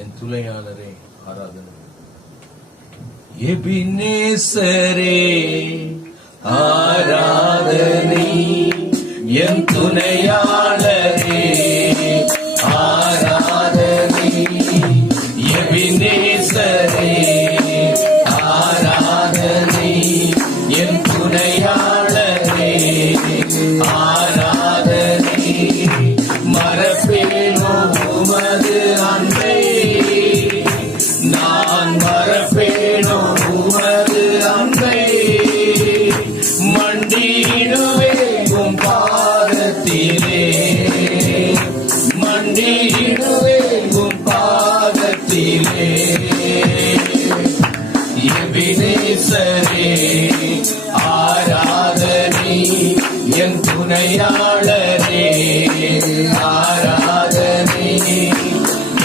என் துணையாளரே ஆராதனை. எபினேசரே ஆராதனை, என் துணையாளரே ஆராதனை. எபினேசரே ஆராதனை, என் துணையாளரே ஆராதனை. மறப்பேனோ உமது அன்பை, நான் மறப்பேனோ உமது அன்பை. மண்டியிடுவேன் உம் பாதத்திலே, மண்டியிடுவேன் உம் பாதத்திலே. எபினேசரே ஆராதனை, என் துணையாளரே ஆராதனை.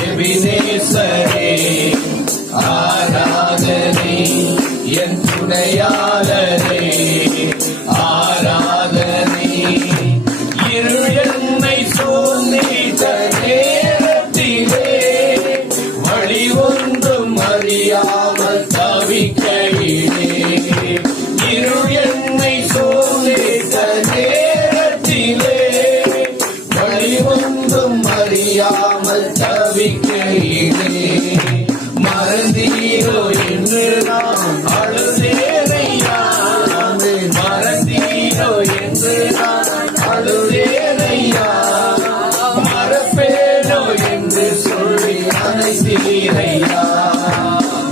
எபினேசரே ஆராதனை, என் துணையாளரே ஆராதனை. இருள் என்னை சூழ்ந்திட்ட நேரத்திலே, வழி ஒன்றும் அறியாமல் தவிக்கையிலே. இருள் என்னை சூழ்ந்திட்ட நேரத்திலே, வழி ஒன்றும் அறியாமல் தவிக்கையிலே. மறந்தீரோ என்று நான் அழுதேனையா, மறந்தீரோ என்று நான் அழுதேனையா. மறப்பேனோ என்று சொல்லி அனைத்தீரையா,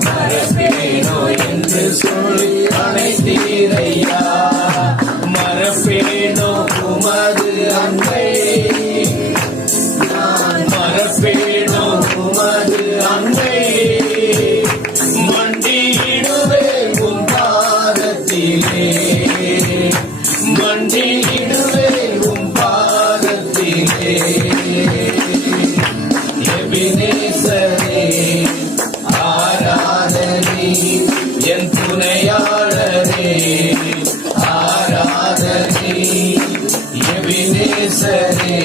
மறப்பேனோ என்று சொல்லி அனைத்தீரையா. மறப்பேனோ உமது அன்பை, நான் மறப்பேனோ உமது அன்பை. மண்டியிடுவேன் உம் பாதத்திலே, மண்டியிடுவேன் உம் பாதத்திலே. எபினேசரே ஆராதனை, என் துணையாளரே ஆராதனை. எபினேசரே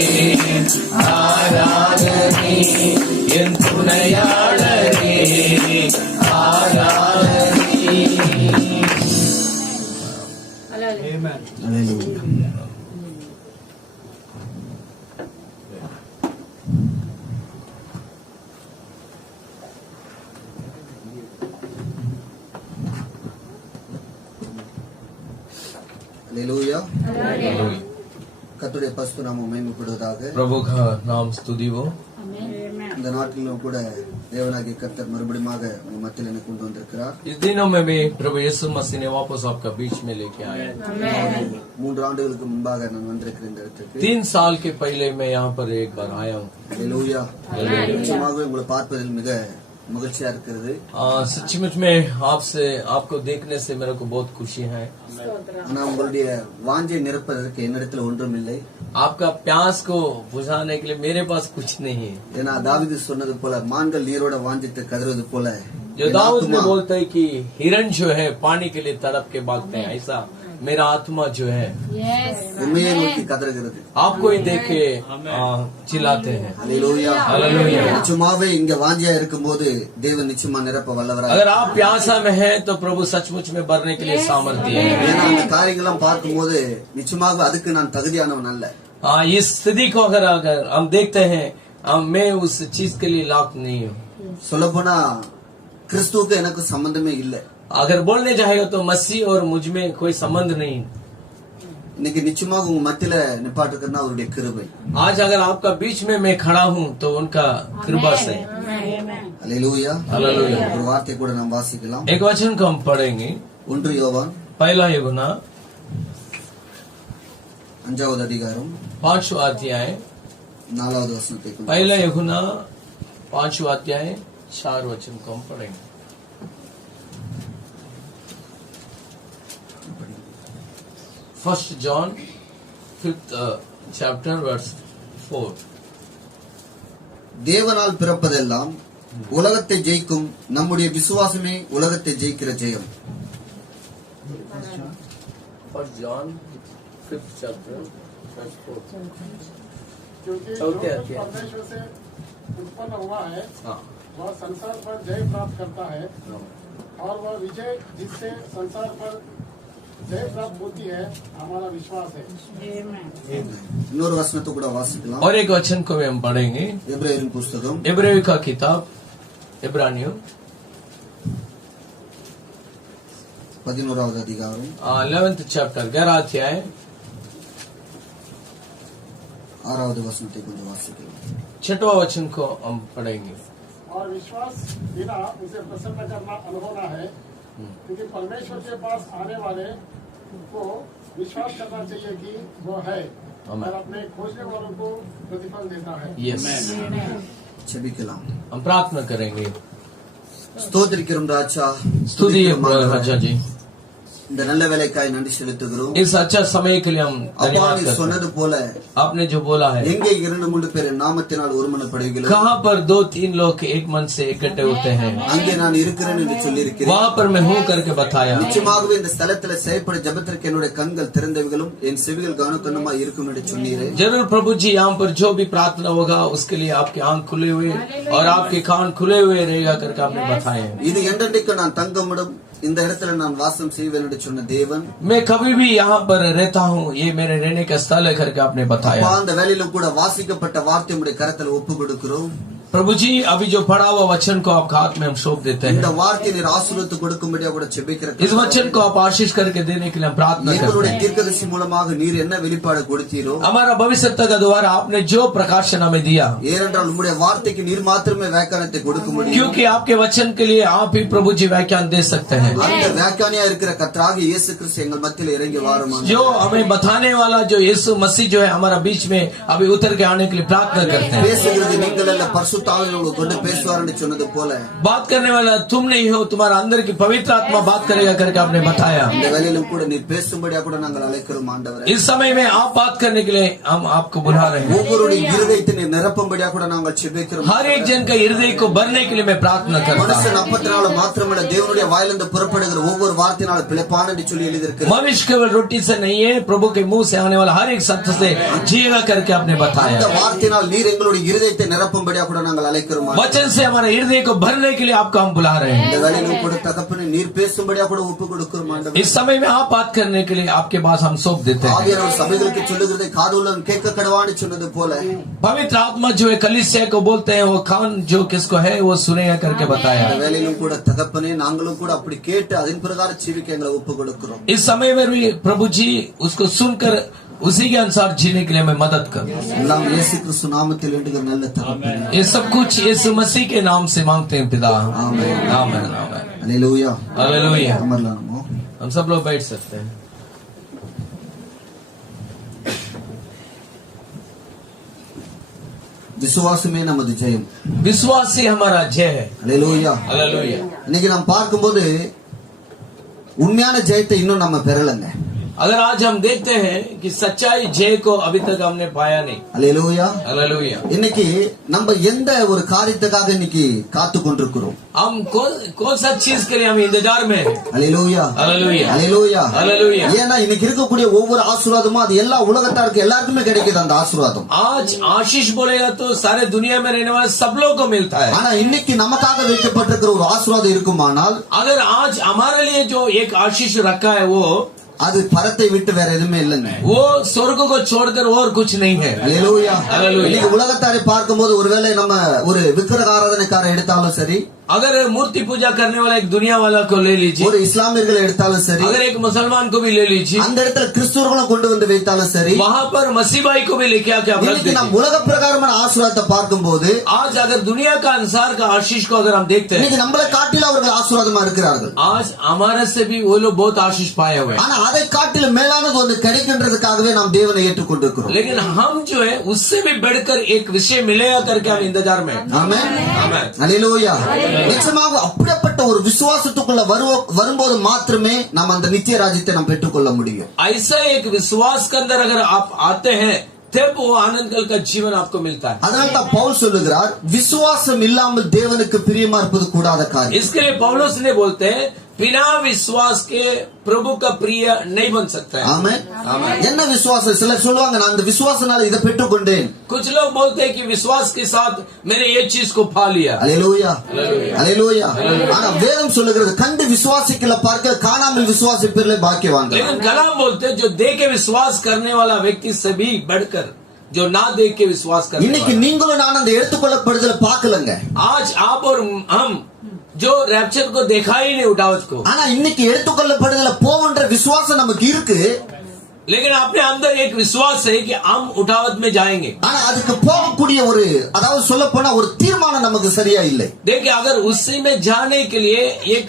ஆராதனை, என் துணையாளரே ஆராதனை. அல்லேலூயா. கர்த்தருடைய பரிசுத்த நாமம் மகிமைப்படுவதாக. प्रभु का नाम स्तुति हो. இந்த நாட்டிலும் கூட தேவனாகிய கர்த்தர் மறுபடியும் உங்க மத்தியில் என்னை கொண்டு வந்திருக்கிறார். इस दिनों में भी प्रभु यीशु मसीह ने वापस आपका बीच में लेके आया. 3 ஆண்டுகளுக்கு முன்பாக நான் வந்திருக்கிறேன் இந்த இடத்துக்கு. 3 साल के पहले मैं यहाँ पर एक बार आया हूँ. அல்லேலூயா. நிச்சயமாக உங்களை பார்ப்பதில் மிக மகிழ்ச்சியா இருக்கிறது. सचमुच में आपको देखने से मेरे को बहुत खुशी है. ஆனா உங்களுடைய வாஞ்சை நிரப்பதற்கு என்னிடத்தில் ஒன்றும் இல்லை. आपका प्यास को बुझाने के लिए मेरे पास कुछ नहीं है. ஏன்னா தாவீது சொன்னது போல மான்கள் நீரோட வாஞ்சித்து கதறுவது போல, जो दाऊद ने बोलता है कि हिरण जो है पानी के लिए तड़प के भागते हैं, ऐसा मेरा आत्मा जो है உண்மையை நோக்கி கதறுகிறது. आपको ही देख के चिल्लाते हैं. அல்லேலூயா. हालेलुया. நிச்சயமாவே இங்க வாஞ்சியா இருக்கும்போது தேவன் நிச்சயமா நிரப்ப வல்லவராக. अगर आप प्यासा में है तो प्रभु सचमुच में भरने के लिए सामर्थ्य है. ஏன்னா அந்த காரியங்கள்லாம் பார்க்கும்போது நிச்சயமாக அதுக்கு நான் தகுதியானவன் அல்ல. इस स्थिति को अगर हम देखते हैं, मैं उस चीज के लिए लायक नहीं हूँ. சொல்லப்போனா கிறிஸ்துவுக்கு எனக்கு சம்பந்தமே இல்லை. अगर बोलने जाएगा तो मसीह और मुझ में कोई संबंध नहीं. இன்னைக்கு நிச்சயமாக உங்க மத்தியில நிப்பாட்டுக்கிறதுனா அவருடைய கிருபை. आज अगर आपका बीच में मैं खड़ा हूँ तो उनका कृपा से. அல்லேலூயா. हालेलुया. ஒரு வார்த்தை கூட நாம் வாசிக்கலாம். एक वचन को हम पढ़ेंगे. 1 யோவான் पहला यूहन्ना 5வது அதிகாரம் 5वां अध्याय. 4வது வசனத்தை पहला यूहन्ना 5वां अध्याय 4 वचन को हम पढ़ेंगे. First John 5th chapter verse 4. தேவனால் பிறப்பதெல்லாம் உலகத்தை ஜெயிக்கும் நம்முடைய விசுவாசமே உலகத்தை ஜெயிக்கிற ஜெயம். First John 5th chapter verse 4. क्योंकि चौथे जो अध्याय. परमेश्वर से उत्पन्न हुआ है वह संसार पर जय प्राप्त करता है और वह विजय जिससे संसार पर जय प्राप्त होती है हमारा विश्वास है। இன்னொரு வசனத்தை கூட வாசிக்கலாம். और एक वचन को भी हम पढ़ेंगे. எபிரேயரின் புஸ்தகம் इब्रानियों का किताब, इब्रानियों 11வது அதிகாரம் 11th चैप्टर 11 अध्याय 6வது வசனத்தை கொஞ்சம் வாசிக்கலாம். 6वां वचन को हम पढ़ेंगे. और विश्वास बिना उसे प्रसन्न करना अनहोना है, क्योंकि परमेश्वर के पास आने वाले को विश्वास करना चाहिए कि वो है और अपने खोजने वालों को प्रतिफल देता है। यस, செபிக்கலாம். हम प्रार्थना करेंगे. ஸ்தோத்திரிக்கிறோம் ராஜா. स्तुति राजा जी, இந்த நல்ல வேலைக்காய் நன்றி செலுத்துகிறோம். इस अच्छा समय के लिए हम அப்பா धन्यवाद நீ करते சொன்னது हैं. போல आपने जो बोला है, எங்கே 2-3 பேர் நாமத்தினால் ஒருமனப்படுவீர்களோ कहाँ पर 2-3 लोग एक मन से इकट्ठे होते हैं, அங்கே நான் இருக்கிறேன் என்று சொல்லியிருக்கிறேன். वहाँ पर मैं हूँ करके बताया. நிச்சயமாகவே இந்த ஸ்தலத்துல செயல்பட ஜெபத்திற்கு என்னுடைய கண்கள் திறந்தவைகளும் என் செவிகள் கவனக்கண்ணுமா இருக்கும் என்று சொன்னீரே. जरूर प्रभु जी, यहाँ पर जो भी प्रार्थना होगा उसके लिए आपके आंख खुले हुए और आपके कान खुले हुए रहेगा करके आपने बताया. இது என்றென்றைக்கு நான் தங்கமிடும் இந்த இடத்துல நான் வாசம் செய்வேன் என்று சொன்ன தேவன், मैं कभी भी यहाँ पर रहता हूँ, ये मेरे रहने का स्थल है करके आपने बताया. அப்பா அந்த வேலையிலும் கூட வாசிக்கப்பட்ட வார்த்தை உடைய கரத்துல ஒப்பு கொடுக்கிறோம். प्रभु जी, अभी जो पढ़ा हुआ वचन को आपके हाथ में हम सौंप देते இந்த हैं. வார்த்தையை நீர் ஆசீர்வதித்து கொடுக்கும்படியா கூட செபிக்கிறேன். इस वचन को आप आशीष करके देने के लिए हम प्रार्थना करते எங்களுடைய हैं. தீர்க்கதரிசி மூலமாக நீர் என்ன வெளிப்பாடு கொடுத்தீரோ, हमारा भविष्यता का द्वारा आपने जो प्रकाशन हमें दिया, ஏனென்றால் உம்முடைய வார்த்தைக்கு நீர் மாத்திரமே व्याख्याனத்தை கொடுக்க முடியும். क्योंकि आपके वचन के लिए आप ही प्रभु जी व्याख्यान दे सकते हैं. அந்த व्याख्यानिயா இருக்கிற கர்த்தராகிய இயேசு கிறிஸ்து எங்கள் மத்தியில் இறங்கி வாருமாறு जो हमें बताने वाला जो यीशु मसीह जो है हमारा बीच में अभी उतर के आने के लिए प्रार्थना करते हैं. பேசுகிறது நீங்கள் அல்ல, பரிசுத்த ஆவியானவர் உங்களுக்கு கொண்டு பேசுவார் என்று சொன்னது போல बात करने वाला तुम नहीं हो, तुम्हारा अंदर की पवित्र आत्मा बात करेगा करके आपने बताया. இந்த வேலையிலும் கூட நீர் பேசும்படியா கூட நாங்கள் அழைக்கிறோம் ஆண்டவரே. इस समय में आप बात करने के लिए हम आपको बुला रहे हैं. ஒவ்வொருடைய இருதயத்தை நீர் நிரப்பும்படியா கூட நாங்கள் செபிக்கிறோம். हर एक जन का हृदय को भरने के लिए मैं प्रार्थना करता மனுஷன் हूँ. அப்பத்தினால மாத்திரமல்ல தேவனுடைய வாயிலிருந்து புறப்படுகிற ஒவ்வொரு வார்த்தையினால பிழைப்பான் என்று சொல்லி எழுதியிருக்கிறது. मनुष्य केवल रोटी से नहीं है, प्रभु के मुंह से आने वाला हर एक सत्य से जिएगा करके आपने அந்த बताया. வார்த்தையினால் நீர் எங்களுடைய இருதயத்தை நிரப்பும்படியா கூட நாங்கள் அழைக்கிறோம். वचन से हमारे हृदय को भरने के लिए आपको हम बुला रहे இந்த हैं. வேலையிலும் கூட தகப்பனே நீர் பேசும்படியா கூட ஒப்பு கொடுக்கிறோம் ஆண்டவரே. इस समय में आप बात करने के लिए आपके पास हम सौंप देते हैं. ஆவியானவர் சபைகளுக்கு சொல்லுகிறதை காதுள்ளவன் கேட்க கடவான்னு சொன்னது போல पवित्र आत्मा जो है कलीसिया को बोलते हैं, वो कान जो किसको है वो सुनेगा करके இந்த बताया. வேலையிலும் கூட தகப்பனே நாங்களும் கூட அப்படி கேட்டு அதன் பிரகாரம் ஜீவிக்க எங்களை ஒப்பு கொடுக்கிறோம். इस समय में भी प्रभु जी उसको सुनकर उसी के अनुसार जीने के लिए हमें मदद कर. எல்லாம் இயேசு கிறிஸ்து நாமத்தில் வேண்டுகிற நல்ல தகப்பனே. ये सब कुछ यीशु मसीह के नाम से मांगते हैं पिता. आमीन. आमीन, आमीन. அல்லேலூயா. हालेलुया. அமரலாம் நம்ம. हम सब लोग बैठ सकते हैं. விசுவாசமே நமது ஜெயம். विश्वास ही हमारा जय है. அல்லேலூயா. हालेलुया. இன்னைக்கு நாம் பார்க்கும்போது உண்மையான ஜெயத்தை இன்னும் நம்ம பெறலங்க. अगर आज हम देखते हैं कि सच्चाई जय को अभी तक हमने पाया नहीं. அல்லேலூயா. हालेलुया. இன்னைக்கு நம்ம எந்த ஒரு காரியத்துக்காக இன்னைக்கு காத்து கொண்டிருக்கிறோம்? हम कौन सा चीज के लिए हम इंतजार में हैं? அல்லேலூயா. हालेलुया. அல்லேலூயா. हालेलुया. ஏன்னா இன்னைக்கு இருக்கக்கூடிய ஒவ்வொரு ஆசீர்வாதமும் அது எல்லா உலகத்தாருக்கு எல்லாருக்குமே கிடைக்குது அந்த ஆசீர்வாதம். आज आशीष बोलेगा तो सारे दुनिया में रहने वाले सब लोगों को मिलता है. ஆனா இன்னைக்கு நமக்காக வைக்கப்பட்டிருக்கிற ஒரு ஆசீர்வாதம் இருக்குமானால் अगर आज हमारे लिए जो एक आशीष रखा है वो அது பரத்தை விட்டு வேற எதுவுமே இல்லைங்க. वो स्वर्ग को छोड़कर और कुछ नहीं है. அல்லேலூயா. அல்லேலூயா. இன்னைக்கு உலகத்தாரை பார்க்கும்போது ஒருவேளை நம்ம ஒரு விக்கிரக ஆராதனைக்காரர் எடுத்தாலும் சரி, अगर मूर्ति पूजा करने वाला एक दुनिया वाला को ले लीजिए, ஒரு இஸ்லாமியர்களை எடுத்தாலும் சரி, अगर एक मुसलमान को भी ले लीजिए, அந்த இடத்துல கிறிஸ்துவர்களும் கொண்டு வந்து வைத்தாலும் சரி, वहाँ पर मसीह भाई को भी लेके आके आप रख இன்னைக்கு நாம் दीजिए. உலக பிரகாரமான ஆசீர்வாதத்தை பார்க்கும்போது आज अगर दुनिया का अनुसार का आशीष को अगर हम देखते हैं, இன்னைக்கு நம்மளை காட்டிலும் அவர்கள் ஆசீர்வாதமா இருக்கிறார்கள். आज हमारे से भी वो लोग बहुत आशीष पाए हुए हैं. ஆனா அதை காட்டிலும் மேலானது ஒன்று கிடைக்கின்றதுக்காகவே நாம் தேவனை ஏற்றுக்கொண்டிருக்கிறோம். लेकिन हम जो है उससे भी बढ़कर एक विषय मिलेगा करके हम इंतजार में हैं. ஆமென். आमीन. அல்லேலூயா. நிச்சயமாக அப்படிப்பட்ட ஒரு விசுவாசத்துக்குள்ள வரும்போது மாத்திரமே நாம் அந்த நித்திய ராஜ்யத்தை நாம் பெற்றுக்கொள்ள முடியும். ऐसा एक विश्वास के अंदर अगर आप आते हैं तब वो आनंद कल का जीवन आपको मिलता है. அதனால தான் பவுல் சொல்லுகிறார், விசுவாசம் இல்லாமல் தேவனுக்கு பிரியமா இருப்பது கூடாத காரியம். इसके लिए पौलुस ने बोलते हैं बिना विश्वास के प्रभु का प्रिय नहीं बन सकता है। ஆமென். என்ன விசுவாசம்? சிலர் சொல்லுவாங்க நான் அந்த விசுவாசனால இதை பெற்றுக்கொண்டேன். कुछ लोग बोलते हैं कि विश्वास के साथ मैंने ये चीज को पा लिया। அல்லேலூயா, அல்லேலூயா. ஆனா வேதம் சொல்லுகிறது கண்டு விசுவாசிக்கல பார்க்க காணாமல் விசுவாசிப்பவர்களே பாக்கியவான்கள். लेकिन कलाम बोलते हैं जो देख के विश्वास करने वाला व्यक्ति से भी बढ़कर जो ना देख के विश्वास करने இன்னைக்கு वाला। நீங்களும் நான் அந்த எடுத்துக்கொள்ளப்படுதல பார்க்கலங்க. आज आप और हम जो रैप्चर को देखा ही नहीं उठावत को, ஆனா இன்னைக்கு எடுத்துக்கொள்ளப்படுதல போவன்ற விசுவாசம் நமக்கு இருக்கு. लेकिन अपने अंदर एक विश्वास है कि हम उठावत में जाएंगे। ஆனா அதுக்கு போகக்கூடிய ஒரு அதாவது சொல்ல போனா ஒரு தீர்மானம் நமக்கு சரியா இல்லை. देखिए अगर उसी में जाने के लिए एक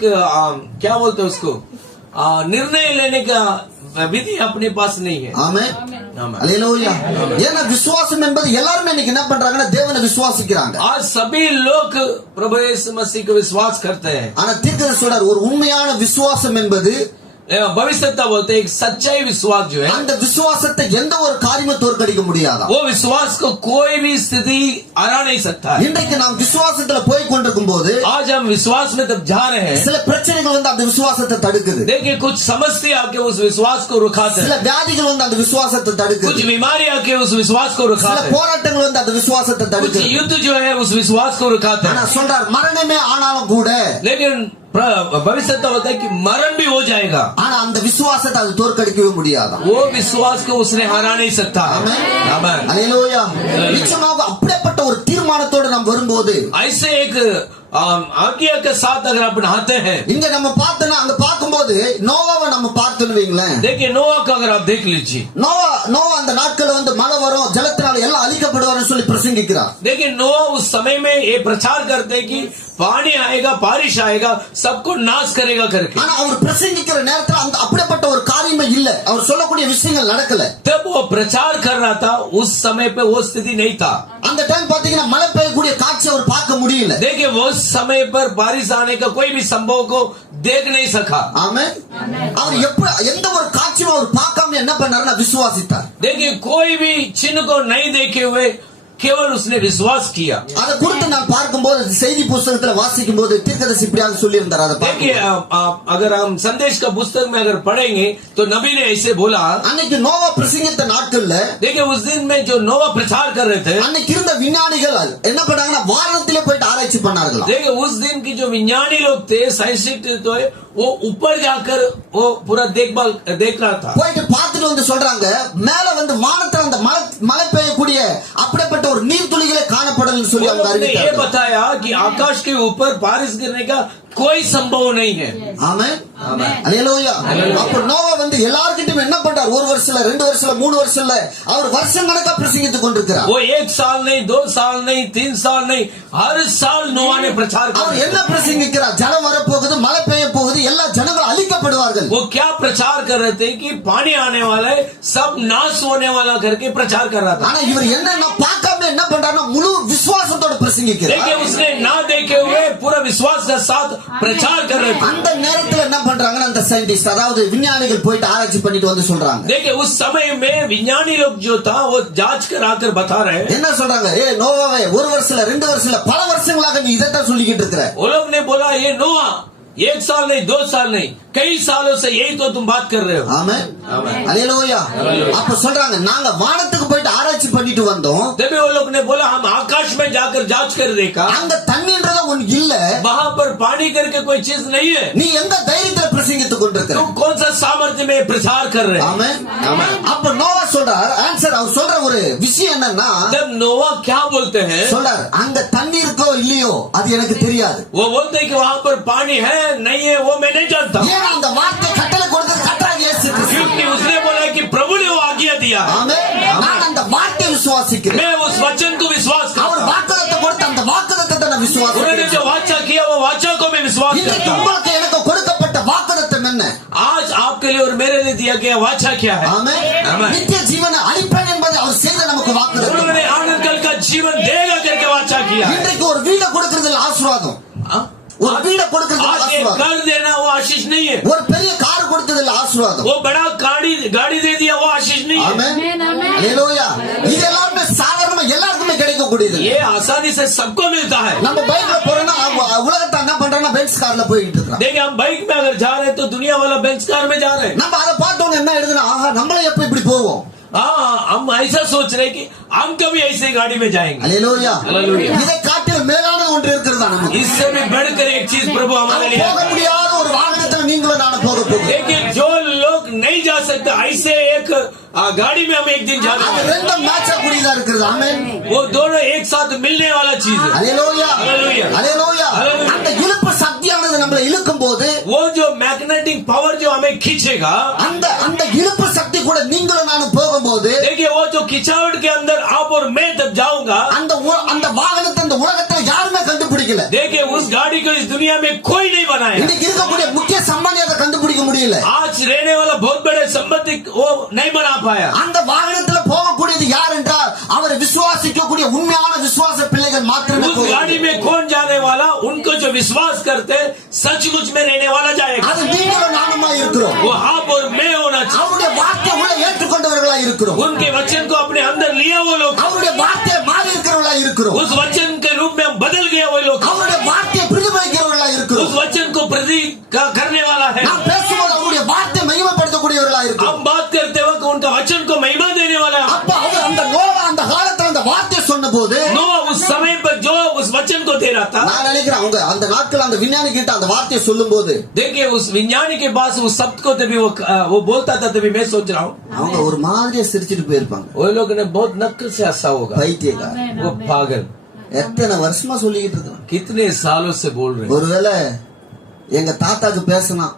क्या बोलते हैं उसको निर्णय लेने का विधि अपने पास नहीं है। ஆமென். आमीन। அல்லேலூயா. ஏன்னா விசுவாசம் என்பது எல்லாரும் இன்னைக்கு என்ன பண்றாங்கன்னா தேவனை விசுவாசிக்கிறாங்க. आज सभी लोग प्रभु यीशु मसीह को विश्वास करते हैं। ஆனா தீர்க்கதரிசி சொல்றார் ஒரு உண்மையான விசுவாசம் என்பது भविष्यता बोलते हैं एक सच्चाई विश्वास जो है அந்த விசுவாசத்தை எந்த ஒரு காரியமும் தோற்கடிக்க முடியாதா. वो विश्वास को कोई भी स्थिति हरा नहीं सकता है। இன்றைக்கு நாம் விசுவாசத்துல போய் கொண்டிருக்கும் போது आज हम विश्वास में तब जा रहे हैं। சில பிரச்சனைகள் வந்து அந்த விசுவாசத்தை தடுக்குது. देखिए कुछ समस्या आके उस विश्वास को रुकाते சில हैं, வியாதிகள் வந்து அந்த விசுவாசத்தை कुछ தடுக்குது. बीमारी आके उस विश्वास को சில रुकाते हैं, போராட்டங்கள் வந்து அந்த விசுவாசத்தை कुछ தடுக்குது. युद्ध जो है उस विश्वास को रुकाते ஆனா हैं। சொல்றார் மரணமே ஆனாலும் கூட लेकिन भविष्यता होता है कि मरण भी हो जाएगा, ஆனா அந்த விசுவாசத்தை அது தோற்கடிக்கவே முடியாதா. वो विश्वास को उसने हरा नहीं सकता। ஆமென். आमीन। அல்லேலூயா. நிச்சயமாக அப்படிப்பட்ட ஒரு தீர்மானத்தோடு நாம் வரும்போது ऐसे एक आज्ञा के साथ अगर अपन आते हैं, இங்க நம்ம பார்த்தோம்னா அங்க பார்க்கும்போது நோவாவை நம்ம பார்த்தோம்னு வைங்களேன். देखिए नोआ का अगर आप देख लीजिए, நோவா அந்த நாட்கள்ல வந்து மழை வரும் ஜலத்தினால எல்லாம் அழிக்கப்படுவார்னு சொல்லி பிரசங்கிக்கிறார். देखिए नोआ उस समय में ये प्रचार करते हैं कि पानी आएगा, बारिश आएगा, सबको नाश करेगा करके। ஆனா அவர் பிரசங்கிக்கிற நேரத்துல அந்த அப்படிப்பட்ட ஒரு காரியமே இல்ல. அவர் சொல்லக்கூடிய விஷயங்கள் நடக்கல. तब वो प्रचार कर रहा था, उस समय पे वो स्थिति नहीं था। அந்த டைம் பாத்தீங்கன்னா மழை பெய்யக்கூடிய காட்சி அவர் பார்க்க முடியல. देखिए वो समय पर बारिश आने का कोई भी संभव को देख नहीं सका। ஆமென். அவர் எந்த ஒரு காட்சியும் அவர் பார்க்காம என்ன பண்ணாருன்னா விசுவாசித்தார். देखिए कोई भी चिन्ह को नहीं देखे हुए केवल उसने विश्वास किया। அதை குறித்து நான் பார்க்கும்போது செய்தி புத்தகத்துல வாசிக்கும் போது தீர்க்கதரிசி இப்படியாக சொல்லி இருந்தார். அதை देखिए अगर हम संदेश का पुस्तक में अगर पढ़ेंगे तो नबी ने ऐसे बोला। அன்னைக்கு நோவா பிரசங்கித்த நாட்கள்ல देखिए उस दिन में जो नोवा प्रचार कर रहे थे, அன்னைக்கு இருந்த விஞ்ஞானிகள் என்ன பண்ணாங்கன்னா வானத்திலே போயிட்டு ஆராய்ச்சி பண்ணார்களாம். देखिए उस दिन की जो विज्ञानी लोग थे, साइंटिस्ट तो है, वो ऊपर जाकर वो पूरा देख रहा था। போயிட்டு பார்த்துட்டு வந்து சொல்றாங்க மேல வந்து வானத்துல அந்த மழை பெய்யக்கூடிய அப்படிப்பட்ட ஒரு நீர் துளிகளே காணப்படலன்னு சொல்லி அவங்க उन्होंने ये அறிவித்தார்கள். बताया कि आकाश के ऊपर बारिश गिरने का कोई संभव नहीं है। ஆமென். அல்லேலூயா. அப்ப நோவா வந்து எல்லார்கிட்டயும் என்ன பண்றார்? ஒரு வருஷம் 2 வருஷம் 3 வருஷம் அவர் வருஷம் கணக்கா பிரசங்கித்துக் கொண்டிருக்கிறார். वो 1 साल नहीं, 2 साल नहीं, 3 साल नहीं, हर साल नोआ ने प्रचार அவர் किया। என்ன பிரசங்கிக்கிறார்? ஜலம் வரப்போகுது, மழை பெய்ய போகுது, எல்லா ஜனங்களும் அழிக்கப்படுவார்கள். वो क्या प्रचार कर रहे थे कि पानी आने वाला है, सब नाश होने वाला करके प्रचार कर रहा था। ஆனா இவர் என்னன்னா பார்க்காம என்ன பண்றாருன்னா முழு விசுவாசத்தோட பிரசங்கிக்கிறார். देखिए उसने ना देखे हुए पूरा विश्वास के साथ प्रचार कर रहे थे। அந்த நேரத்துல என்ன பண்றாங்கன்னா அந்த சயின்டிஸ்ட் அதாவது விஞ்ஞானிகள் போயிட்டு ஆராய்ச்சி பண்ணிட்டு வந்து சொல்றாங்க. देखिए उस समय में विज्ञानी लोग जो था वो जांच कराकर बता रहे हैं। என்ன சொல்றாங்க? நோவாவே 1 வருஷம் 2 வருஷம் பல வருஷங்களாக நீ இதைத்தான் சொல்லிக்கிட்டு இருக்கிற. वो लोग ने बोला ये नोआ 1 साल नहीं, 2 साल नहीं, कई सालों से यही तो तुम बात कर रहे हो। ஆமென். அல்லேலூயா. அப்ப சொல்றாங்க நாங்க வானத்துக்கு போயிட்டு ஆராய்ச்சி பண்ணிட்டு வந்தோம். तभी वो लोग ने बोला हम आकाश में जाकर जांच कर देखा, அங்க தண்ணீன்றத ஒண்ணு இல்ல. वहाँ पर पानी करके कोई चीज नहीं है। நீ எந்த தைரியத்துல பிரசங்கித்துக் கொண்டிருக்கிற? तुम कौन सा सामर्थ्य में प्रचार कर रहे हो? ஆமென். அப்ப நோவா சொல்றார் ஆன்சர் அவர் சொல்ற ஒரு விஷயம் என்னன்னா जब नोवा क्या बोलते हैं, சொல்றார் அங்க தண்ணி இருக்கோ இல்லையோ அது எனக்கு தெரியாது. वो बोलते हैं कि वहाँ पर पानी है नहीं है वो मैं नहीं जानता, ஏன்னா அந்த வார்த்தை கட்டளை கொடுத்தது கர்த்தராகிய இயேசு கிறிஸ்து. क्योंकि उसने बोला कि प्रभु ने वो आज्ञा दिया। ஆமென். நான் அந்த வார்த்தையை விசுவாசிக்கிறேன். मैं उस वचन को विश्वास அவர் करता हूँ। வாக்குத்தத்தம் கொடுத்த அந்த வாக்குத்தத்தத்தை நான் उन्होंने விசுவாசிக்கிறேன். जो वाचा किया वो वाचा को मैं विश्वास இன்னைக்கு करता हूँ। உங்களுக்கு எனக்கு கொடுக்கப்பட்ட வாக்குத்தத்தம் என்ன? आज आपके लिए और मेरे लिए दिया गया वाचा क्या है? ஆமென். ஆமென். நித்திய ஜீவனை அளிப்பேன் என்பது அவர் செய்த நமக்கு வாக்குத்தத்தம். उन्होंने आनंद कल का जीवन देगा करके वाचा किया है। இன்றைக்கு ஒரு வீட கொடுக்கிறதுல ஆசீர்வாதம். ஒரு வீட கொடுக்கிறதுல आज एक ஆசீர்வாதம். घर देना वो आशीष नहीं है। ஒரு பெரிய கார் கொடுத்ததுல ஆசீர்வாதம். वो बड़ा गाड़ी दे दिया वो आशीष नहीं है। ஆமென். அல்லேலூயா. இது எல்லாமே சாதாரணமா எல்லாருக்குமே கிடைக்கக்கூடியது. ये आसानी से सबको मिलता है। நம்ம பைக்ல போறோம்னா உலகத்தை என்ன பண்றாங்கன்னா பென்ஸ் பென்ஸ் கார்ல போயிட்டு இருக்கான். देखिए हम बाइक में अगर जा रहे हैं तो दुनिया वाला बेंच कार में जा रहे हैं. நம்ம அதை பார்த்தோம் என்ன எழுதுனா, ஆஹா நம்மளே எப்ப இப்படி போவோம். हाँ हम ऐसा सोच रहे हैं कि हम कभी ऐसे गाड़ी में जाएंगे. அல்லேலூயா. हालेलुया. இதை காட்டிலும் மேலான ஒன்று இருக்கிறதா நமக்கு. इससे भी बढ़कर एक चीज प्रभु हमारे लिए போக முடியாத ஒரு வாகனத்துல நீங்களும் நானும் போக போகிறோம். देखिए जो लोग नहीं जा सकते ऐसे एक गाड़ी में हम एक दिन जाना அது है. ரெண்டும் மேட்ச் கூடியதா இருக்குது. ஆமென். वो दोनों एक साथ मिलने वाला चीज है. அல்லேலூயா. அல்லேலூயா. அல்லேலூயா. அல்லேலூயா. அந்த இழுப்பு சக்தியானது நம்மளை இழுக்கும் போது वो जो मैग्नेटिक पावर जो हमें खींचेगा, அந்த இழுப்பு சக்தி கூட நீங்களும் நானும் போகும்போது देखिए वो जो खिंचावट के अंदर आप और मैं तब जाऊंगा, அந்த வாகனத்தை இந்த உலகத்துல யாருமே கண்டுபிடிக்கல. देखिए उस गाड़ी को इस दुनिया में कोई नहीं बनाया. இன்னைக்கு இருக்கக்கூடிய முக்கிய சம்பந்தி அதை கண்டுபிடிக்க முடியல. आज रहने वाला बहुत बड़े संबंधी वो नहीं बना पाया. அந்த வாகனத்துல போகக்கூடியது யார் என்றால் அவரை விசுவாசிக்கக்கூடிய உண்மையான விசுவாச பிள்ளைகள் மாத்திரமே. उस गाड़ी में कौन जाने वाला? उनको जो विश्वास करते सचमुच में रहने वाला जाएगा. அது நீங்களும் நானுமா இருக்கிறோம். वो आप और मैं होना चाहिए. அவருடைய வார்த்தையை உள்ள ஏற்றுக்கொண்டவர்களா இருக்கிறோம். उनके वचन को अपने अंदर लिया वो लोग, அவருடைய வார்த்தையை மாறி இருக்கிறவர்களா இருக்கிறோம். उस वचन के रूप में हम बदल गए वो लोग, அவருடைய வார்த்தையை பிரதிபலிக்கிறவர்களா இருக்கிறோம். उस वचन को प्रति करने वाला है. நாம் பேசும்போது அவருடைய வார்த்தையை மகிமைப்படுத்தக்கூடியவர்களா இருக்கிறோம். हम बात करते वक्त उनका वचन को महिमा देने वाला है. அப்ப அவர் அந்த நோவா அந்த காலத்துல அந்த வார்த்தையை சொன்னபோது नोआ उस समय पर जो उस वचन को दे रहा था, நான் நினைக்கிறேன் அவங்க அந்த நாட்கள் அந்த விஞ்ஞானி கிட்ட அந்த வார்த்தையை சொல்லும்போது देखिए उस विज्ञानी के पास उस शब्द को तभी वो बोलता था, तभी मैं सोच रहा हूँ அவங்க ஒரு மாதிரியா சிரிச்சிட்டு போயிருப்பாங்க. वो लोग ने बहुत नक्ल से हंसा होगा. பைத்தியக்கார वो पागल எத்தனை வருஷமா சொல்லிக்கிட்டு இருக்கான். कितने सालों से बोल रहे हैं. ஒருவேளை எங்க தாத்தாக்கு பேசினா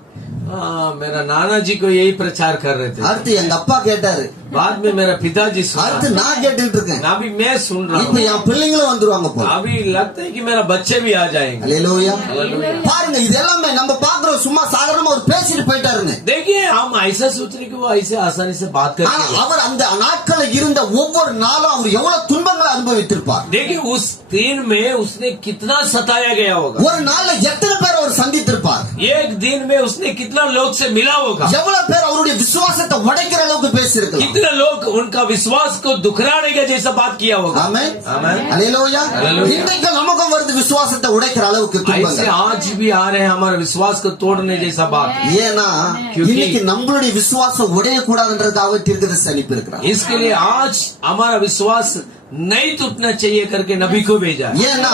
हाँ, मेरा नाना जी को यही प्रचार कर रहे थे. அடுத்து எங்க அப்பா கேட்டாரு, बाद में मेरा पिताजी அடுத்து सुना, நான் கேட்டுட்டு இருக்கேன். अभी मैं सुन रहा இப்ப हूँ. என் பிள்ளைங்களும் வந்துருவாங்க போல. अभी लगता है कि मेरा बच्चे भी आ जाएंगे. அல்லேலூயா. हालेलुया. பாருங்க இது எல்லாமே நம்ம பாக்குறோம் சும்மா சாதாரணமா ஒரு பேசிட்டு போயிட்டாருன்னு. देखिए हम ऐसा सोच रहे कि वो ऐसे आसानी से बात ஆனா करते हैं. அவர் அந்த நாட்களில் இருந்த ஒவ்வொரு நாளும் அவர் எவ்வளவு துன்பங்களை அனுபவித்திருப்பார். देखिए उस दिन में उसने कितना सताया गया होगा. ஒரு நாள்ல எத்தனை பேர் அவர் சந்தித்திருப்பார். एक दिन में उसने कितना लोग से मिला होगा. எவ்வளவு பேர் அவருடைய விசுவாசத்தை உடைக்கிற அளவுக்கு பேசியிருக்கலாம். कितने लोग उनका विश्वास को दुखराने के जैसा बात किया होगा. ஆமென். आमेन. அல்லேலூயா. அல்லேலூயா. இன்னைக்கு நமக்கும் வருது விசுவாசத்தை உடைக்கிற அளவுக்கு ऐसे துன்பங்கள். आज भी आ रहे हैं हमारे विश्वास को तोड़ने जैसा बात. ஏன்னா क्योंकि- இன்னைக்கு நம்மளுடைய விசுவாசம் உடைய கூடாதுன்றதுக்காக தீர்க்கதரிசி அனுப்பி இருக்கிறார். इसके लिए आज हमारा विश्वास नहीं टूटना चाहिए करके नबी को भेजा. ஏன்னா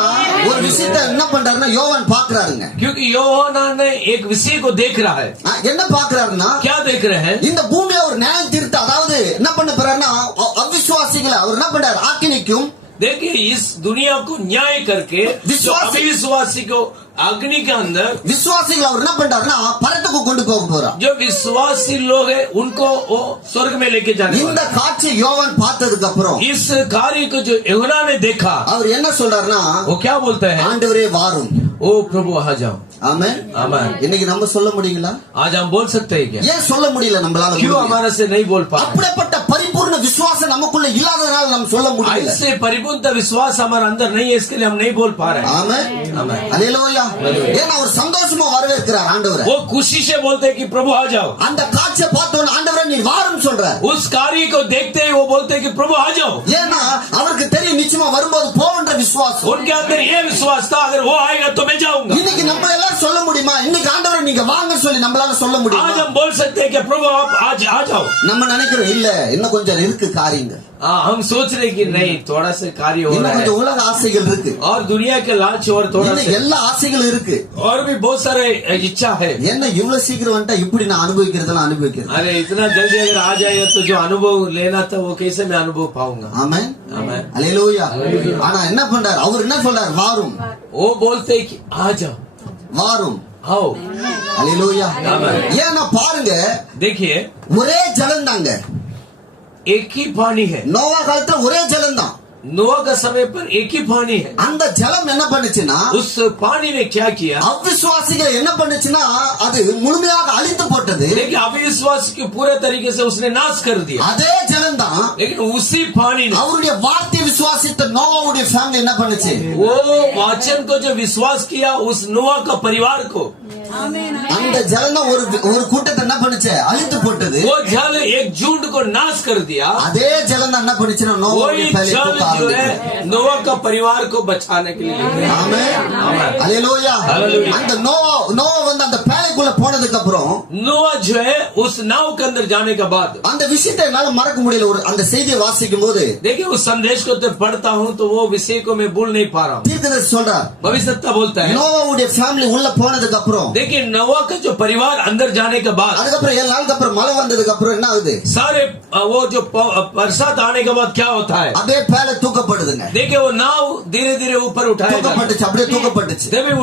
ஒரு விஷயத்தை என்ன பண்றாருன்னா யோவான் பாக்குறாருங்க. क्योंकि யோவானா ने एक विषय को देख रहा है. என்ன பாக்குறாருன்னா क्या देख रहे हैं? இந்த பூமியை அவர் நியாயம் தீர்த்து அதாவது என்ன பண்ண போறாருன்னா அவிசுவாசிகளை அவர் என்ன பண்றாரு ஆக்கினிக்கும் देखिए इस दुनिया को न्याय करके जो विश्वासी- अविश्वासी को अग्नि के अंदर, விசுவாசிகளை அவர் என்ன பண்றாருன்னா பரத்துக்கு கொண்டு போக போறார். जो विश्वासी लोग हैं उनको वो स्वर्ग में लेके जाने இந்த वाला. காட்சியை யோவான் பார்த்ததுக்கு அப்புறம் इस कार्य को जो यूहन्ना ने देखा, அவர் என்ன சொல்றாருன்னா वो क्या बोलते हैं? ஆண்டவரே வாரும். ओ प्रभु आ जाओ. ஆமென். आमेन. இன்னைக்கு நம்ம சொல்ல முடியுங்களா? आज हम बोल सकते हैं क्या? ஏன் சொல்ல முடியல நம்மளால? क्यों முடியல? हमारे से नहीं बोल पा रहे? அப்படிப்பட்ட பரிபூர்ண விசுவாசம் நமக்குள்ள இல்லாததனால நம்ம சொல்ல முடியல. ऐसे परिपूर्ण विश्वास हमारे अंदर नहीं है, इसके लिए हम नहीं बोल पा रहे हैं. ஆமென். आमेन. அல்லேலூயா. ஏன்னா அவர் சந்தோஷமா வரவேற்கிறார் ஆண்டவரை. वो खुशी से बोलते हैं कि प्रभु आ जाओ. அந்த காட்சியை பார்த்தோன்னு ஆண்டவரே நீர் வாரும் சொல்றார். उस कार्य को देखते ही वो बोलते हैं कि प्रभु आ जाओ. ஏன்னா அவருக்கு தெரியும் நிச்சயமா வரும்போது போவன்ற விசுவாசம். उनके अंदर ये विश्वास था, अगर वो आएगा तो मैं जाऊंगा. இன்னைக்கு நம்ம எல்லாரும் சொல்ல முடியுமா? இன்னைக்கு ஆண்டவரே நீங்க வாங்க சொல்லி நம்மளால சொல்ல आज முடியுமா? हम बोल सकते हैं कि प्रभु आप आज आ जाओ. நம்ம நினைக்கிறோம் இல்ல இன்னும் கொஞ்சம் இருக்கு காரியங்க. हम सोच रहे कि नहीं, थोड़ा सा कार्य हो இன்னும் रहा கொஞ்சம் है உலக ஆசைகள் இருக்கு. और दुनिया के लालच और थोड़ा இன்னும் सा எல்லா ஆசைகளும் இருக்கு. और भी बहुत सारे इच्छा है. என்ன இவ்வளவு சீக்கிரம் வந்துட்டா இப்படி நான் அனுபவிக்கிறதெல்லாம் அனுபவிக்கிறேன். अरे इतना जल्दी अगर आ जाएगा तो जो अनुभव लेना था वो कैसे मैं अनुभव पाऊंगा? ஆமென். आमेन. அல்லேலூயா. ஆனா என்ன பண்றாரு? அவர் என்ன சொல்றாரு? வாரும் वो बोलते हैं कि आ जाओ, வாரும். आओ. அல்லேலூயா. ஆமென். ஏன்னா பாருங்க देखिए ஒரே ஜலம் தாங்க. एक ही पानी है. நோவா காலத்துல ஒரே ஜலம் தான். नोआ का समय पर एक ही पानी है. அந்த ஜலம் என்ன பண்ணுச்சுன்னா उस पानी ने क्या किया? அவிசுவாசிகள் என்ன பண்ணுச்சுன்னா அது முழுமையாக அழித்து போட்டது. लेकिन अविश्वास के पूरे तरीके से उसने नाश कर दिया. அதே ஜலம் தான் लेकिन उसी पानी ने அவருடைய வார்த்தை விசுவாசித்த நோவாவுடைய ஃபேமிலி என்ன பண்ணுச்சு? वो वाचन को जो विश्वास किया उस नोआ का परिवार को, அந்த ஜலம் தான் ஒரு கூட்டத்தை என்ன பண்ணுச்சு? அழித்து போட்டது. वो जल एक झुंड को नाश कर दिया. அதே ஜலம் தான் என்ன பண்ணுச்சுன்னா वही நோவாவுடைய जल जो है नोआ का परिवार को बचाने के लिए लेके आया. ஆமென். आमेन. அல்லேலூயா. Hallelujah. அந்த நோவா வந்து அந்த பேழைக்குள்ள போனதுக்கு அப்புறம் नोआ जो है उस नाव के अंदर जाने के बाद அந்த விஷயத்தை என்னால மறக்க முடியல. ஒரு அந்த செய்தியை வாசிக்கும் போது देखिए उस संदेश को तो पढ़ता हूँ तो वो विषय को मैं भूल नहीं पा रहा हूँ. தீர்க்கதரிசி சொல்றார், भविष्यता बोलता है. நோவாவுடைய ஃபேமிலி உள்ள போனதுக்கு அப்புறம் देखिए नोआ का जो परिवार अंदर जाने के बाद அதுக்கப்புறம் 7 நாளுக்கு அப்புறம் மழை வந்ததுக்கு அப்புறம் என்ன ஆகுது? सारे वो जो बरसात आने के बाद क्या होता है? அப்படியே பேழை தூக்கப்படுதுங்க. देखिए वो नाव धीरे धीरे ऊपर उठाया जाता है. தூக்கப்பட்டுச்சு, அப்படியே தூக்கப்பட்டுச்சு. तभी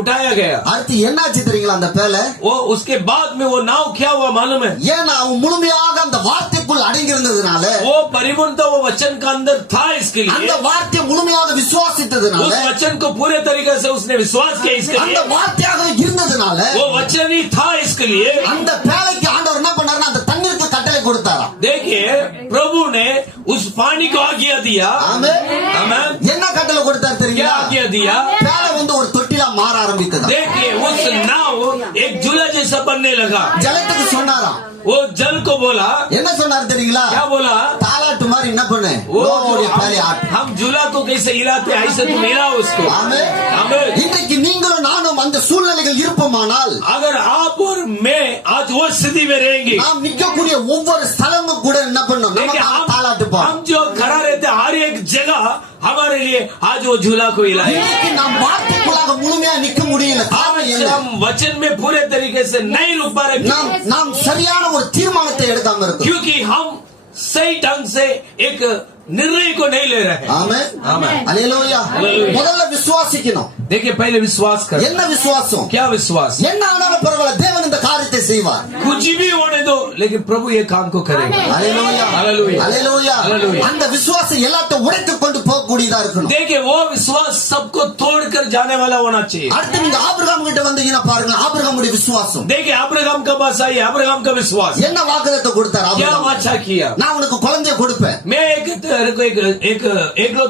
उठाया गया. அடுத்து என்னாச்சு தெரியுங்களா? அந்த பேழை वो उसके बाद में वो नाव क्या हुआ मालूम है? ஏன்னா அவன் முழுமையாக அந்த வார்த்தைக்குள் அடங்கி இருந்ததுனால, वो परिपूर्णता वो वचन का अंदर था इसके அந்த लिए. வார்த்தையை முழுமையாக விசுவாசித்ததுனால, उस वचन को पूरे तरीके से उसने विश्वास किया इसके அந்த लिए. வார்த்தையாக இருந்ததுனால वो वचन ही था इसके लिए. அந்த பேழைக்கு ஆண்டவர் என்ன பண்ணாருன்னா அந்த தண்ணீருக்கு கட்டளை கொடுத்தாராம். देखिए प्रभु ने उस पानी को आज्ञा दिया. ஆமென். आमेन. என்ன கட்டளை கொடுத்தாரு क्या தெரியுமா? आज्ञा दिया? பேழை வந்து ஒரு தொட்டிலா மாற ஆரம்பித்தது. देखिए उस नाव एक झूला जैसा बनने लगा. ஜலத்துக்கு சொன்னாராம். वो जल को बोला. என்ன சொன்னாரு தெரியுங்களா? क्या बोला? தாலாட்டு மாதிரி என்ன பண்ணு, वो நோவாவுடைய பேழையை ஆட்டு. हम झूला को कैसे हिलाते ऐसे तुम हिलाओ उसको. ஆமென். आमेन. இன்றைக்கு நீங்களும் நானும் அந்த சூழ்நிலைகள் இருப்போமானால், अगर आप और मैं आज वो स्थिति में रहेंगे, நாம் நிற்கக்கூடிய ஒவ்வொரு ஸ்தலமும் கூட என்ன பண்ணும், देखिए நம்ம தாலாட்டு பாடும். हम जो खड़ा रहते हर एक जगह हमारे लिए आज वो झूला को हिलाए. இன்னைக்கு நாம் வார்த்தைக்குள்ளாக முழுமையா நிற்க முடியல. காரணம் आज என்ன? हम वचन में पूरे तरीके से नहीं रुक पा रहे நாம் சரியான ஒரு தீர்மானத்தை எடுக்காம இருக்கோம். क्योंकि हम सही ढंग से एक निर्णय को नहीं ले रहे हैं. ஆமென். आमेन. அல்லேலூயா. அல்லேலூயா. முதல்ல விசுவாசிக்கணும். देखिए पहले विश्वास कर. என்ன விசுவாசம்? क्या विश्वास? என்ன ஆனாலும் பரவாயில்ல, தேவன் இந்த காரியத்தை செய்வார். कुछ भी होने दो लेकिन प्रभु ये काम को करेगा. அல்லேலூயா. அல்லேலூயா. அல்லேலூயா. அல்லேலூயா. அந்த விசுவாசம் எல்லாத்தையும் உடைத்துக் கொண்டு போகக்கூடியதா இருக்கணும். देखिए वो विश्वास सबको तोड़कर जाने वाला होना चाहिए. அடுத்து நீங்க ஆபிரகாம் கிட்ட வந்தீங்கன்னா பாருங்க, ஆபிரகாமுடைய விசுவாசம் देखिए अब्राहम का पास आई. अब्राहम का विश्वास என்ன வாக்குத்தத்தம் கொடுத்தார் क्या ஆபிரகாம்? वाचा किया? நான் உனக்கு குழந்தையை கொடுப்பேன். मैं एक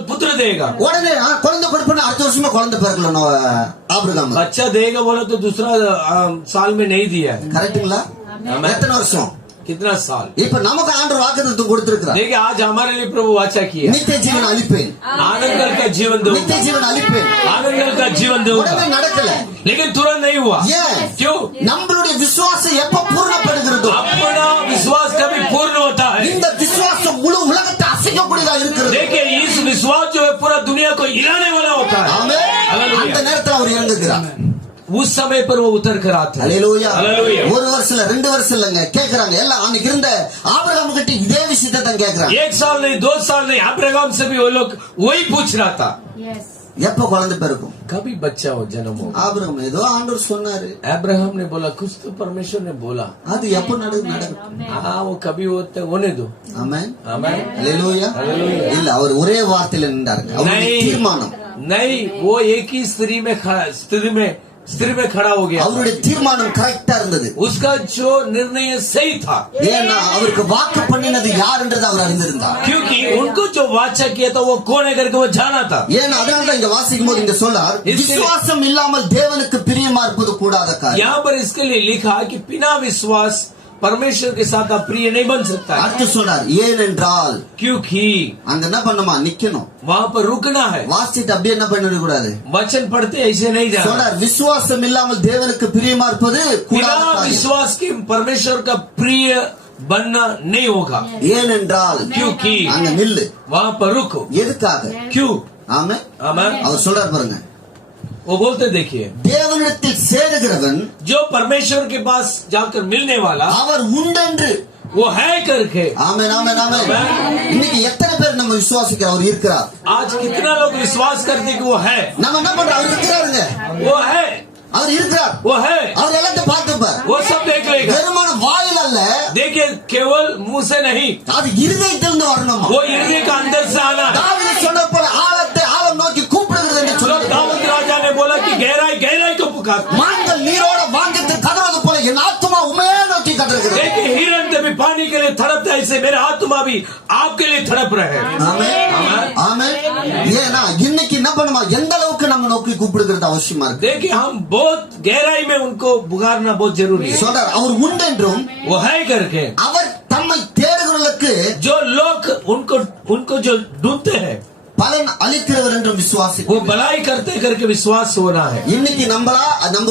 पुत्र देगा. உடனே குழந்தை கொடுப்பேன்னு அடுத்த வருஷமே குழந்தை பிறக்கல ஆபிரகாம். बच्चा देगा बोला तो दूसरा साल में नहीं दिया. கரெக்ட்டுங்களா? எத்தனை வருஷம்? कितना साल? இப்ப நமக்கு ஆண்டவர் வாக்குத்தத்தம் கொடுத்திருக்கிறார். देखिए आज हमारे लिए प्रभु वाचा किया. நித்திய ஜீவன் அளிப்பேன், आनंद का जीवन நித்திய दूंगा. ஜீவன் அளிப்பேன். आनंद का जीवन உடனே दूंगा. நடக்கல. लेकिन तुरंत नहीं हुआ. ஏன்? क्यों? நம்மளுடைய விசுவாசம் எப்ப பூர்ணப்படுகிறதோ, अपना विश्वास कभी पूर्ण होता है. இந்த விசுவாசம் முழு உலகத்தை அசைக்கக்கூடியதா இருக்கிறது. देखिए इस विश्वास जो है पूरा दुनिया को हिलाने वाला होता है. ஆமென். Hallelujah. அந்த நேரத்துல அவர் இறங்குகிறார். उस समय पर वो उतर कर आते हैं. அல்லேலூயா. Hallelujah. ஒரு வருஷம் இல்ல, 2 வருஷம் இல்லங்க, கேக்குறாங்க எல்லாம். அன்னைக்கு இருந்த ஆபிரகாம் கிட்ட இதே விஷயத்தை தான் கேக்குறாங்க. 1 साल नहीं 2 साल नहीं अब्राहम से भी वो लोग वही पूछ रहा था. எப்ப குழந்தை பிறக்கும்? कभी बच्चा हो जन्म हो. ஆபிரகாம் ஏதோ ஆண்டவர் சொன்னாரு, अब्राहम ने बोला कुछ तो परमेश्वर ने बोला. அது எப்ப நடக்கும்? हाँ वो कभी होने दो. ஆமென். आमेन. அல்லேலூயா. Hallelujah. இல்ல, அவர் ஒரே வார்த்தையில நின்றாருங்க. அவருடைய नहीं தீர்மானம், नहीं वो एक ही स्त्री में खड़ा हो गया. அவருடைய தீர்மானம் கரெக்டா இருந்தது. उसका जो निर्णय सही था. ஏன்னா அவருக்கு வாக்கு பண்ணினது யாருன்றது அவர் அறிந்திருந்தார். क्योंकि उनको जो वाचा किया था वो कौन है करके वो जाना था. ஏன்னா அதனால தான் இங்க வாசிக்கும் போது இங்க சொன்னார், விசுவாசம் இல்லாமல் தேவனுக்கு பிரியமா இருப்பது கூடாத காரியம். यहाँ पर इसके लिए लिखा कि बिना विश्वास परमेश्वर के साथ आप प्रिय नहीं बन सकता है. அடுத்து சொன்னார், ஏனென்றால் क्योंकि அங்க என்ன பண்ணுமா, நிக்கணும். वहाँ पर रुकना है. வாசிட்டு அப்படியே என்ன பண்ணிட கூடாது. वचन पढ़ते ऐसे नहीं जाना. சொன்னார், விசுவாசம் இல்லாமல் தேவனுக்கு பிரியமா இருப்பது கூடாத बिना காரியம். विश्वास के परमेश्वर का प्रिय बनना नहीं होगा. ஏனென்றால் क्योंकि அங்க நில்லு. वहाँ पर रुको. எதுக்காக? क्यों? ஆமென். आमेन. அவர் சொல்றார் பாருங்க, वो बोलते देखिए தேவனிடத்தில் சேருகிறவன் जो परमेश्वर के पास जाकर मिलने वाला அவர் உண்டென்று. वो है करके. ஆமென், ஆமென், ஆமென். இன்னைக்கு எத்தனை பேர் நம்ம விசுவாசிக்கிற அவர் இருக்கிறார்? आज कितना लोग विश्वास करते कि वो है. நம்ம என்ன பண்றோம்? அவர் இருக்கிறாருங்க, वो है. அவர் இருக்கிறார். वो है. அவர் எல்லாத்தையும் பார்த்துப்பார். वो सब देख लेगा. வெறுமான வாயில் அல்ல, देखिए केवल मुंह से नहीं, அது இருதயத்திலிருந்து வரணும். वो हृदय का अंदर से आना है. தாவீது சொன்ன போல ஆழத்தை ஆழம் நோக்கி கூப்பிடுகிறது என்று जो சொல்லுகிறது. दाऊद राजा ने बोला कि गहराई गहराई को पुकार. மான்கள் நீரோட வாங்கிட்டு கதறது போல என் ஆத்துமா உமையே நோக்கி கதறுகிறது. देखिए हिरण भी पानी के लिए तड़पता है, ऐसे मेरा आत्मा भी आपके लिए तड़प रहे हैं. ஆமென், ஆமென். ஏன்னா இன்னைக்கு என்ன பண்ணுமா, எந்த அளவுக்கு நம்ம நோக்கி கூப்பிடுகிறது அவசியமா இருக்கு. देखिए हम बहुत गहराई में उनको पुकारना बहुत जरूरी है. சொல்றார், அவர் உண்டென்றும் वो है करके அவர் தம்மை தேடுகிறவர்களுக்கு जो लोग उनको जो ढूंढते हैं, பலன் அளிக்கிறவர் என்றும் விசுவாசி. वो भलाई करते करके विश्वास होना है. இன்னைக்கு நம்ம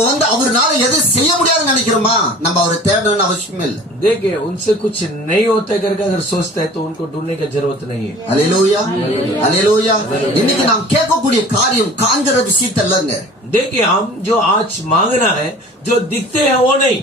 வந்து அவர்னால எது செய்ய முடியாதுன்னு நினைக்கிறோமா, நம்ம அவரை தேடணும்னு அவசியம் இல்லை. देखिए उनसे कुछ नहीं होता करके अगर सोचते हैं तो उनको ढूंढने की जरूरत नहीं है. அல்லேலூயா, அல்லேலூயா. இன்னைக்கு நாம் கேட்கக்கூடிய காரியம் காண்கிற விஷயத்தை இல்லைங்க. देखिए हम जो आज मांगना है जो दिखते हैं वो नहीं.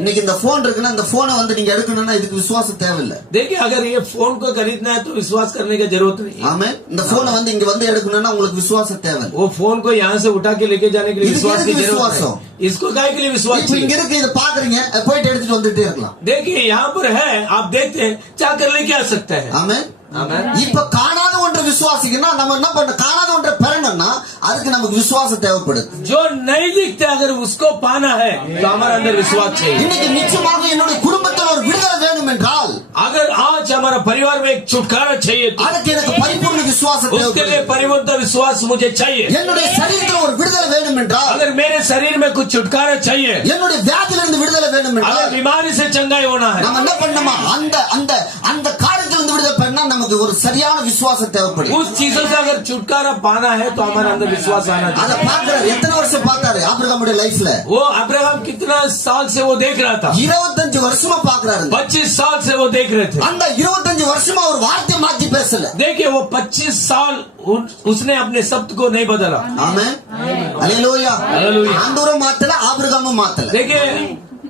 இன்னைக்கு இந்த போன் இருக்குன்னா இந்த போனை வந்து நீங்க எடுக்கணும்னா இதுக்கு விசுவாசம் தேவையில்லை. देखिए अगर ये फोन को खरीदना है तो विश्वास करने की जरूरत नहीं है. ஆமென். இந்த போனை வந்து இங்க வந்து எடுக்கணும்னா உங்களுக்கு விசுவாசம் தேவை. वो फोन को यहाँ से उठा के लेके जाने के लिए विश्वास की जरूरत है. इसको काय के लिए विश्वास இப்போ இங்க இருக்கு, இத பாக்குறீங்க, போயிட்டு எடுத்துட்டு வந்துட்டே இருக்கலாம். देखिए यहाँ पर है, आप देखते हैं जाकर लेके आ सकते हैं. ஆமென். आमेन. இப்ப காணாத ஒன்றை விசுவாசிக்கணும்னா நம்ம என்ன பண்ண, காணாத ஒன்றை பெறணும்னா அதுக்கு நமக்கு விசுவாசம் தேவைப்படுது. जो नहीं दिखते अगर उसको पाना है तो हमारे अंदर विश्वास चाहिए. இன்னைக்கு நிச்சயமாக என்னுடைய குடும்பத்தில் ஒரு விடுதலை வேணும் என்றால், अगर आज हमारा परिवार में एक छुटकारा चाहिए तो அதுக்கு எனக்கு பரிபூர்ண விசுவாசம் उसके लिए தேவைப்படுது. परिपूर्ण विश्वास मुझे चाहिए. என்னுடைய சரீரத்தில் ஒரு விடுதலை வேணும் என்றால், अगर मेरे शरीर में कुछ छुटकारा चाहिए, என்னுடைய வியாதியிலிருந்து விடுதலை வேணும் अगर என்றால், बीमारी से चंगाई होना है, நம்ம என்ன பண்ணணுமா, அந்த அந்த அந்த காரியத்திலிருந்து விடுதலை பண்ணா நமக்கு ஒரு சரியான விசுவாசம் தேவைப்படுது. उस चीजों से अगर छुटकारा पाना है तो हमारे अंदर विश्वास आना அத चाहिए. பாக்குறாரு, எத்தனை வருஷம் பார்த்தாரு ஆபிரகாமுடைய லைஃப்ல? वो अब्राहम कितना साल से वो देख रहा था? 25 வருஷமா பாக்குறாரு. 25 साल से वो देख रहे थे. அந்த 25 வருஷமா ஒரு வார்த்தை மாத்தி பேசல. देखिए वो 25 साल उसने अपने शब्द को नहीं बदला. ஆமென். அல்லேலூயா. அல்லேலூயா. ஆண்டவரும் மாத்தல, ஆபிரகாமும் மாத்தல. देखिए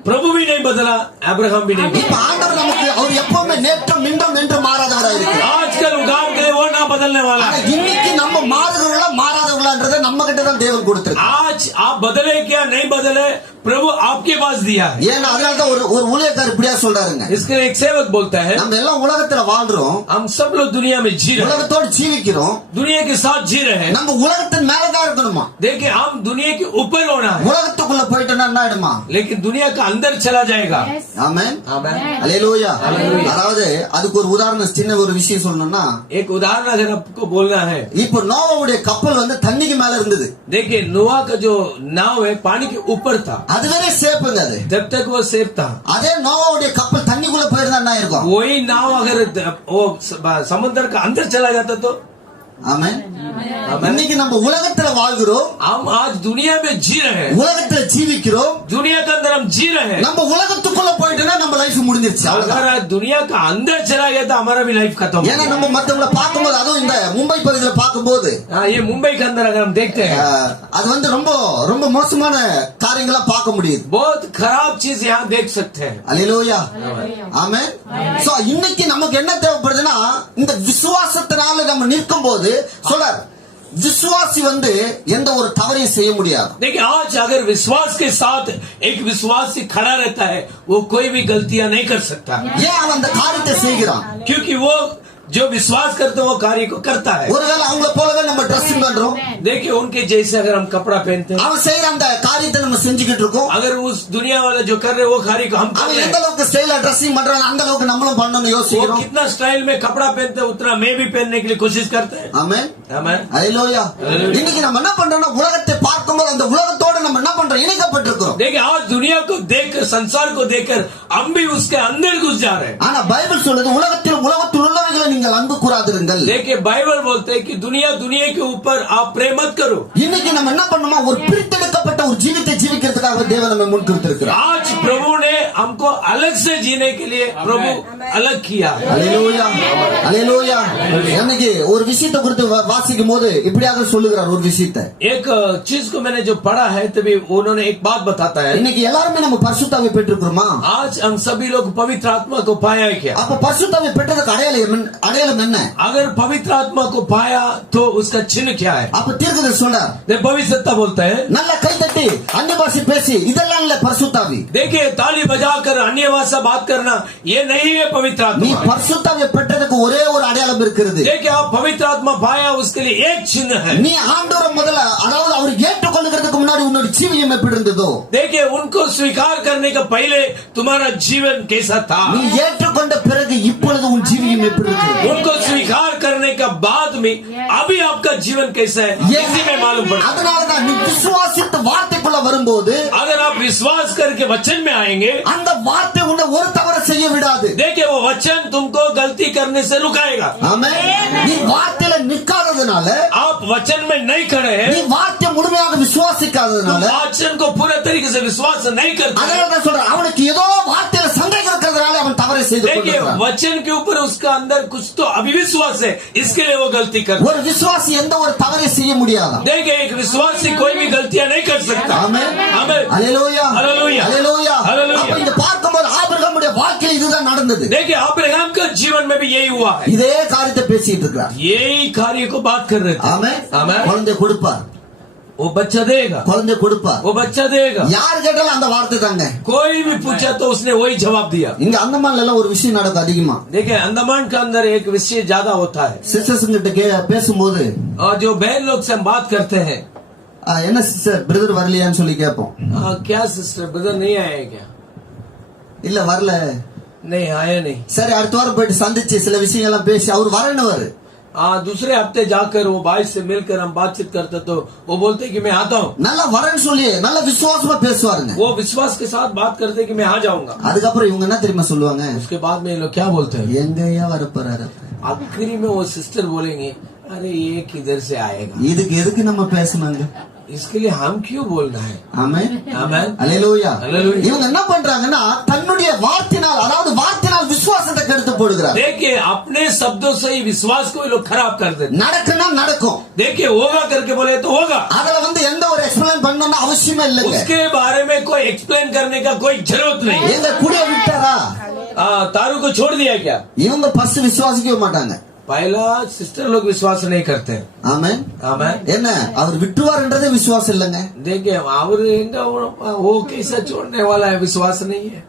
प्रभु भी नहीं बदला, अब्राहम भी नहीं बदला. இப்ப ஆண்டவர் நமக்கு அவர் எப்பவுமே நேற்றும் இன்றும் என்று மாறாதவராக இருக்கிறார். आजकल उगाम के वो ना बदलने वाला ஆனா है. இன்னைக்கு நம்ம மாறுகிறவர்களா மாறாதவர்களான்றதை நம்ம கிட்ட தான் தேவன் கொடுத்திருக்கார். आज आप बदले क्या नहीं बदले प्रभु आपके पास दिया है. ஏன்னா அதனால தான் ஒரு ஊழியக்காரர் இப்படியா சொல்றாருங்க, इसके लिए एक सेवक बोलता है நம்ம எல்லாம் உலகத்துல வாழ்றோம், हम सब लोग दुनिया में जी रहे हैं, உலகத்தோடு ஜீவிக்கிறோம், दुनिया के साथ जी रहे हैं. நம்ம உலகத்தின் மேலதான் இருக்கணுமா. देखिए हम दुनिया के ऊपर होना है, உலகத்துக்குள்ள போயிட்டோம்னா என்ன ஆயிடுமா? लेकिन दुनिया का अंदर चला जाएगा. ஆமென். आमेन. அல்லேலூயா. அல்லேலூயா. அதாவது அதுக்கு ஒரு உதாரணம், சின்ன ஒரு விஷயம் சொல்லணும்னா, एक उदाहरण अगर आपको बोलना है, இப்போ நோவாவுடைய கப்பல் வந்து தண்ணிக்கு மேல இருந்தது. देखिए नोआ का जो नाव है पानी के ऊपर था, அது வேற சேப்புங்க. அது जब तक वो सेफ था. அதே நோவாவுடைய கப்பல் தண்ணிக்குள்ள போயிருந்தா என்ன இருக்கும்? वही नाव अगर वो समुद्र का अंदर चला जाता तो. ஆமென். இன்னைக்கு நம்ம உலகத்துல வாழ்கிறோம், हम आज दुनिया में जी रहे हैं, உலகத்துல ஜீவிக்கிறோம், दुनिया के अंदर हम जी रहे हैं. நம்ம உலகத்துக்குள்ள போயிட்டோம்னா நம்ம லைஃப் முடிஞ்சிருச்சு. அவ்வளவுதான். अगर दुनिया का अंदर चला गया तो हमारा भी लाइफ खत्म. ஏன்னா நம்ம மத்தவங்கள பார்க்கும்போது, அதுவும் இந்த மும்பை பகுதியில பார்க்கும்போது, ये मुंबई के अंदर अगर हम देखते हैं அது வந்து ரொம்ப ரொம்ப மோசமான காரியங்களா பார்க்க முடியுது. बहुत खराब चीज यहाँ देख सकते हैं. அல்லேலூயா. ஆமென். சோ இன்னைக்கு நமக்கு என்ன தேவைப்படுதுன்னா, இந்த விசுவாசத்தினால நம்ம நிற்கும் போது சொல்றார், விசுவாசி வந்து எந்த ஒரு தவறையும் செய்ய முடியாது. देखिए आज अगर विश्वास के साथ एक विश्वासी खड़ा रहता है वो कोई भी गलतियां नहीं कर सकता, ஏன் அவன் அந்த காரியத்தை செய்கிறான்? क्योंकि वो जो विश्वास करते हैं वो कार्य को करता है. ஒருவேளை அவங்கள போலவே நம்ம ட்ரெஸ்ஸிங் பண்றோம், देखिए उनके जैसे अगर हम कपड़ा पहनते हैं, அவன் செய்யற அந்த காரியத்தை நம்ம செஞ்சுக்கிட்டு இருக்கோம். अगर उस दुनिया वाला जो कर रहे हैं वो कार्य को हम कर அவன் रहे எந்த हैं. அளவுக்கு ஸ்டைலா ட்ரெஸ்ஸிங் பண்றான், அந்த அளவுக்கு நம்மளும் பண்ணணும்னு वो யோசிக்கிறோம். कितना स्टाइल में कपड़ा पहनते हैं उतना मैं भी पहनने के लिए कोशिश करते हैं. ஆமென். आमेन. அல்லேலூயா. இன்னைக்கு நம்ம என்ன பண்றோம்னா, உலகத்தை பார்க்கும்போது அந்த உலகத்தோட நம்ம என்ன பண்றோம், இணைக்கப்பட்டிருக்கிறோம். देखिए आज दुनिया को देखकर संसार को देखकर हम भी उसके अंदर घुस जा रहे हैं. ஆனா பைபிள் சொல்லுது, உலகத்தில் உள்ளவைகளை நீங்கள் அன்பு கூறாதிருங்கள். देखिए बाइबल बोलते हैं कि दुनिया के ऊपर आप प्रेम मत करो. இன்னைக்கு நம்ம என்ன பண்ணோமா, ஒரு பிரித்தெடுக்கப்பட்ட ஒரு ஜீவித்தை ஜீவிக்கிறதுக்காக தேவன் நம்ம முன்னிறுத்திருக்கிறார். आज प्रभु ने हमको अलग से जीने के लिए प्रभु अलग किया. அல்லேலூயா. அல்லேலூயா. இன்னைக்கு ஒரு விஷயத்தை குறித்து வாசிக்கும் போது இப்படியாக சொல்லுகிறார் ஒரு விஷயத்தை. एक चीज को मैंने जो पढ़ा है तभी उन्होंने एक बात बताता है. இன்னைக்கு எல்லாருமே நம்ம பரிசுத்தாவை பெற்றிருக்கிறோமா? आज हम सभी लोग पवित्र आत्मा को पाया है क्या? அப்ப பரிசுத்தாவை பெற்றதுக்கு அடையாளம் என்ன? अगर पवित्र आत्मा को पाया तो उसका चिन्ह क्या है? அப்ப தீர்க்கதரிசி சொல்றார், भविष्यता बोलता है. நல்ல கை தட்டி अन्य भाषा பேசி இதெல்லாம் இல்ல பரிசுத்தாவி. देखिए ताली बजाकर अन्य भाषा बात करना ये नहीं है पवित्र நீ आत्मा. பரிசுத்தாவை பெற்றதுக்கு ஒரே ஒரு அடையாளம் இருக்கிறது. देखिए आप पवित्र आत्मा पाया उसके लिए एक चिन्ह है. நீ ஆண்டவரை முதல்ல, அதாவது அவர் ஏற்றுக்கொள்ளுகிறதுக்கு முன்னாடி உன்னோட ஜீவியம் எப்படி இருந்ததோ, देखिए उनको स्वीकार करने का पहले तुम्हारा जीवन कैसा था, நீ ஏற்றுக்கொண்ட பிறகு இப்பொழுது உன் ஜீவியம் எப்படி இருக்கு? उनको स्वीकार करने का बाद में अभी आपका जीवन कैसा है इसी में मालूम पड़ता है. அதனாலதான் நீ விசுவாசித்த வார்த்தைக்குள்ள வரும்போது अगर आप विश्वास करके वचन में आएंगे, அந்த வார்த்தை உன்னை ஒரு தவறு செய்ய விடாது. देखिए वो वचन तुमको गलती करने से रुकाएगा. ஆமென். நீ வார்த்தையில நிக்காதது இல்லாததுனால, आप वचन में नहीं खड़े நீ हैं, வார்த்தை முழுமையாக तुम விசுவாசிக்காததுனால, वचन को पूरे तरीके से विश्वास नहीं करते। அதனால தான் சொல்றேன், அவனுக்கு ஏதோ வார்த்தையில சந்தேகம் இருக்கிறதுனால அவன் தவறை செய்து देखिए கொண்டிருக்கிறான். वचन के ऊपर उसका अंदर कुछ तो अविश्वास है, इसके लिए वो गलती करता ஒரு விசுவாசி எந்த ஒரு தவறை செய்ய முடியாதா? है। देखिए एक विश्वासी कोई भी गलतियां नहीं कर सकता। ஆமென். आमीन। அல்லேலூயா. அல்லேலூயா. அல்லேலூயா. அல்லேலூயா. அப்ப இங்க பார்க்கும்போது ஆபிரகாமுடைய வாழ்க்கையில் இதுதான் நடந்தது. देखिए अब्राहम का जीवन में भी यही हुआ है, இதே காரியத்தை பேசிட்டு இருக்கிறார். यही कार्य को बात कर रहे थे। ஆமென். ஆமென். குழந்தை கொடுப்பார், वो बच्चा देगा, குழந்தை கொடுப்பார். वो बच्चा देगा। யார் கேட்டாலும் அந்த வார்த்தை தாங்க. कोई भी पूछा तो उसने वही जवाब दिया। இங்க அந்தமான்ல எல்லாம் ஒரு விஷயம் நடக்கும் அதிகமா. देखिए अंडमान के अंदर एक विषय ज्यादा होता है, சிஸ்டர்ஸ் கிட்ட பேசும்போது, और जो बहन लोग से हम बात करते हैं, என்ன சிஸ்டர் பிரதர் வரலையான்னு சொல்லி கேட்போம். क्या सिस्टर ब्रदर नहीं आए हैं क्या? இல்ல வரல. नहीं आए नहीं। சரி, அடுத்த வாரம் போயிட்டு சந்திச்சு சில விஷயங்கள்லாம் பேசி அவர் வரணுவாரு. दूसरे हफ्ते जाकर वो भाई से मिलकर हम बातचीत करते तो वो बोलते कि मैं आता हूँ। நல்லா வரேன்னு சொல்லி நல்ல விசுவாசமா பேசுவாருங்க. वो विश्वास के साथ बात करते कि मैं आ जाऊंगा। அதுக்கப்புறம் இவங்க என்ன தெரியுமா சொல்லுவாங்க? उसके बाद में ये लोग क्या बोलते हैं, எங்கயா வரப்போறாரு? आखिरी में वो सिस्टर बोलेंगे अरे ये किधर से आएगा, இதுக்கு எதுக்கு நம்ம பேசணுங்க? इसके लिए हम क्यों बोलना है। ஆமென். आमीन। அல்லேலூயா. அல்லேலூயா. இவங்க என்ன பண்றாங்கன்னா தன்னுடைய வார்த்தையினால், அதாவது வார்த்தையினால் விசுவாசத்தை கெடுத்து போடுகிறார். देखिए अपने शब्दों से ही विश्वास को ये लोग खराब कर देते। நடக்குன்னா நடக்கும். देखिए होगा करके बोले तो होगा, அதுல எந்த ஒரு எக்ஸ்பிளைன் பண்ணணும்னு அவசியமே இல்லைங்க. उसके बारे में कोई एक्सप्लेन करने का कोई जरूरत नहीं। எங்க கூட விட்டாரா? तारू को छोड़ दिया क्या? இவங்க ஃபர்ஸ்ட் விசுவாசிக்கவே மாட்டாங்க. पहला सिस्टर लोग विश्वास नहीं करते हैं। ஆமென். आमीन। என்ன அவர் விட்டுவார்ன்றதே விசுவாசம் இல்லைங்க. देखिए वो कैसा छोड़ने वाला है, विश्वास नहीं है।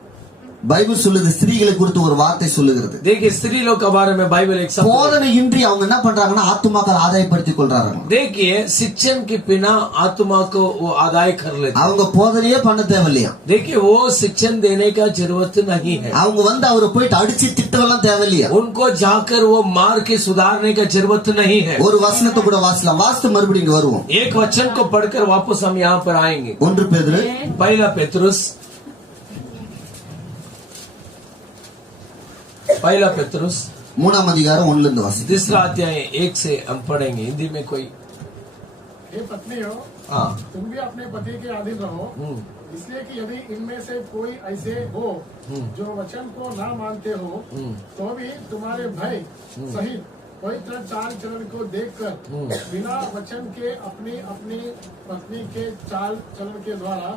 பைபிள் சொல்லுது, ஸ்திரீகளை குறித்து ஒரு வார்த்தை சொல்லுகிறது. देखिए स्त्री लोग के बारे में बाइबल एक शब्द, போதனை இன்றி அவங்க என்ன பண்றாங்கன்னா ஆத்துமாக்களை ஆதாயப்படுத்திக் கொள்றாங்க. देखिए शिक्षण के बिना आत्मा को वो आदाय कर लेते। அவங்க போதனையே பண்ண தேவையில்லையா? देखिए वो शिक्षण देने का जरूरत नहीं है। அவங்க அவரை போயிட்டு அடிச்சு திட்டவெல்லாம் தேவையில்லையா? उनको जाकर वो मार के सुधारने का जरूरत नहीं है। ஒரு வசனத்தை கூட வாசிக்கலாம். வாசித்து मறுபடியும் இங்க வருவோம். एक वचन को पढ़कर वापस हम यहाँ पर आएंगे। 1 பேதுரு पहला पेतरुस 3 அதிகாரம் 1 இருந்து வாசி. तीसरा अध्याय 1 से हम पढ़ेंगे। हिंदी में कोई हे पत्नियों, हाँ तुम भी अपने पति के अधीन रहो, इसलिए कि यदि इनमें से कोई ऐसे हो जो वचन को ना मानते हो, तो भी तुम्हारे भय सहित पवित्र चाल चलन को देखकर बिना वचन के अपनी अपनी पत्नी के चाल चलन के द्वारा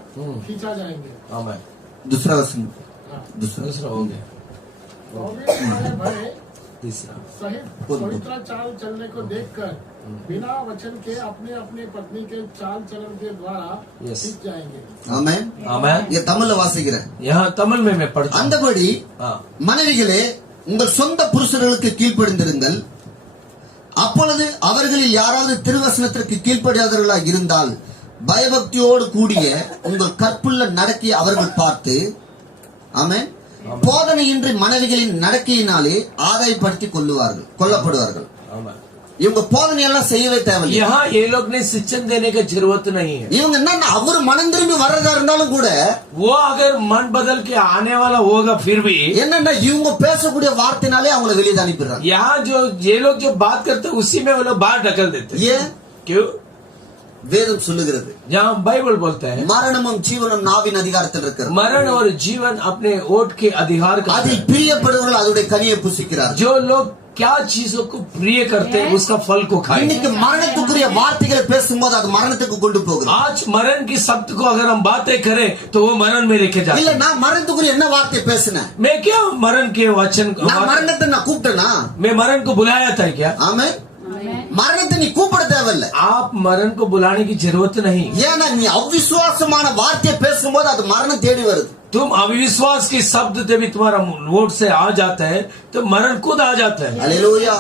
खींचा जाएंगे। आमीन। दूसरा वचन. दूसरा हो गया। तो भी तुम्हारे भय तीसरा सहित पवित्र चाल चलने को देखकर बिना वचन के अपने अपने पत्नी के चाल चलन के द्वारा Yes. सीख जाएंगे। ஆமென். आमीन। இங்க தமிழ்ல வாசிக்கிறேன். यहाँ तमिल में मैं पढ़ता हूँ। அந்தபடி हाँ மனைவிகளே உங்கள் சொந்த புருஷர்களுக்கு கீழ்ப்படிந்திருங்கள். அப்பொழுது அவர்களில் யாராவது திருவசனத்திற்கு கீழ்ப்படியாதவர்களாக இருந்தால் பயபக்தியோடு கூடிய உங்கள் கற்புள்ள நடக்கையை அவர்கள் பார்த்து, ஆமென், போதனையின்றி மனைவிகளின் நடக்கையினாலே ஆதாயப்படுத்திக் கொல்லப்படுவார்கள். आमीन। இவங்க போதனையெல்லாம் செய்யவே தேவையில்லை. यहाँ ये लोग ने शिक्षण देने का जरूरत नहीं है। இவங்க என்ன அவர் மனம் திரும்பி வர்றதா இருந்தாலும் கூட वो अगर मन बदल के आने वाला होगा फिर भी என்னன்னா இவங்க பேசக்கூடிய வார்த்தைனாலே அவங்கள வெளியே அனுப்பிடுறாங்க. यहाँ जो ये लोग जो बात करते हैं उसी में वो लोग बाहर ढकल देते हैं। ஏன்? क्यों? வேதம் சொல்லுகிறது, जहाँ बाइबल बोलता है மரணமும் ஜீவனும் நாவின் அதிகாரத்தில் இருக்கிறது. मरण और जीवन अपने ओठ के अधिकार का है। அதில் பிரியப்படுவர்கள் அதோட கனியை புசிக்கிறார்கள். जो लोग क्या चीजों को प्रिय करते हैं उसका फल को खाएंगे। இன்னைக்கு மரணத்துக்குரிய வார்த்தைகளை பேசும்போது அது மரணத்துக்கு கொண்டு போகுது. आज मरण की शब्द को अगर हम बातें करें तो वो मरण में लेके जाते இல்ல हैं। நான் மரணத்துக்குரிய என்ன வார்த்தை பேசினேன்? मैं क्या मरण के वचन நான் மரணத்தை நான் கூப்பிட்டேனா? मैं मरण को बुलाया था क्या? ஆமென். மரணத்தை நீ கூப்பிட தேவையில்லை. आप मरण को बुलाने की जरूरत नहीं। ஏன்னா நீ அவிசுவாசமான வார்த்தையை பேசும்போது அது மரணம் தேடி வருது. तुम अविश्वास के शब्द जब भी तुम्हारा नोट से आ जाता है तो मरण खुद आ जाता है। அல்லேலூயா.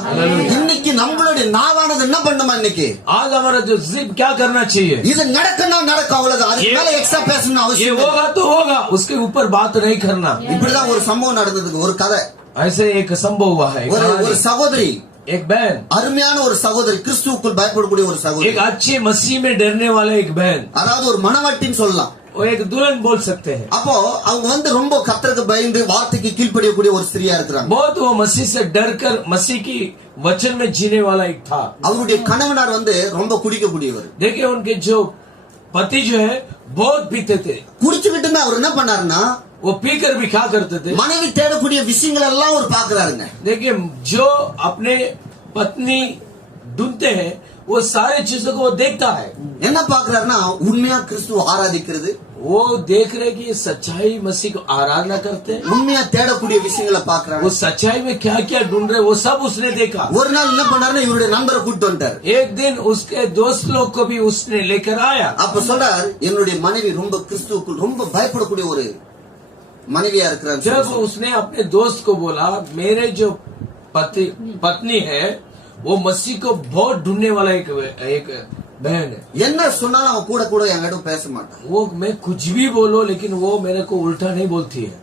இன்னைக்கு நம்மளுடைய நாவானது என்ன பண்ணுமா? இன்னைக்கு आज हमारा जो जिद क्या करना चाहिए? இது நடக்குன்னா நடக்கும், அவ்வளவுதான். அதுக்கு மேல எக்ஸ்ட்ரா பேசணும் ये அவசியம் இல்லை. होगा तो होगा, उसके ऊपर बात नहीं करना। இப்படிதான் ஒரு சம்பவம் நடந்ததுக்கு ஒரு கதை. ऐसे एक संभव हुआ है। ஒரு சகோதரி, एक बहन, அருமையான ஒரு சகோதரி, கிறிஸ்துவுக்குள் பயப்படக்கூடிய ஒரு சகோதரி, एक अच्छे मसीह में डरने वाले एक बहन, அதாவது ஒரு மணவாட்டின்னு சொல்லலாம். वो एक दुल्हन बोल सकते हैं। அப்போ அவங்க வந்து ரொம்ப கர்த்தருக்கு பயந்து வார்த்தைக்கு கீழ்ப்படியக்கூடிய ஒரு ஸ்திரியா இருக்கிறாங்க. बहुत वो मसीह से डरकर मसीह की वचन में जीने वाला एक था। அவருடைய கணவனார் வந்து ரொம்ப குடிக்கக்கூடியவர். देखिए उनके जो पति जो है बहुत पीते थे। குடிச்சுக்கிட்டு அவர் என்ன பண்ணாருன்னா वो पीकर भी क्या करते थे, மனைவி தேடக்கூடிய விஷயங்கள் எல்லாம் அவர் பாக்குறாருங்க. देखिए जो अपने पत्नी ढूंढते हैं वो सारे चीजों को वो देखता है। என்ன பாக்குறாருன்னா உண்மையா கிறிஸ்துவ ஆராதிக்கிறது, वो देख रहे कि ये सच्चाई मसीह को आराधना करते हैं। உண்மையா தேடக்கூடிய விஷயங்களை பாக்குறாரு. वो सच्चाई में क्या क्या ढूंढ रहे वो सब उसने देखा। ஒரு நாள் என்ன பண்ணாருன்னா இவருடைய நண்பரை கூட்டிட்டு வந்துட்டார். एक दिन उसके दोस्त लोग को भी उसने लेकर आया। அப்ப சொல்றார் என்னுடைய மனைவி ரொம்ப கிறிஸ்துவுக்குள் ரொம்ப பயப்படக்கூடிய ஒரு மனைவியா இருக்கிறார். जब उसने अपने दोस्त को बोला मेरे जो पत्नी है वो मसीह को बहुत ढूंढने वाला एक बहन है। என்ன சொன்னாலும் அவன் கூட கூட என்கிட்ட பேச மாட்டான். वो मैं कुछ भी बोलो लेकिन वो मेरे को उल्टा नहीं बोलती है।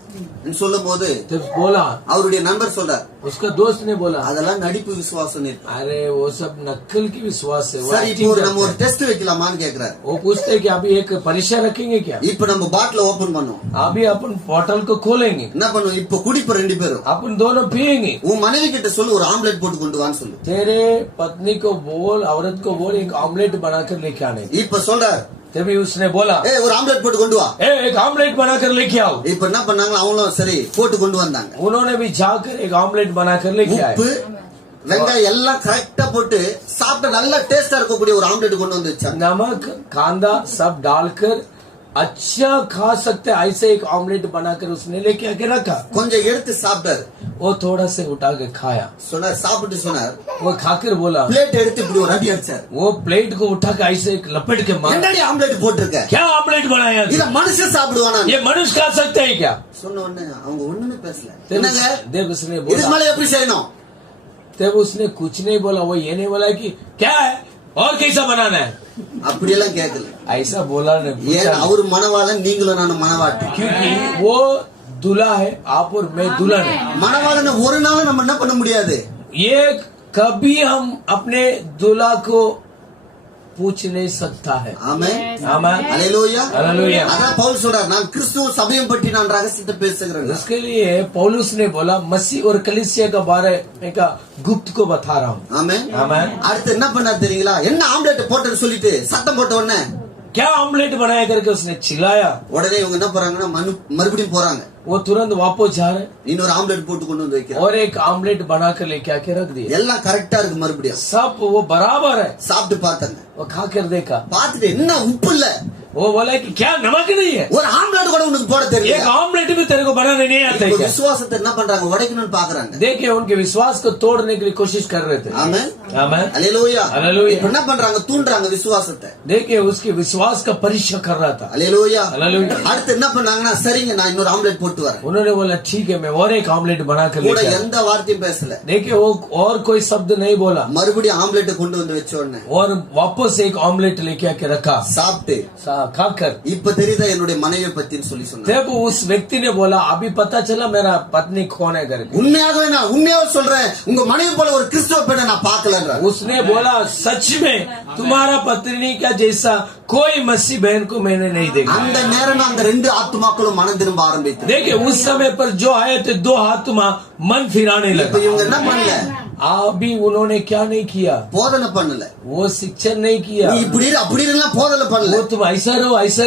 சொல்லும் போது तो बोला அவருடைய நண்பர் சொல்றார் उसका दोस्त ने बोला அதெல்லாம் நடிப்பு விசுவாசம் இருக்கு. अरे वो सब नकल की विश्वास है। वो சரி acting இப்போ நம்ம करते ஒரு हैं। டெஸ்ட் வைக்கலாமான்னு கேக்குறாரு. वो पूछते हैं कि अभी एक परीक्षा रखेंगे क्या, இப்ப நம்ம பாட்டில ஓபன் பண்ணுவோம். अभी अपन बोतल को खोलेंगे, என்ன பண்ணுவோம் இப்ப குடிப்ப ரெண்டு பேரும். अपन दोनों पियेंगे। உன் மனைவி கிட்ட சொல்லு ஒரு ஆம்லெட் போட்டு கொண்டு வான்னு சொல்லு. तेरे पत्नी को बोल, औरत को बोल एक ऑमलेट बनाकर लेके आने। இப்ப சொல்றார் तभी उसने बोला ஏய் ஒரு ஆம்லெட் போட்டு கொண்டு வா. एक ऑमलेट बनाकर लेके आओ। இப்ப என்ன பண்ணாங்க அவங்களும் சரி போட்டு கொண்டு வந்தாங்க. उन्होंने भी जाकर एक ऑमलेट बनाकर लेके आए। உப்பு வெங்காயம் எல்லாம் கரெக்டா போட்டு சாப்பிட்ட நல்ல டேஸ்டா இருக்கக்கூடிய ஒரு ஆம்லெட் கொண்டு வந்து வச்சாங்க. नमक कांदा सब डालकर अच्छा खा सकते ऐसे एक ऑमलेट बनाकर उसने लेके आके रखा। கொஞ்சம் எடுத்து சாப்பிட்டாரு. वो थोड़ा से उठा के खाया। சொன்னார் சாப்பிட்டு சொன்னார் वो खाकर बोला, பிளேட் எடுத்து இப்படி ஒரு அடி அடிச்சார். वो प्लेट को उठा के ऐसे एक लपेट के मारा। என்னடி ஆம்லெட் போட்டிருக்க? क्या ऑमलेट बनाया? இத மனுஷன் சாப்பிடுவானா? ये मनुष्य खा सकते हैं क्या? சொன்ன உடனே அவங்க ஒண்ணுமே பேசல. என்னங்க देव उसने இதுக்கு बोला, மேல எப்படி செய்யணும்? तब उसने कुछ नहीं बोला। वो ये नहीं बोला कि क्या है और कैसा बनाना है, அப்படி எல்லாம் கேட்கல. ऐसा बोला नहीं। ஏன் पूछा அவரு மணவாளன் நீங்களும் நானும் மணவாட்டி. क्योंकि वो दूल्हा है आप और मैं दुल्हन है। மணவாளனை ஒரு நாளும் நம்ம என்ன பண்ண முடியாது. ये कभी हम अपने दूल्हा को पूछ नहीं सकता है। ஆமென் आमीन அல்லேலூயா हालेलुया। அதான் பவுல் சொல்றார் நான் கிறிஸ்துவ சபையை பற்றி நான் ரகசியத்தை பேசுகிறேன். इसके लिए पौलुस ने बोला मसीह और कलीसिया के बारे में का गुप्त को बता रहा हूँ। ஆமென் आमीन। அடுத்து என்ன பண்ணாரு தெரியுங்களா? என்ன ஆம்லெட் போட்டேன்னு சொல்லிட்டு சத்தம் போட்ட உடனே क्या ऑमलेट बनाया करके उसने चिल्लाया। உடனே இவங்க என்ன போறாங்கன்னா மறுபடியும் போறாங்க. वो तुरंत वापस जा रहे இன்னொரு ஆம்லெட் போட்டு கொண்டு வந்து வைக்கிறாங்க. और एक ऑमलेट बनाकर लेके आके रख दिया। எல்லாம் கரெக்டா இருக்கு. மறுபடியும் सब वो बराबर है। சாப்பிட்டு பார்த்தாங்க. वो खा कर देखा, பார்த்துட்டு என்ன உப்பு இல்ல. वो बोला कि क्या नमक नहीं है, ஒரு ஆம்லெட் கூட உனக்கு போட एक தெரியல. ऑमलेट भी तेरे को बनाने नहीं आता है இப்ப क्या? விசுவாசத்தை என்ன பண்றாங்க உடைக்கணும்னு பாக்குறாங்க. देखिए उनके विश्वास को तोड़ने के लिए कोशिश कर रहे थे। ஆமென் आमीन அல்லேலூயா. அல்லேலூயா। இப்ப என்ன பண்றாங்க தூண்டுறாங்க விசுவாசத்தை. देखिए उसके विश्वास का परीक्षा कर रहा था। அல்லேலூயா. அல்லேலூயா। அடுத்து என்ன பண்ணாங்கன்னா சரிங்க நான் இன்னொரு ஆம்லெட் போட்டு வரேன். उन्होंने बोला ठीक है मैं और एक ऑमलेट बनाकर கூட लेके आया। எந்த வார்த்தையும் பேசல. देखिए वो और कोई शब्द नहीं बोला மறுபடியும் ஆம்லெட் கொண்டு வந்து வச்ச உடனே और वापस एक ऑमलेट लेके आके रखा। சாப்பிட்டு खाकर இப்ப தெரியுதா என்னுடைய மனைவியை பத்தின்னு சொல்லி சொன்னார். तब उस व्यक्ति ने बोला अभी पता चला मेरा पत्नी कौन है करके। உண்மையாகவே நான் உண்மையாவே சொல்றேன் உங்க மனைவி போல ஒரு கிறிஸ்துவ பெண்ணை நான் பார்க்கலன்றார். उसने बोला सच में तुम्हारा पत्नी का जैसा कोई मसीह बहन को मैंने नहीं देखा। அந்த நேரம் அந்த ரெண்டு ஆத்துமாக்களும் மனம் திரும்ப ஆரம்பித்தது. देखिए उस समय पर जो आए थे दो आत्मा मन फिराने இப்ப लगा। இவங்க என்ன பண்ணல? अभी उन्होंने क्या नहीं किया, போதனை பண்ணல. वो शिक्षण नहीं किया। நீ இப்படி இரு அப்படி இருலாம் போதனை பண்ணல. वो तुम ऐसा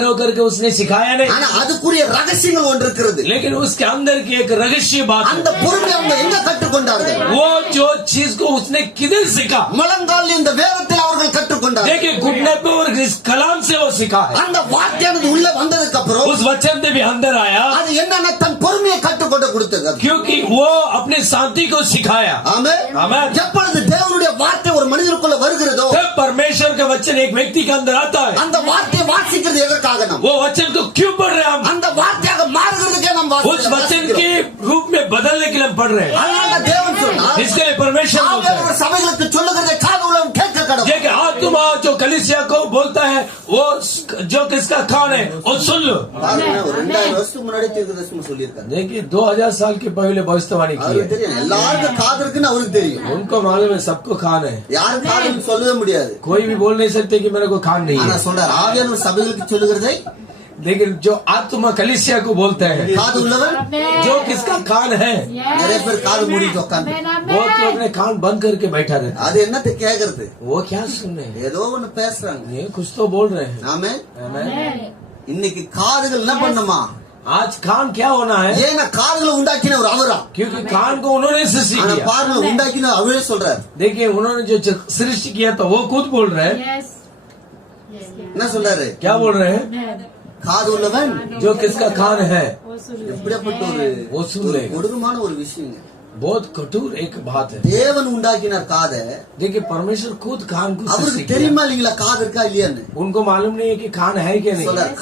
रहो करके उसने सिखाया नहीं। ஆனா அதுக்குரிய ரகசியங்கள் ஒன்று இருக்கிறது. लेकिन उसके अंदर की एक रहस्य बात அந்த है। பொறுமை அவங்க எங்க கற்றுக்கொண்டார்கள்? वो जो चीज को उसने किधर सीखा? முழங்கால் இந்த வேதத்தில் அவர்கள் கற்றுக்கொண்டார்கள். देखिए घुटने पे और इस कलाम से वो सीखा है। அந்த வார்த்தையானது உள்ள வந்ததுக்கு அப்புறம் उस वचन से भी अंदर आया அது என்னன்னா தன் பொறுமையை கற்றுக்கொண்டு கொடுத்தது. क्योंकि वो अपने शांति को सिखाया। ஆமென். आमीन। எப்பொழுது தேவனுடைய வார்த்தை ஒரு மனிதனுக்குள்ள வருகிறதோ जब परमेश्वर का वचन एक व्यक्ति के अंदर आता है அந்த வார்த்தையை வாசிக்கிறது எதற்காக நாம்? वो वचन को क्यों पढ़ रहे हैं हम? அந்த வார்த்தையாக மாறுகிறதுக்கே நாம் उस वचन के रूप में बदलने के लिए हम पढ़ रहे हैं। அதனால தேவன் சொன்னார் इसके लिए परमेश्वर बोलता है ஆவியானவர் சபைகளுக்கு சொல்லுகிறதை காது உள்ளவன் கேட்க கடவுள். देखिए आत्मा जो कलीसिया को बोलता है वो जो किसका कान है वो सुन लो। பாருங்க ஒரு 2000 வருஷத்துக்கு முன்னாடி தீர்க்கதரிசனம் சொல்லியிருக்காரு. देखिए 2000 साल के पहले भविष्यवाणी की அவருக்கு है। தெரியும் எல்லாருக்கும் காது இருக்குன்னு அவருக்கு தெரியும். उनको मालूम है सबको कान है। யாரும் காதுன்னு சொல்லவே முடியாது. कोई भी बोल नहीं सकते कि मेरे को कान नहीं ஆனா है। சொல்றார் ஆவியானவர் சபைகளுக்கு சொல்லுகிறதை लेकिन जो आत्मा कलीसिया को बोलते हैं, காது உள்ளவன் जो किसका कान है, நிறைய பேர் காது மூடிட்டு உட்காந்து बहुत लोग ने कान बंद करके बैठा रहता அது என்னத்தை கேக்குறது है। वो क्या सुन रहे हैं? ஏதோ ஒண்ணு பேசுறாங்க ये कुछ तो बोल रहे हैं। ஆமென் आमेन। இன்னைக்கு காதுகள் என்ன பண்ணுமா आज कान क्या होना है? ஏன்னா காதுகளை உண்டாக்கின ஒரு அவரா क्योंकि कान को उन्होंने सृष्टि ஆனா किया। பாருங்க உண்டாக்கின அவரே சொல்றாரு देखिए उन्होंने जो सृष्टि किया था वो खुद बोल रहे हैं। Yes. என்ன சொல்றாரு क्या बोल रहे हैं? காது உள்ளவன் जो किसका कान है எப்படிப்பட்ட वो सुन ஒரு लेगा। கொடூரமான ஒரு விஷயங்க बहुत कठोर एक बात है। தேவன் உண்டாக்கினார் காதை देखिए परमेश्वर खुद कान को அவருக்கு सृष्टि किया। தெரியுமா இல்லீங்களா காது இருக்கா இல்லையான்னு उनको मालूम नहीं है कि कान है क्या नहीं। சொல்றாரு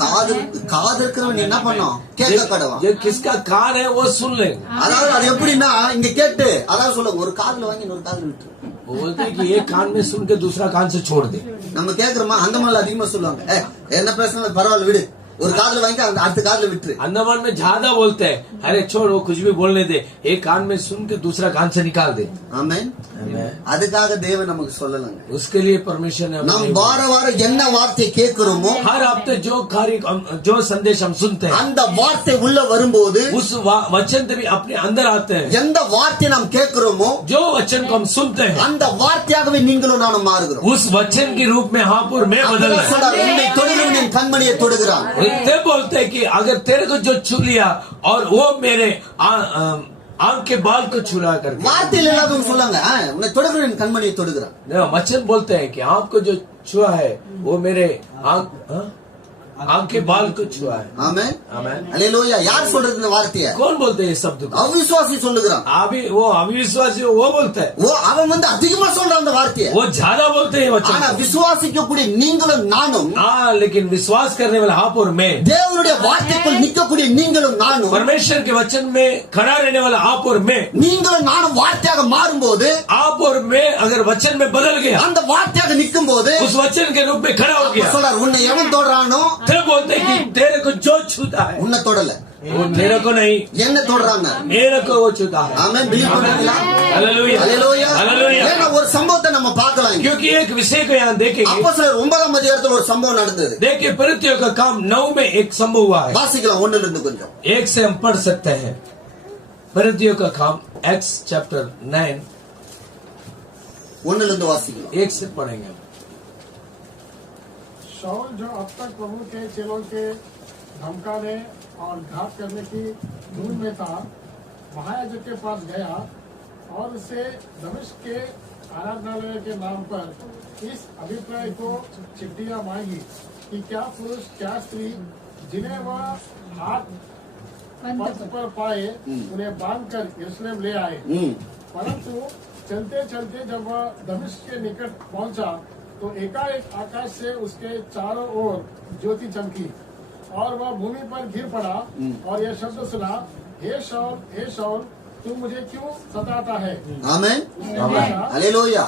காது இருக்கிறவன் என்ன பண்ணோம் கேட்க கடவான் जो किसका कान है वो सुन लेगा। அதாவது அது எப்படின்னா இங்க கேட்டு அதாவது சொல்ல ஒரு காதுல வாங்கி இன்னொரு காதுல விட்டு वो बोलते हैं कि एक कान में सुन के दूसरा कान से छोड़ दे। நம்ம கேக்குறோமா அந்த மாதிரி அதிகமா சொல்லுவாங்க என்ன பேசினாலும் பரவாயில்ல விடு ஒரு காதுல வாங்கி அடுத்த காதுல விட்டுரு अंडमान में ज्यादा बोलते हैं, अरे छोड़ वो कुछ भी बोलने दे, एक कान में सुन के दूसरा कान से निकाल दे। ஆமென் அதுக்காக தேவன் நமக்கு சொல்லலங்க उसके लिए परमेश्वर ने हमें நாம் नहीं बोला। வார வாரம் என்ன வார்த்தை கேட்கிறோமோ हर हफ्ते जो कार्य जो संदेश हम सुनते हैं, அந்த வார்த்தை உள்ள வரும்போது उस वचन भी अपने अंदर आते हैं। எந்த வார்த்தை நாம் கேட்கிறோமோ जो वचन को हम सुनते हैं, அந்த வார்த்தையாகவே நீங்களும் நானும் மாறுகிறோம் उस वचन के रूप में हाँ और मैं बदल அப்பதான் रहे हैं। சொல்றார், உன்னை தொடுகிறவன் என் கண்மணியை தொடுகிறான் ते बोलते हैं कि अगर तेरे को जो छू लिया और वो मेरे आंख के बाल को छुरा करके, வார்த்தையில் இல்லாதவங்க சொல்லாங்க உன்னை தொடுகிறவன் என் கண்மணியை தொடுகிறான் वचन बोलते हैं कि आपको जो छुआ है वो मेरे आंख के बाल को छुआ है। ஆமென் आमेन। அல்லேலூயா யார் சொல்றது இந்த வார்த்தையை कौन बोलते हैं इस शब्द को? அவிசுவாசி சொல்லுகிறான் अभी वो अविश्वासी वो बोलते हैं, அவன் வந்து அதிகமா சொல்றான் அந்த வார்த்தையை वो ज्यादा बोलते हैं ஆனா वचन। விசுவாசிக்கக்கூடிய நீங்களும் நானும் हाँ लेकिन विश्वास करने वाला आप और मैं, தேவனுடைய வார்த்தைக்குள் நிற்கக்கூடிய நீங்களும் நானும் परमेश्वर के वचन में खड़ा रहने वाला आप और मैं, நீங்களும் நானும் வார்த்தையாக மாறும்போது आप और मैं अगर वचन में बदल गया, அந்த வார்த்தையாக நிற்கும் போது उस वचन के रूप में खड़ा हो गया, சொல்றார் உன்னை எவன் தொடுறானோ फिर बोलते हैं कि तेरे को जो छूता है உன்னை தொடல वो मेरे को नहीं, என்ன தொடுறாங்க मेरे को वो छूता है। ஆமென் பிலீவ் பண்ணுவீங்களா हालेलुया அல்லேலூயா हालेलुया। ஏன்னா ஒரு சம்பவத்தை நம்ம பார்க்கலாம் இங்க. क्योंकि एक विषय को यहाँ देखेंगे। அப்போஸ்தலர் 9ஆம் அதிகாரத்துல ஒரு சம்பவம் நடந்தது देखिए प्रेरितों का काम 9 में एक संभव हुआ है। வாசிக்கலாம் ஒண்ணுல இருந்து கொஞ்சம் एक से हम पढ़ सकते हैं। प्रेरितों का काम एक्स चैप्टर 9 ஒண்ணுல इருந்து வாசிக்கலாம் 1 से पढ़ेंगे। शाऊल जो अब तक प्रभु के चेलों के धमकाने और घात करने की धुन में था, महायाजक के पास गया और उससे दमिश्क के आराधनालय के नाम पर इस अभिप्राय को चिट्ठियां मांगी कि क्या पुरुष क्या स्त्री जिन्हें वह हाथ पथ पर पाए उन्हें बांधकर यरूशलेम ले आए। परंतु चलते चलते जब वह दमिश्क के निकट पहुंचा तो एकाएक आकाश से उसके चारों ओर ज्योति चमकी और वह भूमि पर गिर पड़ा और यह शब्द सुना, हे शाऊल तू मुझे क्यों सताता है। ஆமென் उसने कहा, அல்லேலூயா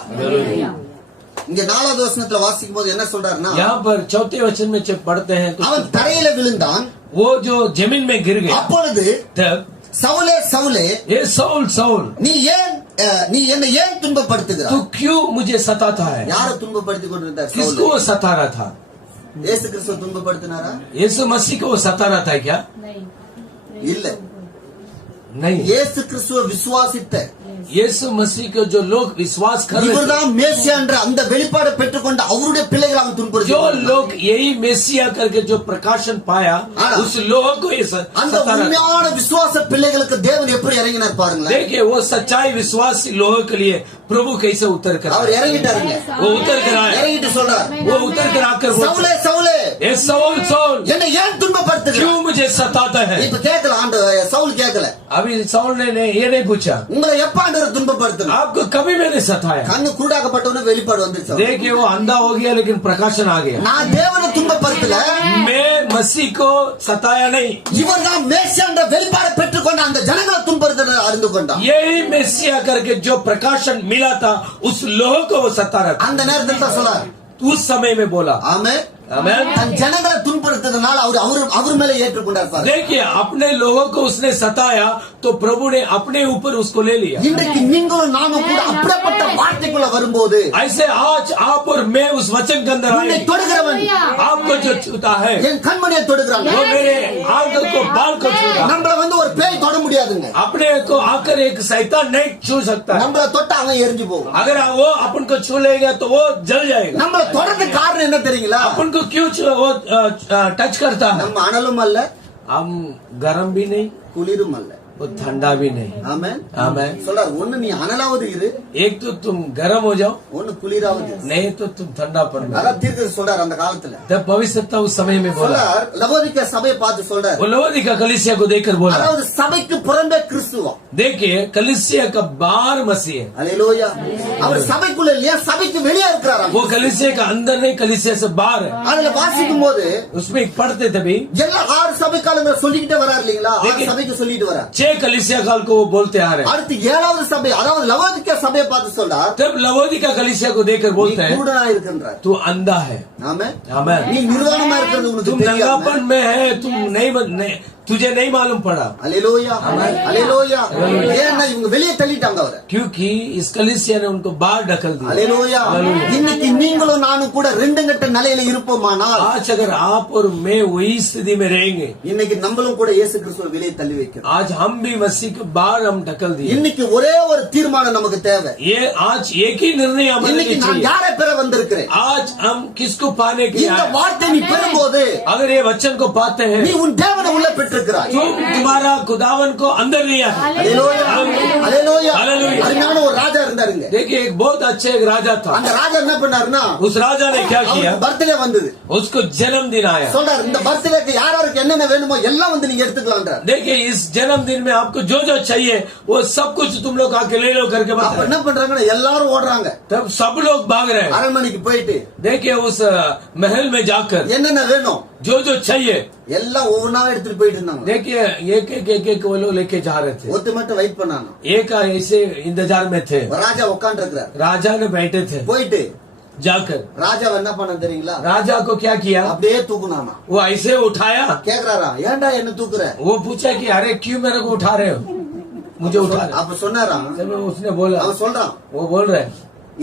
இங்க 4வது வசனத்துல வாசிக்கும் போது என்ன சொல்றாருன்னா यहाँ पर चौथे वचन में जब पढ़ते हैं तो அவன் தரையில விழுந்தான் वो जो जमीन में गिर गया, அப்பொழுது तब சவுலே சவுலே ये साउल साउल நீ என்னை ஏன் துன்பப்படுத்துகிறாய் तू क्यों मुझे सताता है? யாரை துன்பப்படுத்தி கொண்டிருந்தார் किसको சவுல் वो सता रहा था? இயேசு கிறிஸ்துவை துன்பப்படுத்தினாரா यीशु मसीह को वो सता रहा था क्या? இல்ல नहीं। இயேசு கிறிஸ்துவை விசுவாசித்த यीशु मसीह को जो लोग विश्वास कर रहे थे, இவர்தான் மேசியா என்ற அந்த வெளிப்பாடு பெற்றுக்கொண்ட அவருடைய பிள்ளைகளை அவன் जो துன்பப்படுத்தி लोग यही मेसिया करके जो प्रकाशन पाया, उस लोगों को ये அந்த सता रहा था। உண்மையான விசுவாச பிள்ளைகளுக்கு தேவன் எப்படி இறங்கினார் பாருங்களேன் देखिए वो सच्चाई विश्वासी लोगों के लिए प्रभु कैसे उतर कर அவர் आया। இறங்கிட்டாருங்க वो उतर कर आया, இறங்கிட்டு சொல்றார் वो उतर कर आकर சவுலே சவுலே ये साउल साउल என்னை ஏன் துன்பப்படுத்துகிறாய் क्यों मुझे सताता है? இப்ப கேட்கல ஆண்டு சவுல் கேட்கல अभी साउल ने ये नहीं पूछा, உங்களை எப்ப ஆண்டவர் துன்பப்படுத்தணும் आपको कभी मैंने सताया। கண்ணு குருடாக்கப்பட்டவன வெளிப்பாடு வந்துருச்சு देखिए वो अंधा हो गया लेकिन प्रकाशन आ गया। நான் தேவனை துன்பப்படுத்தல मैं मसीह को सताया नहीं, இவர்தான் மேசியா என்ற வெளிப்பாடு பெற்றுக்கொண்ட அந்த ஜனங்களை துன்பப்படுத்த அறிந்து கொண்டான் यही मेसिया करके जो प्रकाशन मिला था उस लोगों को वो सता रहा था। அந்த நேரத்தில் தான் சொன்னார் उस समय में बोला ஆமென் आमेन। தன் ஜனங்களை துன்பப்படுத்ததுனால அவர் மேல ஏற்றுக்கொண்டார் பாருங்க देखिए अपने लोगों को उसने सताया तो तो प्रभु ने अपने ऊपर उसको ले लिया। இன்றைக்கு நீங்களும் நானும் கூட அப்படிப்பட்ட வார்த்தைக்குள்ள வரும்போது ऐसे आज आप और मैं उस वचन के अंदर உன்னை आए, தொடுகிறவன் आपको जो छूता है என் கண்மணியை தொடுகிறான். वो मेरे आंखों को बाल को छूता। நம்மள ஒரு பேய் தொட முடியாதுங்க. अपने को आकर एक शैतान नहीं छू सकता है। நம்மள தொட்டா அவன் எரிஞ்சு போகும். अगर वो अपन को छू लेगा तो वो जल जाएगा। நம்மள தொடர்ந்து காரணம் என்ன தெரியுங்களா? अपन को क्यों वो टच करता है? நம்ம அனலும் அல்ல, हम गर्म भी नहीं, குளிரும் அல்ல. वो ठंडा भी नहीं। ஆமென். आमेन। சொல்றார், ஒன்னு நீ அனலாவது இரு, एक तो तुम गर्म हो जाओ, ஒன்னு குளிராவது இரு. नहीं तो तुम ठंडा पड़ जाओ। அதான் தீர்க்கதரிசி சொல்றார் அந்த காலத்துல. तब भविष्यता उस समय में बोला, சொல்றார், லவோதிக்கா சபையை பார்த்து சொல்றார், वो लवोदिका कलीसिया को देखकर बोला, அதாவது சபைக்கு புறம்பே கிறிஸ்துவம். देखिए कलीसिया का बाहर मसीह है, அல்லேலூயா. அவர் சபைக்குள்ள இல்லையா, சபைக்கு வெளியே இருக்கிறாராம். वो कलीसिया का अंदर नहीं, कलीसिया से बाहर है। அதுல வாசிக்கும் போது उसमें पढ़ते तभी எல்லா 6 சபைக்காரங்க சொல்லிக்கிட்டே வரார் இல்லீங்களா? 6 சபைக்கு சொல்லிட்டு வரார். 6 कलीसिया काल को वो बोलते आ रहे हैं। அடுத்து 7வது சபை, அதாவது லவோதிக்கா சபையை பார்த்து சொல்றார், तब लवोदिका कलीसिया को देखकर நீ बोलते हैं, குருடனா இருக்கின்றார். तू अंधा है। ஆமென். आमेन। நீ நிர்வாணமா இருக்கிறது तुम உனக்கு தெரியாம. नंगापन में है, तुम नहीं तुझे नहीं मालूम पड़ा, அல்லேலூயா. அல்லேலூயா. ஏன்னா இவங்க வெளியே தள்ளிட்டாங்க அவரை. क्योंकि इस कलीसिया ने उनको बाहर ढकल दिया। அல்லேலூயா. இன்னைக்கு நீங்களும் நானும் கூட ரெண்டு கட்ட நிலையில இருப்போமானால், आज अगर आप और मैं वही स्थिति में रहेंगे, இன்னைக்கு நம்மளும் கூட இயேசு கிறிஸ்துவை வெளியே தள்ளி வைக்கிறோம். आज हम भी मसीह के बाहर हम ढकल दिए। இன்னைக்கு ஒரே ஒரு தீர்மானம் நமக்கு தேவை. ये आज एक ही निर्णय हमारे இன்னைக்கு लिए நான் चाहिए। யாரை பெற வந்திருக்கிறேன்? आज हम किसको पाने के लिए இந்த आए? வார்த்தை நீ பெறும்போது अगर ये वचन को पाते हैं, நீ உன் தேவனை உள்ள பெற்றிருக்கிறாய். तुम तुम्हारा खुदावन को अंदर लिया है। அல்லேலூயா. அல்லேலூயா. அல்லேலூயா. அருமையான ஒரு ராஜா இருந்தாருங்க. देखिए एक बहुत अच्छे एक राजा था। அந்த ராஜா என்ன பண்ணாருன்னா, उस राजा ने क्या किया, பர்த்டே வந்தது. उसको जन्मदिन आया। சொல்றாரு, இந்த பர்த்டேக்கு யாராருக்கு என்னென்ன வேணுமோ எல்லாம் வந்து நீங்க எடுத்துக்கலாம்ன்றார். देखिए इस जन्मदिन में आपको जो जो चाहिए वो सब कुछ तुम लोग आके ले लो करके அப்ப बताया। என்ன பண்றாங்கன்னா எல்லாரும் ஓடுறாங்க. तब सब लोग भाग रहे हैं। அரண்மனைக்கு போயிட்டு देखिए उस महल में जाकर என்னென்ன வேணும் जो जो चाहिए, எல்லாம் ஒவ்வொன்றா எடுத்துட்டு போயிட்டு இருந்தாங்க. देखिए एक वो लोग लेके जा रहे थे। ஒருத்த மட்டும் வெயிட் பண்ணாங்க. एक ऐसे इंतजार में थे। ராஜா உட்கார்ந்து இருக்கிறார். राजा ने बैठे थे। போயிட்டு जाकर ராஜா என்ன பண்ண தெரியுங்களா? राजा को क्या किया, அப்படியே தூக்குனாமா. वो ऐसे उठाया। கேக்குறாரா, ஏன்டா என்ன தூக்குற? वो पूछा कि अरे क्यों मेरे को उठा रहे हो, मुझे उठा रहे हो। அப்ப சொன்னாரா, तब उसने बोला, அவன் சொல்றான், वो बोल रहे हैं,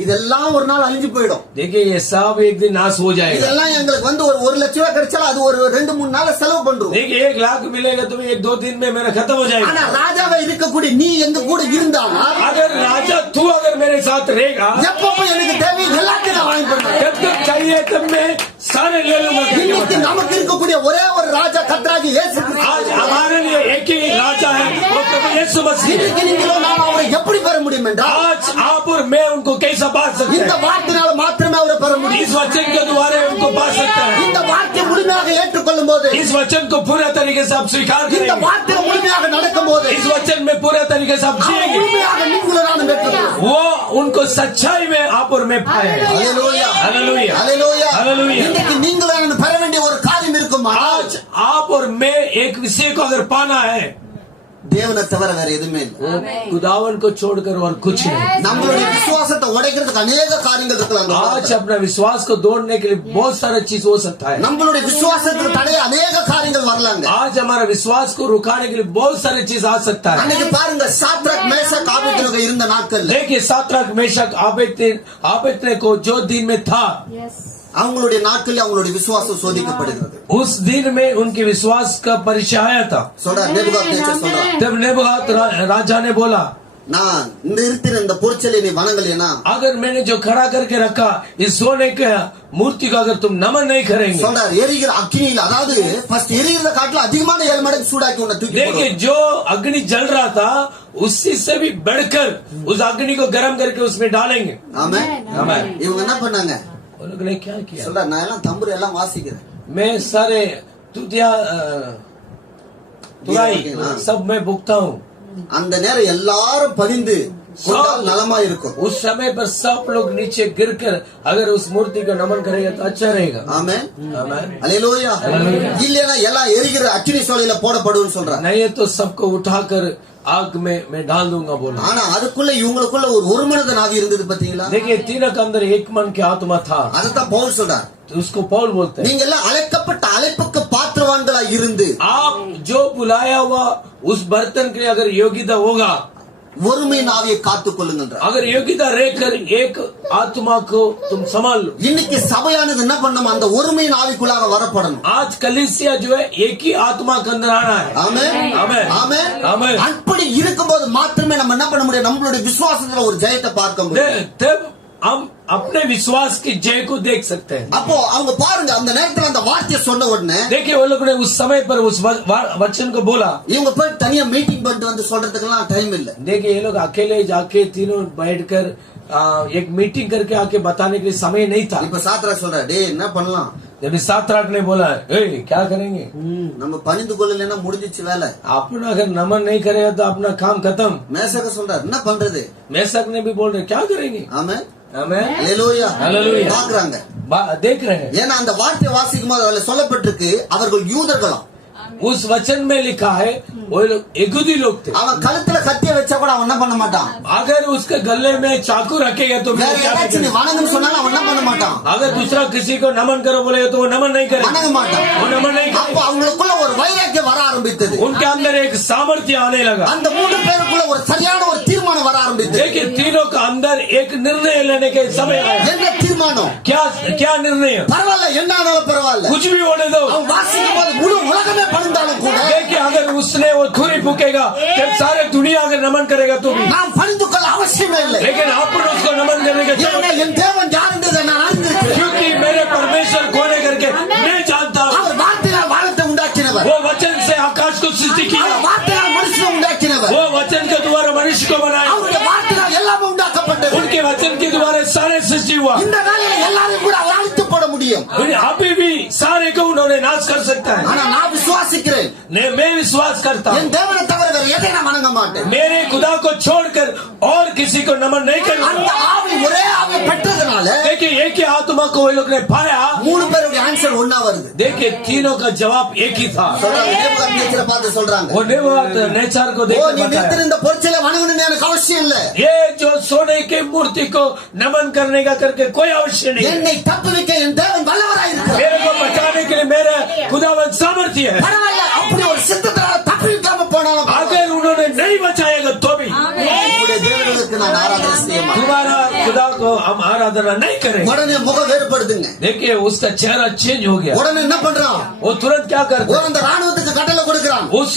இதெல்லாம் ஒரு நாள் அழிஞ்சு போயிடும். देखिए ये सब एक दिन नाश हो जाएगा। இதெல்லாம் எங்களுக்கு வந்து ஒரு 1 லட்சம் ரூபாய் கிடைச்சாலும் அது ஒரு 2-3 நாள் செலவு பண்றோம். देखिए 1 लाख मिलेगा तुम्हें 1-2 दिन में मेरा खत्म हो जाएगा। ஆனா ராஜாவை இருக்கக்கூடிய நீ எங்க கூட இருந்தானா, अगर राजा तू अगर मेरे साथ रहेगा, எப்பப்ப எனக்கு தேவை எல்லாத்தையும் நான் வாங்கி பண்ணுவேன். जब तक चाहिए तब मैं सारे ले लूंगा। இன்னைக்கு நமக்கு இருக்கக்கூடிய ஒரே ஒரு ராஜா கர்த்தராகிய இயேசு கிறிஸ்து. आज हमारे लिए एक ही राजा है, वो प्रभु यीशु मसीह है। இன்னைக்கு நீங்களும் நாம் அவரை எப்படி பெற முடியும் என்றால், आज आप और मैं उनको कैसा पा सकते இந்த हैं? வார்த்தையினால மாத்திரமே அவரை பெற முடியும். इस वचन के द्वारा उनको पा सकते हैं। இந்த வார்த்தை முழுமையாக ஏற்றுக்கொள்ளும் போது, इस वचन को पूरा तरीके से आप स्वीकार இந்த करेंगे। வார்த்தை முழுமையாக நடக்கும் போது, इस वचन में पूरा तरीके से आप जिएंगे। முழுமையாக நீங்களும் நானும் பெற்றுக்கொள்வோம். वो उनको सच्चाई में आप और मैं पाए। அல்லேலூயா. हालेलुया। அல்லேலூயா. அல்லேலூயா। இன்னைக்கு நீங்களும் நானும் பெற வேண்டிய ஒரு காரியம் இருக்குமா? आज आप और मैं एक विषय को अगर पाना है, தேவனை தவிர வேற எதுவுமே இல்லை. खुदावन को छोड़कर और कुछ नहीं। நம்மளுடைய விசுவாசத்தை உடைக்கிறதுக்கு अनेक காரியங்கள் இருக்கலாம். आज अपना विश्वास को तोड़ने के लिए बहुत सारा चीज हो सकता है। நம்மளுடைய விசுவாசத்துக்கு தடைய अनेक காரியங்கள் வரலாங்க. आज हमारा विश्वास को रुकाने के लिए बहुत सारे चीज आ सकता है। அன்னைக்கு பாருங்க, சாத்ராக் மேஷாக் ஆபேத்நேகோ இருந்த நாட்கள்ல देखिए सात्राक मेशक आबेदनेगो को जो दिन में था, அவங்களுடைய நாட்களில் அவங்களுடைய விசுவாசம் சோதிக்கப்படுகிறது. उस दिन में उनके विश्वास का परिचय आया था। சொல்றார், நேபுகாத்நேச்சர் சொல்றார், तब नेबूकद राजा ने बोला, நான் நிறுத்தின இந்த பொருட்களை நீ வணங்கலைனா, अगर मैंने जो खड़ा करके रखा इस सोने के मूर्ति को अगर तुम नमन नहीं करेंगे, சொல்றார், எரிகிற அக்கினியில், அதாவது ஃபர்ஸ்ட் எரிகிற காட்டுல அதிகமான 7 மடங்கு சூடாக்கி உன்னை தூக்கி देखिए போடுவேன். जो अग्नि जल रहा था उसी से भी बढ़कर उस अग्नि को गर्म करके उसमें डालेंगे। ஆமென். आमीन। இவங்க என்ன பண்ணாங்க? उन लोगों ने क्या किया, சொல்றார், நான் எல்லாம் தம்புரு எல்லாம் வாசிக்கிறேன், मैं सारे तुतिया तुराई सब मैं भुगता हूँ। அந்த நேரம் எல்லாரும் பணிந்து கொண்டால் நலமா இருக்கும். उस समय पर सब लोग नीचे गिरकर अगर उस मूर्ति को नमन करेगा तो अच्छा रहेगा। ஆமென். आमीन। அல்லேலூயா. இல்லைன்னா எல்லாம் எரிகிற அக்கினி சோலையில போடப்படும்னு சொல்றார். नहीं तो सबको उठाकर आग में मैं डाल दूंगा बोला। ஆனா அதுக்குள்ள இவங்களுக்குள்ள ஒரு மனதன் ஆவி இருந்தது பாத்தீங்களா? देखिए तीनों के अंदर एक मन की आत्मा था। அதத்தான் பவுல் சொல்றார், तो उसको पौल बोलते हैं, நீங்க எல்லாம் அழைக்கப்பட்ட அழைப்புக்கு பாத்திரவான்களா இருந்து आप जो बुलाया हुआ उस बर्तन के लिए अगर योग्यता होगा, ஒருமையின் ஆவியை காத்துக் கொள்ளுங்கன்ற. अगर योग्यता रहकर एक आत्मा को तुम संभाल लो. இன்னைக்கு சபையானது என்ன பண்ணணும்? அந்த ஒருமையின் ஆவிக்குள்ளாக வரப்படணும். आज कलीसिया जो है एक ही आत्मा के अंदर आना है. ஆமென், ஆமென், ஆமென், ஆமென். அப்படி இருக்கும்போது மாத்திரமே நம்ம என்ன பண்ண முடியும்? நம்மளுடைய விசுவாசத்துல ஒரு ஜெயத்தை பார்க்க முடியும். तब हम अपने विश्वास की जय को देख सकते हैं. அப்போ அவங்க பாருங்க, அந்த நேரத்துல அந்த வார்த்தையை சொன்ன உடனே देखिए वो लोग ने उस समय पर उस वचन को बोला. இவங்க போய் தனியா மீட்டிங் பண்ணிட்டு வந்து சொல்றதுக்கெல்லாம் டைம் இல்ல. देखिए ये लोग अकेले जाके तीनों बैठकर एक मीटिंग करके आके बताने के लिए समय नहीं था. இப்ப சாத்ரா சொல்ற, டேய் என்ன பண்ணலாம்? जब सात्राक ने बोला, क्या करेंगे? நம்ம பணிந்து கொள்ளலைன்னா முடிஞ்சிச்சு வேலை. अपना अगर नमन नहीं करेगा तो अपना काम खत्म. மேசக சொல்றார், என்ன பண்றது? मैसक ने भी बोल रहे क्या करेंगे? ஆமென், आमेन, ஹalleluya. हालेलुया. பாக்குறாங்க, देख रहे हैं. ஏன்னா அந்த வார்த்தை வாசிக்கும் போது அதுல சொல்லப்பட்டிருக்கு, அவர்கள் யூதர்களாம். उस वचन में लिखा है वो लोग यहूदी लोग थे. அவன் கழுத்துல கத்திய வச்சா கூட அவன் என்ன பண்ண மாட்டான். अगर उसके गले में चाकू रखेगा तो வேற ஏதாச்சும் நீ வணங்குன்னு சொன்னாலும் அவன் என்ன பண்ண மாட்டான். अगर दूसरा किसी को नमन करो बोलेगा तो वो नमन नहीं करेगा. வணங்க மாட்டான். वो नमन नहीं அப்ப करेगा. அவங்களுக்குள்ள ஒரு வைராக்கியம் வர ஆரம்பித்தது. उनके अंदर एक सामर्थ्य आने लगा. அந்த மூணு பேருக்குள்ள ஒரு சரியான ஒரு தீர்மானம் வர ஆரம்பித்தது. देखिए तीनों का अंदर एक निर्णय लेने के समय आया. என்ன தீர்மானம்? क्या निर्णय? பரவாயில்ல, என்ன ஆனாலும் பரவாயில்ல. कुछ भी होने दो. அவன் வாசிக்கும் போது முழு உலகமே பணிந்தாலும் கூட देखिए अगर उसने वो धुरी फूकेगा जब सारे दुनिया अगर नमन करेगा तो भी, நாம் பணிந்து கொள்ள அவசியமே இல்லை. लेकिन अपन उसको नमन करने का ஏன்னா என் தேவன் யார் என்றதை நான் அறிந்திருக்கிறேன். क्योंकि मेरे परमेश्वर कौन है करके मैं जानता हूँ. அவர் வார்த்தையால் வானத்தை உண்டாக்கினவர். वो वचन से आकाश को सृष्टि किया. அவர் வார்த்தையால் மனுஷனை உண்டாக்கினவர். वो वचन के द्वारा मनुष्य को बनाया. அவருடைய வார்த்தையால் எல்லாமே உண்டாக்கப்பட்டது. उनके वचन के द्वारा सारे सृष्टि हुआ. இந்த நாளில் எல்லாரையும் கூட அவர் அழித்து போட முடியும். अभी भी सारे को उन्होंने नाश कर सकता है. ஆனா நான் விசுவாசிக்கிறேன், मैं विश्वास करता हूँ என் தேவனை தவிர வேற எதை நான் வணங்க மாட்டேன். मेरे खुदा को छोड़कर और किसी को नमन नहीं அந்த करूंगा. ஆவி ஒரே ஆவி பெற்றதுனால देखिए एक ही आत्मा को वो लोग ने पाया. மூணு பேருடைய ஆன்சர் ஒண்ணா வருது. देखिए तीनों का जवाब एक ही था. சொல்றாங்க, நேபுகாத்நேச்சரை பார்த்து சொல்றாங்க, वो नेचार को ஓ देख நீ நிறுத்தின இந்த பொருட்களை வணங்கணும்னு எனக்கு அவசியம் இல்ல. ये जो सोने के मूर्ति को नमन करने का करके कोई आवश्यक नहीं है. என்னை தப்புவிக்க என் தேவன் வல்லவராய் இருக்கிறார். मेरे को बचाने के लिए मेरा खुदावन सामर्थ्य है. பரவாயில்ல, அப்படி ஒரு சித்தத்தினால தப்புவிக்காம போனாலும் अगर उन्होंने नहीं बचाएगा तो भी உங்களுடைய தேவனுக்கு நான் ஆராதனை செய்ய மாட்டேன். तुम्हारा खुदा को हम आराधना नहीं करेंगे. உடனே முகம் வேறுபடுதுங்க. देखिए उसका चेहरा चेंज हो गया. உடனே என்ன பண்றான்? वो तुरंत क्या करता ஒரு அந்த ராணுவத்துக்கு கட்டளை கொடுக்கிறான், उस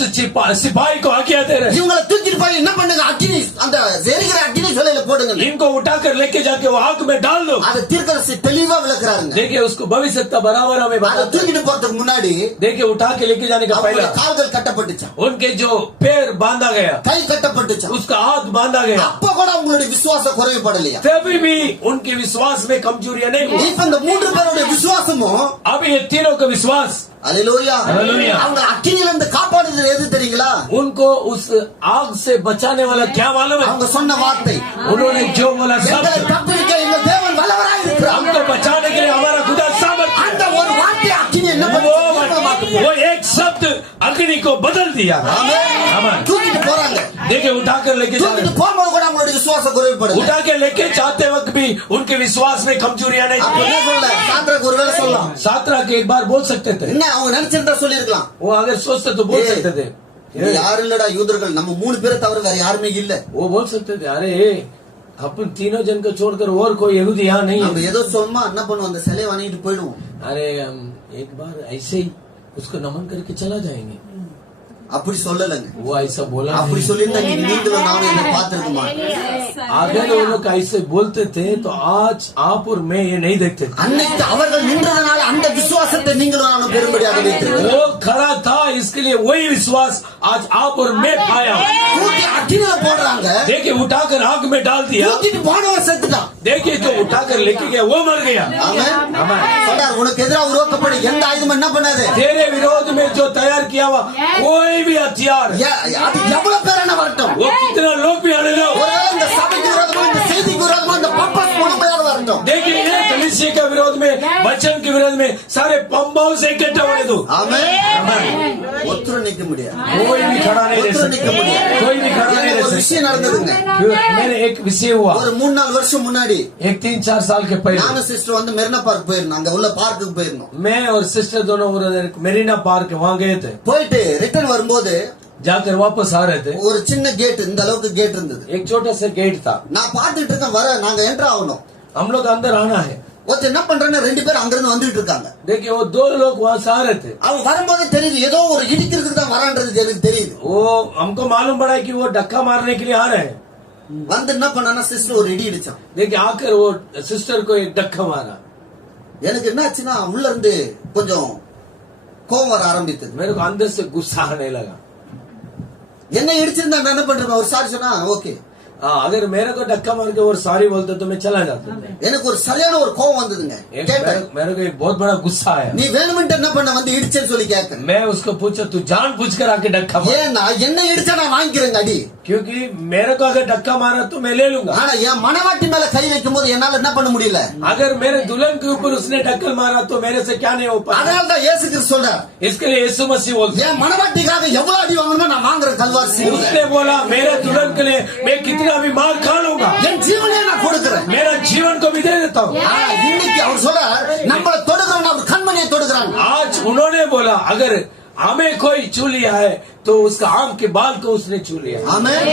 सिपाही को आज्ञा दे रहे இவங்களை தூக்கிட்டு போய் என்ன பண்ணுங்க, அக்னி அந்த எரிகிற அக்னி சொல்லையில போடுங்க. इनको उठाकर लेके जाके वो आग में डाल दो. அதை தீர்க்கதரிசி தெளிவா விளக்குறாருங்க. देखिए उसको भविष्यता बराबर हमें அதை बताते हैं. தூக்கிட்டு போறதுக்கு முன்னாடி देखिए उठा के लेके जाने का அவங்களுடைய पहला கால்கள் கட்டப்பட்டுச்சான், उनके जो पैर बांधा गया, கை கட்டப்பட்டுச்சான். उसका हाथ बांधा गया. அப்ப கூட அவங்களுடைய விசுவாசம் குறைவுபடலையா? तभी भी उनके विश्वास में कमजोरियां नहीं हुई. இப்ப இந்த மூன்று பேருடைய விசுவாசமும் अब ये तीनों का विश्वास, அல்லேலூயா, அல்லேலூயா. அவங்க அக்கினியில இருந்து காப்பாடுறது எது தெரியுங்களா? उनको उस आग से बचाने वाला क्या मालूम है? அவங்க சொன்ன வார்த்தை, उन्होंने जो बोला எங்களை सब, தப்புவிக்க எங்கள் தேவன் வல்லவராய் இருக்கிறார். हमको बचाने के लिए हमारा खुदा सामर्थ्य. அந்த ஒரு வார்த்தை அக்கினி என்ன பண்ணுது? वो एक शब्द अग्नि को बदल दिया. आमीन. தூக்கிட்டு போறாங்க. देखिए उठाकर लेके जा रहे தூக்கிட்டு हैं. போகும்போது கூட அவங்களுடைய விசுவாசம் குறைவுபடல. उठा के लेके जाते वक्त भी उनके विश्वास में कमजोरियां नहीं அப்ப थी. என்ன சொல்ல? சாத்ராக்கு ஒருவேளை சொல்லலாம், सात्रा के एक बार बोल सकते थे, என்ன அவங்க நினைச்சிருந்தா சொல்லிருக்கலாம், वो अगर सोचते तो बोल सकते थे, இது யாரும் இல்லடா யூதர்கள், நம்ம மூணு பேரை தவிர வேற யாருமே இல்ல. वो बोल सकते थे अरे अपन तीनों जन को छोड़कर और कोई यहूदी यहाँ नहीं நம்ம है. ஏதோ சொல்லமா என்ன பண்ணுவோம், அந்த சிலையை வணங்கிட்டு போயிடுவோம். अरे हम एक बार ऐसे ही उसको नमन करके चला जाएंगे. அப்படி சொல்லலங்க. वो ऐसा बोला அப்படி नहीं. சொல்லியிருந்தா நீங்களும் நானும் என்ன பார்த்திருக்க மாட்டோம். अगर वो लोग ऐसे बोलते थे तो आज आप और मैं ये नहीं देखते थे. அன்னைக்கு அவர்கள் நின்றதனால அந்த விசுவாசத்தை நீங்களும் நானும் பெரும்படியாக வைத்திருக்கிறோம். वो खड़ा था इसके लिए वही विश्वास आज आप और मैं पाया. தூக்கி அக்கினியில போடுறாங்க, देखिए उठाकर आग में डाल दिया. தூக்கிட்டு போனவன் செத்துட்டான். देखिए जो उठाकर लेके गया वो मर गया. ஆமென். आमीन. சொல்றார், உனக்கு எதிராக உருவாக்கப்படும் எந்த ஆயுதம் என்ன பண்ணாது? तेरे विरोध में जो तैयार किया हुआ कोई भी हथियार, அது எவ்வளவு பேரான வரட்டும், वो कितना लोग भी आने दो. ஒருவேளை இந்த சபைக்கு விரோதமா, இந்த செய்திக்கு விரோதமா, இந்த பர்பஸ் மூலமாக வரட்டும். देखिए ये कलीसिया के विरोध में, वचन के विरोध में सारे पंबाओं से इकट्ठा होने दो. ஆமென். आमीन. ஒருத்தர் நிக்க முடியாது. कोई भी खड़ा नहीं रह ஒருத்தரும் நிக்க सकता, முடியாது. कोई भी खड़ा नहीं எனக்கு रह ஒரு सकता। விஷயம் நடந்ததுங்க. मैंने एक विषय हुआ, ஒரு 3-4 வருஷம் முன்னாடி एक 3-4 साल के पहले நானும் சிஸ்டர் வந்து மெரினா பார்க் போயிருந்தோம். அங்க உள்ள பார்க்குக்கு போயிருந்தோம். मैं और सिस्टर दोनों मेरीना पार्क वहाँ गए थे। போயிட்டு ரிட்டர்ன் வரும்போது जाकर वापस आ रहे थे, ஒரு சின்ன கேட், இந்த அளவுக்கு கேட் இருந்தது. एक छोटा सा गेट था। நான் பார்த்துட்டு இருக்கேன், வர நாங்க என்டர் ஆகணும். हम लोग अंदर आना है। ஒருத்தர் என்ன பண்றாங்க, 2 பேர் அங்க இருந்து வந்துட்டு இருக்காங்க. देखिए वो 2 लोग वहाँ से आ रहे थे। அவங்க வரும்போது தெரியுது ஏதோ ஒரு இடிக்கிறதுக்கு தான் வரான்றது எனக்கு தெரியுது. वो हमको मालूम पड़ा कि वो धक्का मारने के लिए आ रहे हैं। வந்து என்ன பண்ணானா, சிஸ்டர் ஒரு இடி இடிச்சான். देखिए आकर वो सिस्टर को एक धक्का मारा। எனக்கு என்ன ஆச்சுன்னா, உள்ள இருந்து கொஞ்சம் கோவம் வர ஆரம்பித்தது. मेरे को अंदर से गुस्सा आने लगा। என்ன இடிச்சிருந்தா நான் என்ன பண்றேன், ஒரு சாரி சொன்னா ஓகே. हाँ, अगर मेरे को धक्का मार के और सॉरी बोलते तो मैं चला जाता। எனக்கு ஒரு சரியான ஒரு கோவம் வந்ததுங்க. கேட்டேன், मेरे को एक बहुत बड़ा गुस्सा आया। நீ வேணுமென்ட்டு என்ன பண்ண வந்து இடிச்சேன்னு சொல்லி கேட்கிறேன். मैं उसको पूछा तू जान पूछ कर आके धक्का मार, ஏன்னா என்ன இடிச்சா நான் வாங்கிக்கிறேங்க அடி. क्योंकि मेरे को अगर धक्का मारा तो मैं ले लूंगा। ஆனா என் மனவாட்டி மேல கை வைக்கும் போது என்னால என்ன பண்ண முடியல. अगर मेरे दुल्हन के ऊपर उसने धक्का मारा तो मेरे से क्या नहीं हो पाया। அதனால தான் இயேசு கிறிஸ்து சொல்றார், इसके लिए यीशु मसीह बोलते என் மனவாட்டிக்காக எவ்வளவு அடி வாங்கணுமோ நான் வாங்குறேன் கல்வாரி சிலுவையில. उसने बोला मेरे दुल्हन के लिए मैं कितना भी मार खा लूंगा, என் ஜீவனே நான் கொடுக்கிறேன். मेरा जीवन को भी दे देता हूँ। இன்னைக்கு அவர் சொல்றார், நம்மள தொடுகிறவன் அவர் கண்மணியை தொடுகிறான். आज उन्होंने बोला अगर हमें कोई छू लिया है तो उसका आम के बाल को उसने छू लिया। ஆமென்.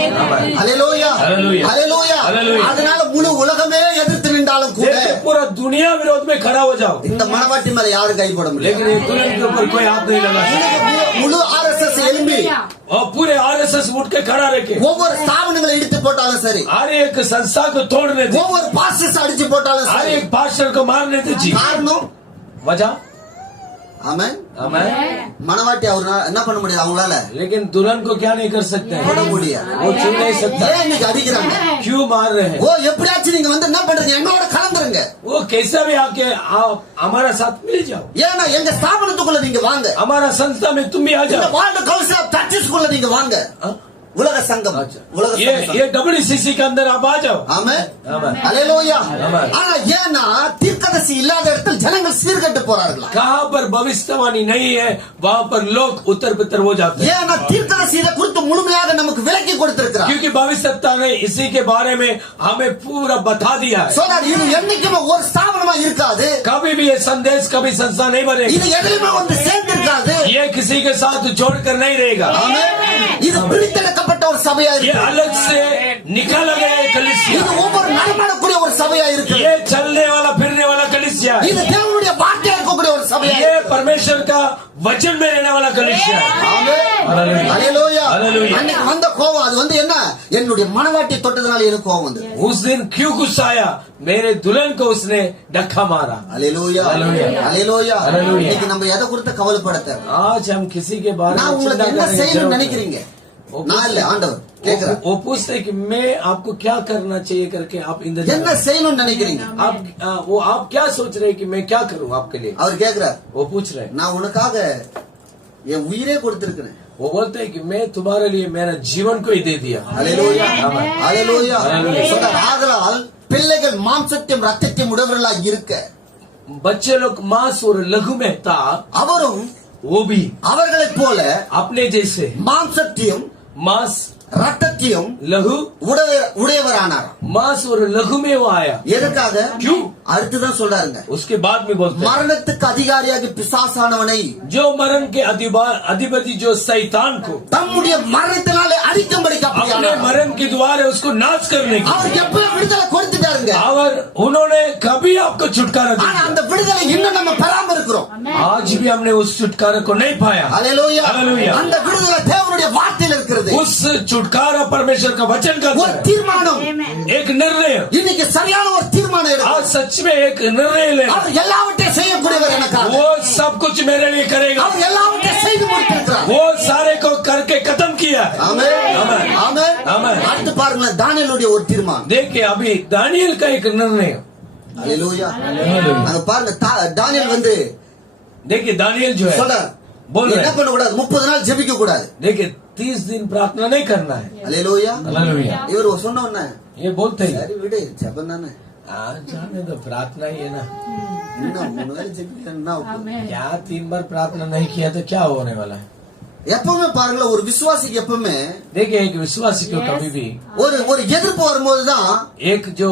ஹalleluya. ஹalleluya. ஹalleluya. ஹalleluya. அதனால முழு உலகமே எதிர்த்து நின்றாலும் கூட देखिए पूरा दुनिया विरोध में खड़ा हो जाओ, இந்த மனவாட்டி மேல யாரும் கை போட முடியாது. लेकिन ये दुल्हन के ऊपर कोई हाथ नहीं लगा सकता। முழு ஆர்எஸ்எஸ் எழும்பி और पूरे आरएसएस उठ के खड़ा रखे, ஒவ்வொரு ஸ்தாபனங்களை இடித்து போட்டாலும் சரி, हर एक संस्था को तोड़ने दे, ஒவ்வொரு பாஸ்டர்ஸ் அடிச்சு போட்டாலும் हर சரி, एक पास्टर को मारने दीजिए। காரணம் वजह ஆமென். हमें, மனவாட்டி அவர் என்ன பண்ண முடியாது, அவங்களால लेकिन दुल्हन को क्या नहीं कर सकते போட हैं, முடியாது. वो छू नहीं सकता। ஏன் இன்னைக்கு அடிக்கிறாங்க? क्यों मार रहे हैं? ஓ எப்படியாச்சும் நீங்க வந்து என்ன பண்றீங்க, என்னோட கலந்துருங்க. वो कैसा भी आके आप हमारा साथ मिल जाओ, ஏன்னா எங்க ஸ்தாபனத்துக்குள்ள நீங்க வாங்க, हमारा संस्था में तुम भी आ இந்த जाओ। வேர்ல்ட் கவுன்சில் ஆஃப் சர்ச்சஸ்க்குள்ள நீங்க வாங்க, हाँ? உலக சங்கம், अच्छा, உலக ये சங்கம். WCC के अंदर आप आ जाओ। ஆமென். ஆமென். ஹalleluya. ஆமென். ஆனா ஏன்னா தீர்க்கதரிசி இல்லாத இடத்தில் ஜனங்கள் சீர்கெட்டு போறார்களா? कहाँ पर भविष्यवाणी नहीं है वहाँ पर लोग उत्तर पुत्र हो जाते हैं, ஏன்னா தீர்க்கதரிசி இதை குறித்து முழுமையாக நமக்கு விளக்கி கொடுத்திருக்கிறார். क्योंकि भविष्यता ने इसी के बारे में हमें पूरा बता दिया है। சொல்றார், இது என்னைக்குமே ஒரு ஸ்தாபனமா இருக்காது, कभी भी ये संदेश कभी संस्था नहीं बनेगी, இது எதிலுமே வந்து சேர்ந்து இருக்காது. ये किसी के साथ जोड़कर नहीं रहेगा। ஆமென். இது பிரித்தெடுக்கப்பட்ட ஒரு சபையா ये இருக்கு. अलग से निकाला गया एक कलीसिया, இது ஒவ்வொரு நடமாடக்கூடிய ஒரு சபையா இருக்கு. ये चलने वाला फिरने वाला कलीसिया है, இது தேவனுடைய வார்த்தையா இருக்கக்கூடிய ஒரு சபையா ये இருக்கு. परमेश्वर का वचन में रहने वाला कलीसिया है। ஆமென். ஹalleluya. ஹalleluya. ஹalleluya. அன்னைக்கு வந்த கோவம் அது வந்து என்ன, என்னுடைய மனவாட்டி தொட்டதுனால எனக்கு கோவம் வந்தது. उस दिन क्यों गुस्सा आया, मेरे दुल्हन को उसने धक्का मारा। ஹalleluya. ஹalleluya. ஹalleluya. ஹalleluya. இன்னைக்கு நம்ம எதை குறித்து கவலைப்பட தேவை? आज हम किसी के बारे நான் में உங்களுக்கு चिंता என்ன करने की செய்யணும்னு जरूरत நினைக்கிறீங்க? नहीं। நான் இல்ல, ஆண்டவர் கேக்குறார். वो पूछते हैं कि मैं आपको क्या करना चाहिए करके आप என்ன इंतजार, செய்யணும்னு நினைக்கிறீங்க? वो आप क्या सोच रहे हैं कि मैं क्या करूं आपके लिए, அவர் கேக்குறார், वो पूछ रहे हैं। நான் உனக்காக என் உயிரே கொடுத்திருக்கிறேன். वो बोलते हैं कि मैं तुम्हारे लिए मेरा जीवन को ही दे दिया। ஹalleluya. ஆமென். ஹalleluya. ஹalleluya. சொல்றார், ஆதலால் பிள்ளைகள் மாம்சத்தையும் ரத்தத்தையும் உடையவர்களாக இருக்க बच्चे लोग मांस और लघु में था, அவரும் वो भी அவர்களைப் போல अपने जैसे மாம்சத்தையும் मांस ரத்தத்தையும் लघु உடையவரானார். मांस और लघु में वो आया। எதுக்காக? क्यों? அடுத்துதான் சொல்றாருங்க, उसके बाद में बोलते हैं மரணத்துக்கு அதிகாரியாகி பிசாசானவனை जो मरण के अधिपति जो शैतान को தம்முடைய மரணத்தினாலே அடிக்கும்படிக்கு अपने அப்படியானார். मरण के द्वारा उसको नाश करने की, அவருக்கு எப்பவும் விடுதலை கொடுத்துட்டாருங்க. और उन्होंने कभी आपको छुटकारा ஆனா दिया, அந்த விடுதலை இன்னும் நம்ம பெறாம இருக்கிறோம். आज भी हमने उस छुटकारा को नहीं पाया। ஹalleluya. ஹalleluya. அந்த விடுதலை தேவனுடைய வார்த்தையில் இருக்கிறது. उस छुटकारा परमेश्वर का वचन का ஒரு தீர்மானம், एक निर्णय, இன்னைக்கு சரியான ஒரு தீர்மானம் எடுக்கணும். आज सच में एक निर्णय लेना, அவர் எல்லாவற்றையும் செய்யக்கூடியவர் எனக்காக. वो सब कुछ मेरे लिए करेगा, அவர் எல்லாவற்றையும் செய்து முடித்திருக்கிறார். वो सारे को करके खत्म किया है। ஆமென். ஆமென். ஆமென். ஆமென். அடுத்து பாருங்க, தானியேலுடைய ஒரு தீர்மானம். देखिए अभी दानियल का एक निर्णय, ஹalleluya. அங்க பாருங்க, தானியேல் வந்து देखिए दानियल जो है சொல்றார், बोल रहे என்ன हैं, பண்ண கூடாது, 30 நாள் ஜெபிக்க கூடாது. देखिए 30 दिन प्रार्थना नहीं करना है। ஹalleluya. हालेलुया। இவர் சொன்ன உடனே ये बोलते हैं சரி விடு, ஜெபம் தானே, जाने दो, प्रार्थना ही है ना, இன்னும் 3 நாள் ஜெபிக்கணும்னா क्या 3 बार प्रार्थना नहीं किया तो क्या होने वाला है। எப்பவுமே பாருங்களேன், ஒரு விசுவாசிக்கு எப்பவுமே देखिए एक विश्वासी को कभी भी ஒரு எதிர்ப்பு வரும்போதுதான் एक जो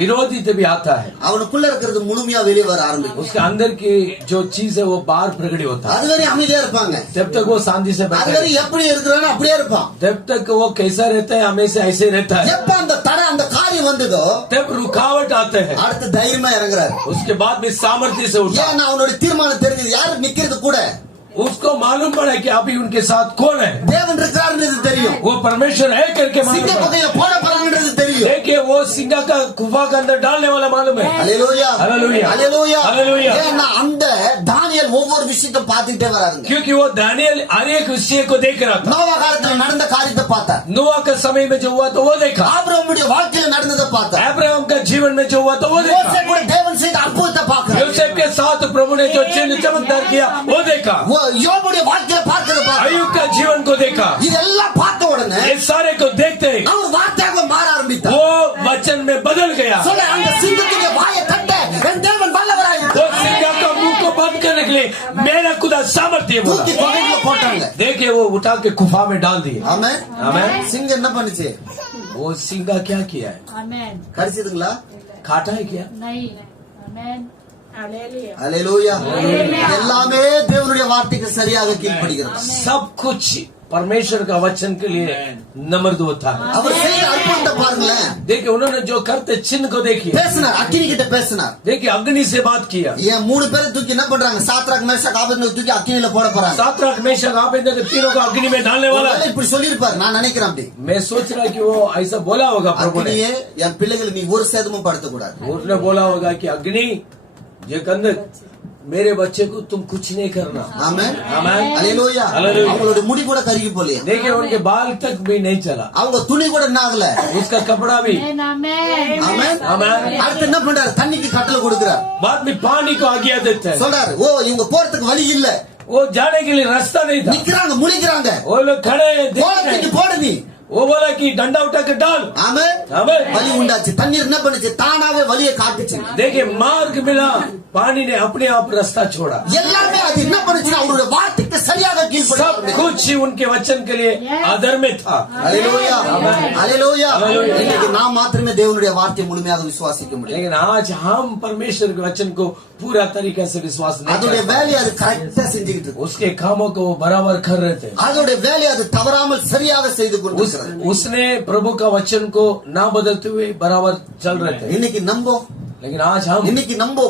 विरोधी भी आता है, அவனுக்குள்ள இருக்கிறது முழுமையா வெளியே வர ஆரம்பிக்கும். उसके अंदर की जो चीज है वो बाहर प्रकट होता है. அதுவரை அமைதியா இருப்பாங்க, जब तक वो शांति से बैठे அதுவரை எப்படி இருக்கிறானோ அப்படியே இருப்பான். जब तक वो कैसा रहता है हमेशा ऐसे रहता है. எப்ப அந்த தடை அந்த காரியம் வந்ததோ तब रुकावट आते हैं, அடுத்து தைரியமா இறங்குறாரு. उसके बाद में सामर्थ्य से उठा. ஏன்னா அவனுடைய தீர்மானம் தெரிஞ்சது, யாரு நிக்கிறது கூட उसको मालूम पड़ा कि अभी उनके साथ कौन है. தேவன் இருக்கிறாருன்றது தெரியும், वो परमेश्वर है करके சிங்க मालूम पड़ा. குகையில போட போறாங்கன்றது தெரியும். देखिए वो सिंगा का गुफा के अंदर डालने वाला मालूम है. அல்லேலூயா हालेलुया. அல்லேலூயா हालेलुया. ஏன்னா அந்த தானியேல் ஒவ்வொரு விஷயத்தை பார்த்துட்டே வராருங்க. क्योंकि वो दानियल हर एक विषय को देख रहा था. நோவா காலத்துல நடந்த காரியத்தை பார்த்தார், नोआ के समय में जो हुआ तो वो देखा. ஆபிரகாமுடைய வாழ்க்கையில நடந்ததை பார்த்தார், अब्राहम का जीवन में जो हुआ तो वो देखा. யோசேப்பு கூட தேவன் செய்த அற்புதத்தை பார்க்கிறார், யோசேप के साथ प्रभु ने जो चिन्ह चमत्कार किया वो देखा. யோபுடைய வாழ்க்கையில பார்க்கிறத பார்த்தார். अय्यूब का जीवन को देखा. இதெல்லாம் பார்த்த உடனே ये सारे को देखते ही அவர் வார்த்தையாக மாற ஆரம்பித்தார். वो वचन में बदल गया. சொல்ல அந்த சிங்கத்துடைய வாயை தட்ட என் தேவன் வல்லவராயிருக்கிறார். वो सिंगा का मुंह को बंद करने के लिए मेरा खुदा सामर्थ्य बोला. தூக்கி குகைக்குள்ள போட்டாங்க. देखिए वो उठा के गुफा में डाल दिए. ஆமென் आमेन. சிங்கம் என்ன பண்ணுச்சு? वो सिंगा क्या किया है? Amen. கடிச்சதுங்களா? काटा है क्या? नहीं. Amen. Hallelujah. அல்லேலூயா. எல்லாமே தேவனுடைய வார்த்தைக்கு சரியாக கீழ்ப்படிகிறது. सब कुछ परमेश्वर का वचन के लिए नम्र होता है. அவர் செய்த அற்புதத்தை பாருங்களேன். देखिए उन्होंने जो करते चिन्ह को देखिए. பேசினார், அக்கினி கிட்ட பேசினார். देखिए अग्नि से बात किया. ஏன் மூணு பேரை தூக்கி என்ன பண்றாங்க? சாத்ராக் மேஷாக் ஆபேத்நேகோ தூக்கி அக்கினில போட போறாங்க. सातराक मेशक आबेदनेगो तीनों को अग्नि में डालने वाला है. இப்படி சொல்லிருப்பாரு, நான் நினைக்கிறேன் அப்படி. मैं सोच रहा कि वो ऐसा बोला होगा प्रभु ने. அக்கினியே என் பிள்ளைகள் நீ ஒரு சேதமும் படுத்த கூடாது. उसने बोला होगा कि अग्नि ये कंदक मेरे बच्चे को तुम कुछ नहीं करना. ஆமென் आमेन. அல்லேலூயா. அல்லேலூயா. அவங்களுடைய முடி கூட கருகி போலையா, देखिए उनके बाल तक भी नहीं चला, அவங்க துணி கூட என்ன ஆகல. उसका कपड़ा भी. Amen. ஆமென். आमेन. அடுத்து என்ன பண்றாரு? தண்ணிக்கு கட்டளை கொடுக்கிறார். बाद में पानी को आज्ञा देते हैं. சொல்றாரு, ஓ இவங்க போறதுக்கு வழி இல்ல, वो जाने के लिए रास्ता नहीं था. நிக்கிறாங்க முழிக்கிறாங்க, वो लोग खड़े हैं, देख रहे போறதுக்கு हैं. போடு நீ. वो बोला कि डंडा उठा के डाल. ஆமென். आमेन. வழி உண்டாச்சு. தண்ணீர் என்ன பண்ணுச்சு? தானாவே வழியை காட்டுச்சு. देखिए मार्ग मिला, पानी ने अपने आप रास्ता छोड़ा. எல்லாமே அது என்ன பண்ணுச்சு? அவருடைய வார்த்தைக்கு சரியாக सब கீழ்ப்படிந்தாங்க. कुछ उनके वचन के लिए आदर में था. அல்லேலூயா. ஆமென். அல்லேலூயா. அல்லேலூயா. இன்னைக்கு நாம் மாத்திரமே தேவனுடைய வார்த்தையை முழுமையாக விசுவாசிக்க முடியும். लेकिन आज हम परमेश्वर के वचन को पूरा तरीके से विश्वास नहीं அதோடைய करते. வேலையை அது கரெக்டா செஞ்சுக்கிட்டு இருக்கு. उसके कामों को वो बराबर कर रहे थे. அதோடைய வேலையை அது தவறாமல் சரியாக செய்து கொண்டிருக்கிறது. उसने प्रभु का वचन को ना बदलते हुए बराबर चल रहे थे. இன்னைக்கு நம்போ लेकिन आज हम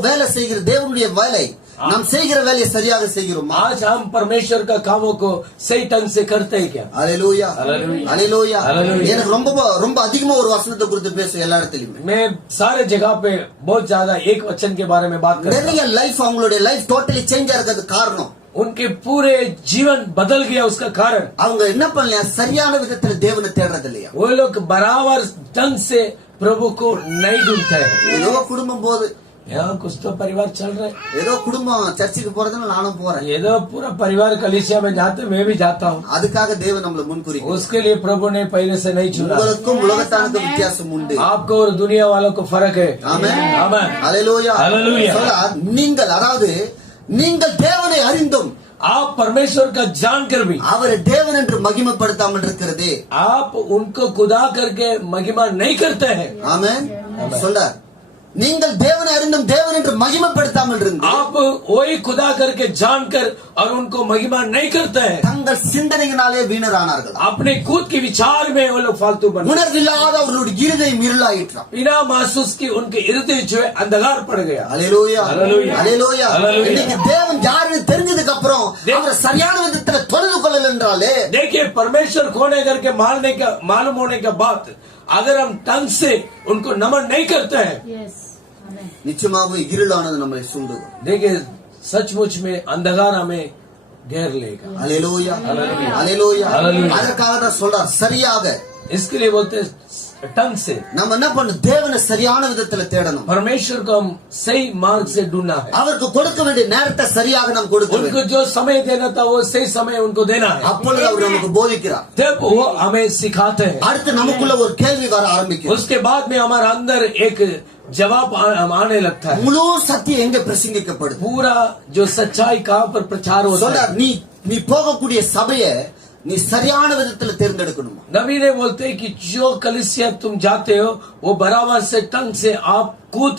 வேலை செய்கிற தேவனுடைய வேலை நாம் செய்கிற வேலையை சரியாக செய்கிறோமா? आज हम परमेश्वर का कामों को सही ढंग से करते हैं क्या? அல்லேலூயா. அல்லேலூயா. அல்லேலூயா. அல்லேலூயா. எனக்கு ரொம்ப அதிகமா ஒரு வசனத்தை குறித்து பேசுவேன் எல்லா இடத்துலயுமே. मैं सारे जगह पे बहुत ज्यादा एक वचन के बारे में बात करता हूं. நிறைய லைஃப் அவங்களுடைய லைஃப் டோட்டலி சேஞ்ச் ஆகிறது காரணம் उनके पूरे जीवन बदल गया. उसका कारण அவங்க என்ன பண்ணலையா? சரியான விதத்துல தேவனை தேடுறது இல்லையா? वो लोग बराबर ढंग से प्रभु को नहीं ढूंढते हैं. ஏதோ குடும்பம் போது, यहाँ कुछ तो परिवार चल रहे हैं. ஏதோ குடும்பம் சர்ச்சுக்கு போறதுன்னு நானும் போறேன். ये तो पूरा परिवार कलीसिया में जाते, मैं भी जाता हूँ. அதுக்காக தேவன் நம்மள முன்குறிக்கிறார். उसके लिए प्रभु ने पहले से नहीं चुना. உங்களுக்கும் உலகத்தானுக்கும் வித்தியாசம் உண்டு. आपको और दुनिया वालों को फर्क है. ஆமென். आमेन. அல்லேலூயா. அல்லேலூயா. சொல்றார், நீங்கள் அதாவது நீங்கள் தேவனை அறிந்தும் आप परमेश्वर का जानकर भी அவரை தேவன் என்று மகிமைப்படுத்தாமல் இருக்கிறது. आप उनको खुदा करके महिमा नहीं करते हैं. ஆமென். சொல்றார், நீங்கள் தேவனை அறிந்தும் தேவன் என்று மகிமைப்படுத்தாமல் இருந்து आप वही खुदा करके जानकर और उनको महिमा नहीं करते हैं. தங்கள் சிந்தனையினாலே வீணரானார்கள். अपने खुद के विचार में वो लोग फालतू बने. உணர்வில்லாத அவர்களுடைய இருதயம் இருளாயிற்றாம். बिना महसूस की उनके हृदय जो है अंधकार पड़ गया. அல்லேலூயா. அல்லேலூயா. அல்லேலூயா. அல்லேலூயா. இன்னைக்கு தேவன் யாருன்னு தெரிஞ்சதுக்கு அப்புறம் அவரை சரியான விதத்துல தொழுது கொள்ளல என்றாலே, देखिए परमेश्वर कौन है करके मालूम होने के बाद अगर हम ढंग से उनको नमन नहीं करते हैं, Yes. Amen. நிச்சயமாக இருளானது நம்மை சூழ்ந்துடும். देखिए सचमुच में अंधकार हमें घेर लेगा. அல்லேலூயா. அல்லேலூயா. அல்லேலூயா. அல்லேலூயா. அதற்காக தான் சொல்றார், சரியாக इसके लिए बोलते हैं ढंग से நம்ம என்ன பண்ணணும்? தேவனை சரியான விதத்துல தேடணும். परमेश्वर को हम सही मार्ग से ढूंढना है. அவருக்கு கொடுக்க வேண்டிய நேரத்தை சரியாக நாம் கொடுக்க उनको வேண்டும். जो समय देना था वो सही समय उनको देना है. அப்பொழுது அவர் நமக்கு போதிக்கிறார். तब वो हमें सिखाते हैं. அடுத்து நமக்குள்ள ஒரு கேள்வி வர ஆரம்பிக்கும். उसके बाद में हमारे अंदर एक जवाब आने लगता है. முழு சத்தியம் எங்க பிரசங்கிக்கப்படுது? पूरा जो सच्चाई कहाँ पर प्रचार होता है. சொல்றார், நீ நீ போகக்கூடிய சபையை நீ சரியான விதத்துல தேர்ந்தெடுக்கணும். नबी ने बोलते हैं कि जो कलीसिया तुम जाते हो वो बराबर से ढंग से आप कूद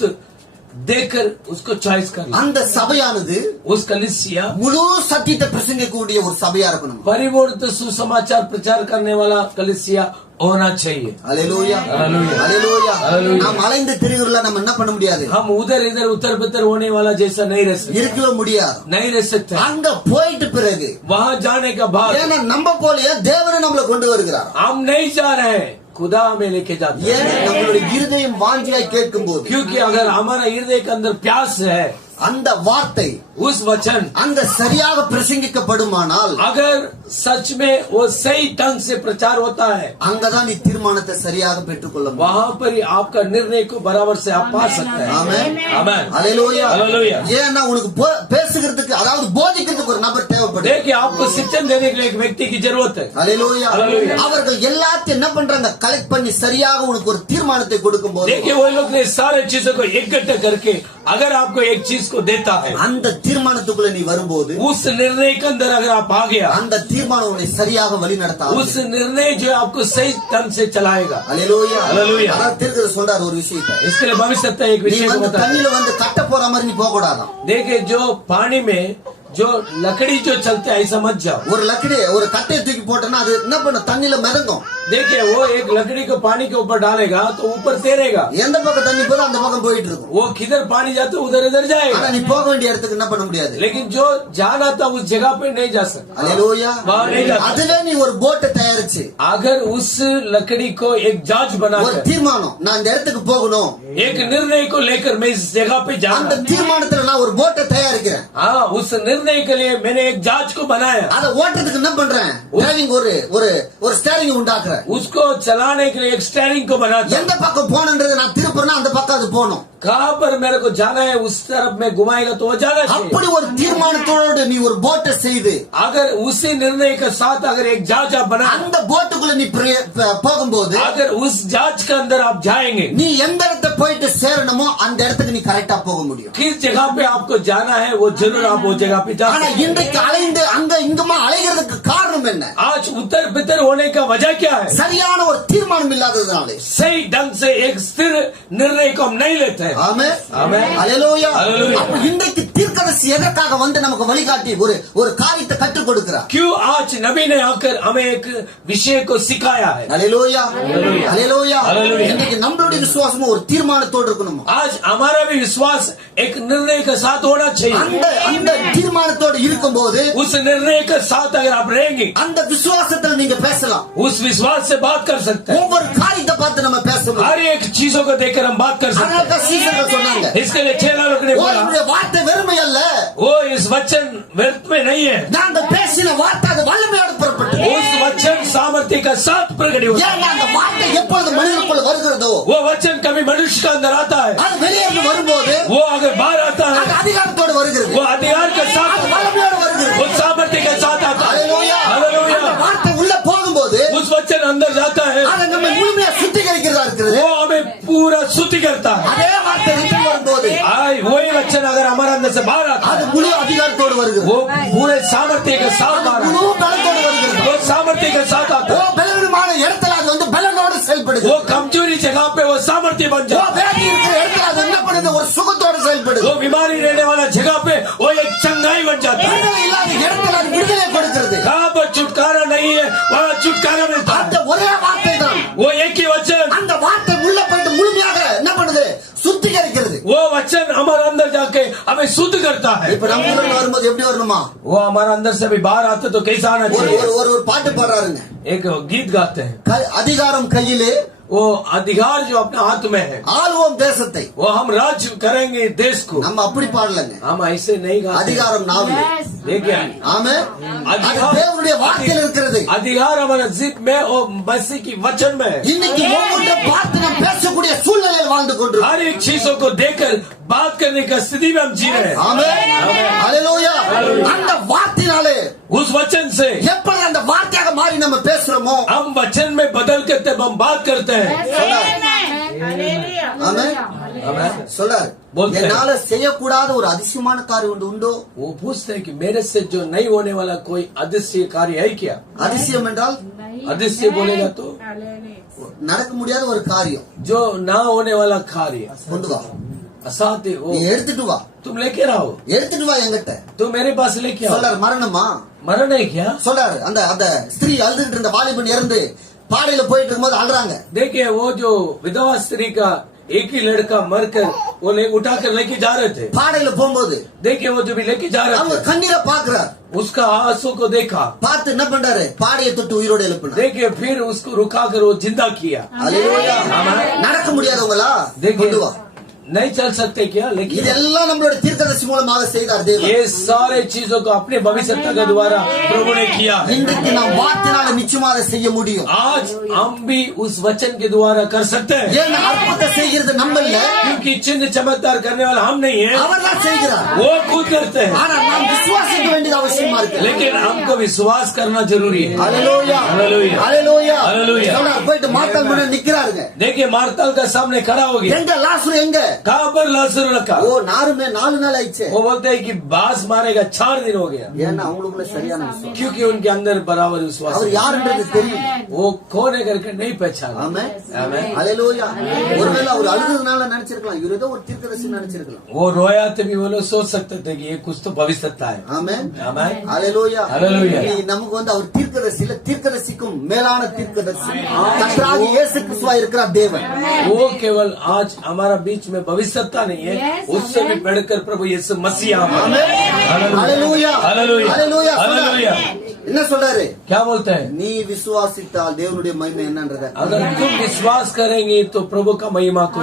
देकर उसको चॉइस कर लो. அந்த சபையானது उस कलीसिया முழு சத்தியத்தை பிரசங்கிக்கக்கூடிய ஒரு சபையா இருக்கணும். परिपूर्ण सुसमाचार प्रचार करने वाला कलीसिया होना चाहिए. அல்லேலூயா அல்லேலூயா. அல்லேலூயா. அல்லேலூயா. நாம் அலைந்து திரிகிறல நம்ம என்ன பண்ண முடியாது, हम उधर इधर उत्तर बितर होने वाला जैसा नहीं रह सकते, இருக்கவே முடியாது. नहीं रह सकते. அங்க போயிட்டு பிறகு वहाँ जाने का बाद ஏன்னா நம்ம போலயே தேவனை நம்மள கொண்டு வருகிறார். हम नहीं जा रहे हैं, खुदा हमें लेके जाते हैं. ஏன்னா நம்மளுடைய இருதயம் வாஞ்சியாய் கேட்கும் போது क्योंकि अगर हमारा हृदय के अंदर प्यास है, அந்த வார்த்தை उस वचन அங்க சரியாக பிரசங்கிக்கப்படுமானால் अगर सच में वो सही ढंग से प्रचार होता है, அங்கதான் நீ தீர்மானத்தை சரியாக பெற்றுக்கொள்ள முடியும். वहाँ पर ही आपका निर्णय को बराबर से आप पा सकते हैं. ஆமென். आमेन. அல்லேலூயா. அல்லேலூயா. ஏன்னா உனக்கு பேசுகிறதுக்கு அதாவது போதிக்கிறதுக்கு ஒரு நபர் தேவைப்படுது. देखिए, आपको शिक्षण देने के लिए एक व्यक्ति की जरूरत है. அல்லேலூயா. அல்லேலூயா. அவர்கள் எல்லாத்தையும் என்ன பண்றாங்க, கலெக்ட் பண்ணி சரியாக உனக்கு ஒரு தீர்மானத்தை கொடுக்கும் போது देखिए, वो लोग ने सारे चीजों को इकट्ठा करके अगर आपको एक चीज को देता है, அந்த தீர்மானத்துக்குள்ள நீ வரும்போது उस निर्णय के अंदर अगर आप आ गया, அந்த தீர்மானம் உன்னை சரியாக வழி நடத்தாது. उस निर्णय जो है आपको सही ढंग से चलाएगा. அல்லேலூயா. அல்லேலூயா. அதான் தீர்க்கதரிசி சொல்றாரு ஒரு விஷயத்தை, इसके लिए भविष्य सत्ता एक நீ विषय को வந்து बताता है. தண்ணியில வந்து கட்ட போற மாதிரி நீ போக கூடாதான். देखिए, जो पानी में जो लकड़ी जो चलते है ऐसा मत जाओ. ஒரு லக்கடி ஒரு கட்டையை தூக்கி போட்டோன்னா அது என்ன பண்ண தண்ணியில மிதங்கும். देखिए, वो एक लकड़ी को पानी के ऊपर डालेगा तो ऊपर तैरेगा. எந்த பக்கம் தண்ணி போதோ அந்த பக்கம் போயிட்டு இருக்கும். वो किधर पानी जाता है उधर इधर ஆனா जाएगा. நீ போக வேண்டிய இடத்துக்கு என்ன பண்ண முடியாது. लेकिन जो जाना था उस जगह पे नहीं जा सकता. அல்லேலூயா. वहाँ नहीं जा सकता. அதுவே நீ ஒரு போட்டை தயாரிச்சு अगर उस लकड़ी को एक जहाज ஒரு बनाकर தீர்மானம், நான் இந்த இடத்துக்கு போகணும், एक निर्णय को लेकर मैं इस जगह पे அந்த जाना, தீர்மானத்துல நான் ஒரு போட்டை தயாரிக்கிறேன். हाँ, उस निर्णय के लिए मैंने एक जहाज को बनाया. அதை ஓட்டுறதுக்கு என்ன பண்றேன், டிரைவிங் ஒரு ஒரு ஒரு ஸ்டேரிங் உண்டாக்குறேன். उसको चलाने के लिए एक स्टेयरिंग को बनाता. எந்த பக்கம் போகணுன்றது நான் திருப்புறேன்னா அந்த பக்கம் அது போகணும். कहाँ पर मेरे को जाना है उस तरफ में घुमाएगा तो वो जाना चाहिए. அப்படி ஒரு தீர்மானத்தோடு நீ ஒரு போட்டை செய்து अगर उसी निर्णय के साथ अगर एक जहाज आप बना, அந்த போட்டுக்குள்ள நீ போகும்போது अगर उस जहाज के अंदर आप जाएंगे, நீ எந்த இடத்தை போயிட்டு சேரணுமோ அந்த இடத்துக்கு நீ கரெக்டா போக முடியும். किस जगह पे आपको जाना है वो जरूर आप वो जगह पे जा ஆனா सकते हैं. இன்றைக்கு அலைந்து அங்க இங்குமா அலைகிறதுக்கு காரணம் என்ன, आज उत्तर बितर होने का वजह क्या है? சரியான ஒரு தீர்மானம் இல்லாததுனாலே. सही ढंग से एक स्थिर निर्णय को हम नहीं लेते हैं. ஆமென். ஆமென். அல்லேலூயா. அல்லேலூயா. அப்ப இன்றைக்கு தீர்க்கதரிசி எதற்காக வந்து நமக்கு வழிகாட்டி ஒரு காரியத்தை கற்றுக் கொடுக்கிறார். क्यों आज नबी ने आकर हमें एक विषय को सिखाया है? அல்லேலூயா. அல்லேலூயா. அல்லேலூயா. அல்லேலூயா. இன்றைக்கு நம்மளுடைய விசுவாசமும் ஒரு தீர்மானத்தோடு இருக்கணும். आज हमारा भी विश्वास एक निर्णय के साथ होना चाहिए. அந்த தீர்மானத்தோடு இருக்கும்போது उस निर्णय के साथ अगर आप रहेंगे, அந்த விசுவாசத்துல நீங்க பேசலாம். उस विश्वास से बात कर सकते हैं. ஒவ்வொரு காரியத்தை பார்த்து நம்ம பேசணும். हर एक चीजों को देखकर हम बात कर सकते அதனால தான் சீசர்கள் சொன்னாங்க, हैं. इसके लिए चेला लोग ने बोला, உங்களுடைய வார்த்தை வெறுமை அல்ல, वो इस वचन व्यर्थ में नहीं है. நாங்க பேசின வார்த்தை அது வல்லமையோடு புறப்பட்டது. उस वचन सामर्थ्य का साथ प्रकट होता है. ஏன்னா அந்த வார்த்தை எப்பொழுது மனிதனுக்குள்ள வருகிறதோ वो वचन कभी मनुष्य के अंदर आता है, அது வெளியே வரும்போது वो अगर बाहर आता அது है, அதிகாரத்தோடு வருகிறது, वो अधिकार के साथ, அது வல்லமையோடு வருகிறது. वो सामर्थ्य के साथ आता है. அல்லேலூயா. हालेलुया. அந்த வார்த்தை உள்ள போகும்போது उस वचन अंदर जाता है, அதை நம்ம முழுமையா சுத்திகரிக்கிறதா இருக்கிறது. वो हमें पूरा शुद्धि करता है. அதே வார்த்தை ரிட்டர்ன் வரும்போது वही वचन अगर हमारे अंदर से बाहर आता அது है, முழு அதிகாரத்தோடு வருகிறது, वो पूरे सामर्थ्य के साथ அது बाहर आता முழு பலத்தோடு வருகிறது. है. वो सामर्थ्य के साथ आता ஓ है. பலவீனமான இடத்துல அது வந்து பலனோடு செயல்படுது. वो कमजोरी जगह पे वो सामर्थ्य बन ஓ जाता है. வேதி இருக்கிற இடத்துல அது என்ன பண்ணுது, ஒரு சுகத்தோடு செயல்படுது. वो बीमारी रहने वाला जगह पे वो एक चंगाई बन जाता है. விடுதலை இல்லாத இடத்துல அது விடுதலை கொடுக்கிறது. कहाँ पर छुटकारा नहीं है वहाँ छुटकारा मिलता அந்த है. ஒரே வார்த்தை தான், वो एक ही वचन, அந்த வார்த்தை உள்ள போயிட்டு முழுமையாக என்ன பண்ணுது, சுத்திகரிக்கிறது. वो वचन हमारे अंदर जाके हमें शुद्ध करता है. இப்ப நம்ம ஊர்ல வரும்போது எப்படி வரணுமா, वो हमारे अंदर से भी बाहर आते तो कैसा आना ஒரு चाहिए? ஒரு ஒரு பாட்டு பாடுறாருங்க, एक गीत गाते हैं, அதிகாரம் கையிலே वो अधिकार जो अपने हाथ में है, ஆள்வோம் தேசத்தை. वो हम राज्य करेंगे देश को. நம்ம அப்படி பாடலங்க, हम ऐसे नहीं गाते. அதிகாரம் நாவிலே. देखिए, ஆமென். அது தேவனுடைய வார்த்தையில் இருக்கிறது. अधिकार हमारे जिद में और मसीह की वचन में है. இன்னைக்கு ஒவ்வொன்றை பார்த்து நாம் பேசக்கூடிய சூழ்நிலையில் வாழ்ந்து கொண்டிருக்கிறோம். हर एक चीजों को देखकर बात करने का स्थिति में हम जी रहे हैं. ஆமென். அல்லேலூயா. அந்த வார்த்தையினாலே उस वचन से எப்பொழுது அந்த வார்த்தையாக மாறி நம்ம பேசுறோமோ, हम वचन में बदल करते हम बात करते हैं. Amen. Hallelujah. ஆமென். Amen. சொல்றாரு बोलते हैं। என்னால செய்யக்கூடாத ஒரு அதிசயமான காரியம் ஒன்று உண்டோ? वो पूछते हैं कि मेरे से जो नहीं होने वाला कोई अदृश्य कार्य है क्या? அதிசயம் என்றால் अदृश्य बोलेगा तो Hallelujah. நடக்க முடியாத ஒரு காரியம் जो ना होने वाला कार्य, கொண்டு வா, असाध्य वो நீ எடுத்துட்டு வா, तुम लेके आओ, எடுத்துட்டு வா என்கிட்ட. तुम मेरे पास लेके आओ। சொல்றாரு மரணமா? मरण है क्या? சொல்றாரு அந்த அந்த ஸ்திரீ அழுதுட்டு இருந்த வாலிபன் இறந்து பாடையில போயிட்டு இருக்கும்போது அழுறாங்க. देखिए वो जो विधवा स्त्री का एक ही लड़का मरकर वो उठाकर लेके जा रहे थे, பாடையில போகும்போது देखिए वो जो भी लेके जा அவங்க रहे थे கண்ணீரை பாக்குறாரு. उसका आंसू को देखा, பார்த்து என்ன பண்றாரு? பாடையை தொட்டு உயிரோடு எழுப்பினார். देखिए फिर उसको रुकाकर वो जिंदा किया। அல்லேலூயா. ஆமென். நடக்க முடியாதவங்களா देखिए கொண்டு வா. नहीं चल सकते क्या? लेकिन இதெல்லாம் நம்மளோட தீர்க்கதரிசி மூலமாக செய்தார் தேவன். ये सारे चीजों को अपने भविष्यता के द्वारा प्रभु ने किया है। இன்றைக்கு நாம் வார்த்தையினால நிச்சயமாக செய்ய முடியும். आज हम भी उस वचन के द्वारा कर सकते हैं, ஏன் அற்புதத்தை செய்கிறது நம்ம இல்ல, क्योंकि चिन्ह चमत्कार करने वाला हम नहीं है, அவர் தான் செய்கிறார். वो खुद करते हैं। ஆனா நாம் விசுவாசிக்க வேண்டியது அவசியமா இருக்கு. लेकिन हमको विश्वास करना जरूरी है। ஹalleluya ஹalleluya. ஹalleluya ஹalleluya. சொல்றார், போயிட்டு மார்த்தாள் முன்னாடி நிக்கிறாருங்க. देखिए मार्ताल का सामने खड़ा हो गया, எங்க லாசரு எங்க? कहाँ पर लाजर रखा? ஓ 4 நாள் ஆயிடுச்சு. वो बोलते हैं कि बांस मारेगा 4 दिन हो गया, ஏன்னா அவங்களுக்குள்ள சரியான விசுவாசம். क्योंकि उनके अंदर बराबर विश्वास அவர் है। யாருன்றது தெரியும். वो कौन है करके नहीं पहचाना। ஆமென் आमेन। ஹalleluya. ஒருவேளை அவர் அழுதுறதுனால நினைச்சிருக்கலாம், இவர் ஏதோ ஒரு தீர்க்கதரிசி நினைச்சிருக்கலாம். वो रोया तो भी वो लोग सोच सकते थे कि ये कुछ तो भविष्यता है। ஆமென் आमेन। ஹalleluya ஹalleluya. நமக்கு அவர் தீர்க்கதரிசி இல்ல, தீர்க்கதரிசிக்கும் மேலான தீர்க்கதரிசி கர்த்தராகிய இயேசு கிறிஸ்துவா இருக்கிற தேவன். वो केवल आज हमारा बीच में भविष्यता नहीं है, उससे भी बढ़कर प्रभु यीशु मसीह ஆமென் ஹalleluya ஹalleluya. ஹalleluya ஹalleluya. என்ன சொல்றாரு? क्या बोलते हैं? நீ விசுவாசித்தால் தேவனுடைய மகிமை என்னன்றத अगर तुम विश्वास करेंगे तो प्रभु का महिमा को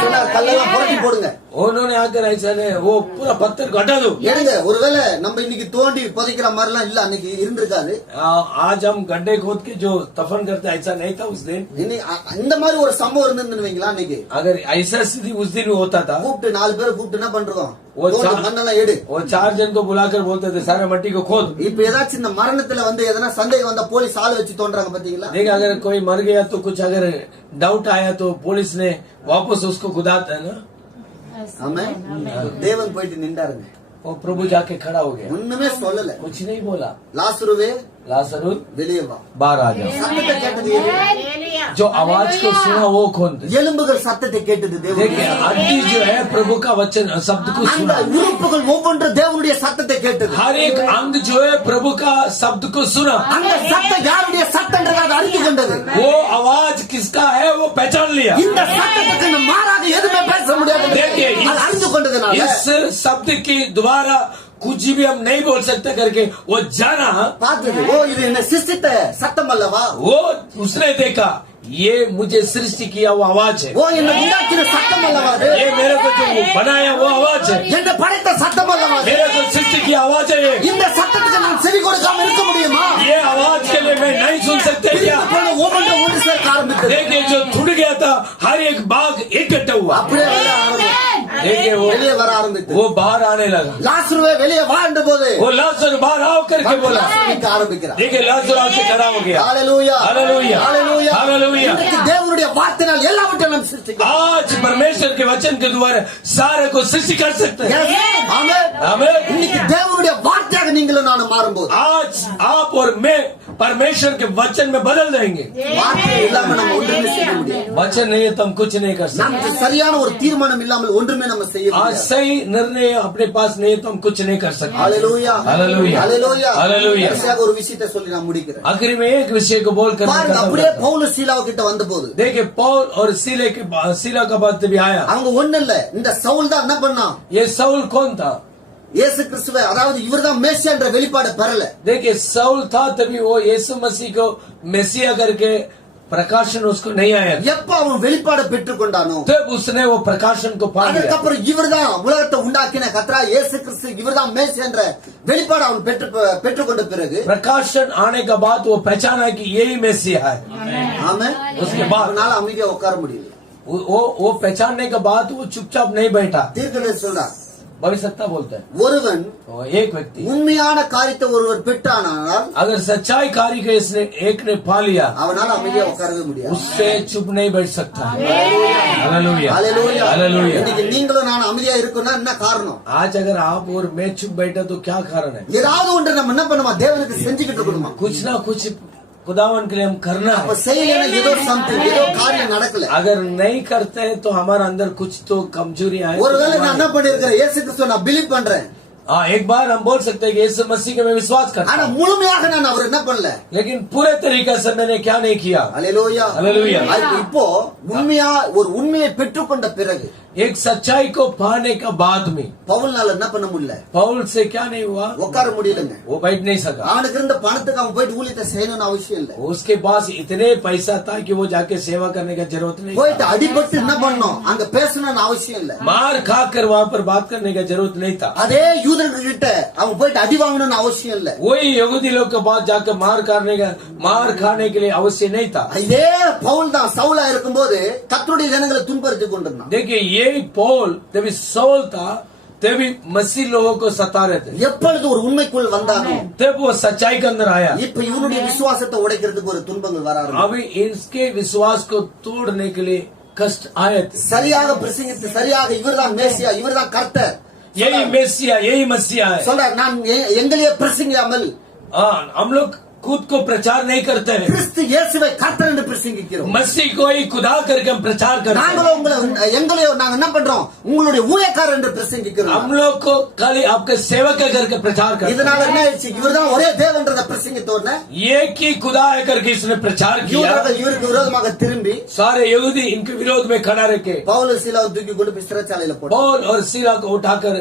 சொன்னார். கல்லெல்லாம் புரட்டி போடுங்க, उन्होंने आकर ऐसा नहीं, वो पूरा पत्थर को हटा दो। எடுங்க. ஒருவேளை நம்ம இன்னைக்கு தோண்டி புதைக்கிற மாதிரிலாம் இல்ல, அன்னைக்கு இருந்திருக்காது. आज हम गड्ढे खोद के जो दफन करते ऐसा नहीं था उस दिन। இந்த மாதிரி ஒரு சம்பவம் இருந்திருந்துன்னு வைங்களா, அன்னைக்கு अगर ऐसा स्थिति उस दिन होता था, கூப்பிட்டு 4 பேரை கூப்பிட்டு என்ன பண்றோம்? वो மண்ணெல்லாம் எடு. वो 4 जन को बुलाकर बोलते थे सारे मट्टी को खोद। இப்ப ஏதாச்சும் இந்த மரணத்துல வந்து எதனா சந்தேகம் வந்தா போலீஸ் ஆள் வச்சு தோன்றாங்க பாத்தீங்களா? देख अगर कोई मर गया तो कुछ अगर डाउट आया तो पुलिस ने वापस उसको खुदाता है ना। ஆமென். தேவன் போயிட்டு நின்றாருங்க, वो प्रभु जाके खड़ा हो गया, ஒண்ணுமே சொல்லல. कुछ नहीं बोला। லாசருவே लाजरूस வெளியே வா. बाहर आ जाओ। சத்தத்தை கேட்டது எது? जो आवाज को सुना वो कौन थे? எலும்புகள் சத்தத்தை கேட்டது தேவன். देखिए हड्डी जो है प्रभु का वचन शब्द को அந்த सुना, உறுப்புகள் ஒவ்வொன்று தேவனுடைய சத்தத்தை கேட்டது. हर एक अंग जो है प्रभु का शब्द को सुना। அந்த சத்தம் யாருடைய சத்தம்ன்றதை அது அறிந்து கொண்டது. वो आवाज किसका है वो पहचान लिया। இந்த சத்தத்துக்கு நம்ம மாறாக எதுவுமே பேச முடியாது. देखिए அது அறிந்து கொண்டதுனால इस शब्द के द्वारा कुछ भी हम नहीं बोल सकते करके वो जाना, பார்த்தது. ஓ இது என்ன சிருஷ்டித்த சத்தம் அல்லவா? वो उसने देखा ये मुझे सृष्टि किया वो आवाज है, ஓ என்ன உண்டாக்கின சத்தம் அல்லவா அது? ये मेरे को जो बनाया वो आवाज है, என்ன படைத்த சத்தம் அல்லவா அது? मेरे को सृष्टि की आवाज है ये। இந்த சத்தத்துக்கு நான் செவி கொடுக்காம இருக்க முடியுமா? ये आवाज के लिए मैं नहीं सुन सकते क्या? ஒவ்வொன்று ஒன்று சேர்க்க ஆரம்பித்தது. देखिए जो टूट गया था हर एक बाग इकट्ठा हुआ, அப்படியே வர ஆரம்பித்தது. देखिए வெளியே வர ஆரம்பித்தது. वो बाहर आने लगा। லாசருவே வெளியே வா என்ற போது वो लाजर बाहर आओ करके बोला, நிற்க ஆரம்பிக்கிறார். देखिए लाजर आके खड़ा हो गया। ஹalleluya हालेलुया ஹalleluya हालेलुया। இன்னைக்கு தேவனுடைய வார்த்தையால் எல்லாவற்றையும் நாம் சிருஷ்டிக்கிறோம். आज परमेश्वर के वचन के द्वारा सारे को सृष्टि कर सकते हैं। ஆமென் आमेन। இன்னைக்கு தேவனுடைய வார்த்தையாக நீங்களும் நானும் மாறும்போது आज आप और मैं परमेश्वर के वचन में बदल देंगे। வார்த்தை இல்லாம நம்ம ஒன்றுமே செய்ய முடியாது. वचन नहीं है तो हम कुछ नहीं कर सकते। நமக்கு சரியான ஒரு தீர்மானம் இல்லாமல் ஒன்றுமே நம்ம செய்ய आज முடியாது. सही निर्णय अपने पास नहीं है तो हम कुछ नहीं कर सकते। ஹalleluya हालेलुया ஹalleluya हालेलुया। கடைசியாக ஒரு விஷயத்தை சொல்லி நான் முடிக்கிறேன். आखिर में एक विषय को बोल कर பாருங்க, அப்படியே பவுல் சீலாவு கிட்ட வந்தபோது देखिए पौल और सीला का बात भी आया। அவங்க ஒண்ணு இல்ல, இந்த சவுல் தான் என்ன பண்ணான்? ये साउल कौन था? இயேசு கிறிஸ்துவை, அதாவது இவர்தான் மேசியான்ற வெளிப்பாடு பெறல. देखिए साउल था तभी वो यीशु मसीह को मेसिया करके प्रकाशन उसको नहीं आया, எப்ப அவன் வெளிப்பாடு பெற்றுக்கொண்டானோ तब उसने वो प्रकाशन को पा लिया। அதுக்கப்புறம் இவர்தான் உலகத்தை உண்டாக்கின கர்த்தரா இயேசு கிறிஸ்து, இவர்தான் மேசியான்ற வெளிப்பாடு அவன் பெற்றுக்கொண்ட பிறகு प्रकाशन आने के बाद वो पहचाना कि यही मेसिया है। ஆமென். उसके बाद அவனால அமைதியா உட்கார முடியல. वो पहचानने के बाद वो चुपचाप नहीं बैठा। தீர்க்கதரிசி சொல்றார், भविष्यता बोलता है ஒருவன் और एक व्यक्ति உண்மையான காரியத்தை ஒருவர் பெற்றானால் अगर सच्चाई कार्य के इसने एक ने पा लिया அவனால அமைதியா உட்காரவே முடியாது. उससे चुप नहीं बैठ सकता है। हालेलुया ஹalleluya. हालेलुया। இன்னைக்கு நீங்களும் நான் அமைதியா இருக்கணும்னா என்ன காரணம்? आज अगर आप और मैं चुप बैठा तो क्या कारण है? ஏதாவது ஒன்று நம்ம என்ன பண்ணுமா? தேவனுக்கு செஞ்சுக்கிட்டு இருக்கணுமா? कुछ ना कुछ खुदावन के लिए हम करना அப்ப है। செய்யலைன்னா ஏதோ சம்திங் ஏதோ காரியம் நடக்கல. अगर नहीं करते हैं तो हमारे अंदर कुछ तो कमजोरी आए। ஒருவேளை நான் என்ன பண்ணிருக்கிறேன்? இயேசு கிறிஸ்துவை நான் பிலீவ் பண்றேன். हाँ, एक बार हम बोल सकते हैं कि यीशु मसीह के मैं विश्वास करता ஆனா हूं, முழுமையாக நான் அவர் என்ன பண்ணல. लेकिन पूरे तरीके से मैंने क्या नहीं किया। ஹalleluya. ஹalleluya. இப்போ உண்மையா ஒரு உண்மையை பெற்றுக்கொண்ட பிறகு एक सच्चाई को पाने का बाद में பவுல்னால என்ன பண்ண முடியல? पौल से क्या नहीं हुआ? உட்கார முடியலங்க. वो बैठ नहीं सका। அவனுக்கு இருந்த பணத்துக்கு அவன் போயிட்டு ஊழியத்தை செய்யணும்னு அவசியம் இல்ல. उसके पास इतने पैसा था कि वो जाके सेवा करने का जरूरत नहीं போயிட்டு था। அடிபட்டு என்ன பண்ணணும்? அங்க பேசணும்னு அவசியம் இல்ல. मार खाकर वहाँ पर बात करने का जरूरत नहीं था। அதே யூதர்கள் கிட்ட அவன் போயிட்டு அடி வாங்கணும்னு அவசியம் இல்ல. वही यहूदी लोग के पास जाकर मार खाने के लिए अवश्य नहीं था। இதே பவுல் தான் சவுலா இருக்கும்போது கர்த்தருடைய ஜனங்களை துன்புறுத்தி கொண்டிருந்தான். देखिए यही पौल तभी सौल था, तभी मसीह लोगों को सता रहे थे। எப்பொழுது ஒரு உண்மைக்குள் வந்தானோ तब वो सच्चाई के अंदर आया। இப்ப இவனுடைய விசுவாசத்தை உடைக்கிறதுக்கு ஒரு துன்பங்கள் வர ஆரம்பிச்சு. अभी इसके विश्वास को तोड़ने के लिए कष्ट आए थे। சரியாக பிரசங்கித்து சரியாக இவர்தான் மேசியா இவர்தான் கர்த்தர் यही मेसिया यही मसीहा है। சொல்றார். நான் எங்களையே பிரசங்கியாமல் हाँ, हम लोग खुद को प्रचार नहीं करते हैं, கிறிஸ்து இயேசுவை கர்த்தர் என்று பிரசங்கிக்கிறோம். मसीह को ही खुदा करके हम प्रचार करते हैं। நாங்களும் எங்களையோ நாங்க என்ன பண்றோம்? உங்களுடைய ஊழியக்காரர் என்று பிரசங்கிக்கிறோம். हम लोग को खाली आपके सेवक करके प्रचार करते இதனால हैं। என்ன ஆயிடுச்சு? இவர்தான் ஒரே தேவன்றத பிரசங்கித்த உடனே एक ही खुदा है करके इसने प्रचार किया। யூதர்கள் இவருக்கு விரோதமாக திரும்பி सारे यहूदी इनके विरोध में खड़ा रखे பவுல் சீலாவை தூக்கி கொண்டு போய் சிறைச்சாலையில போட்டாங்க. पौल और सीला को उठाकर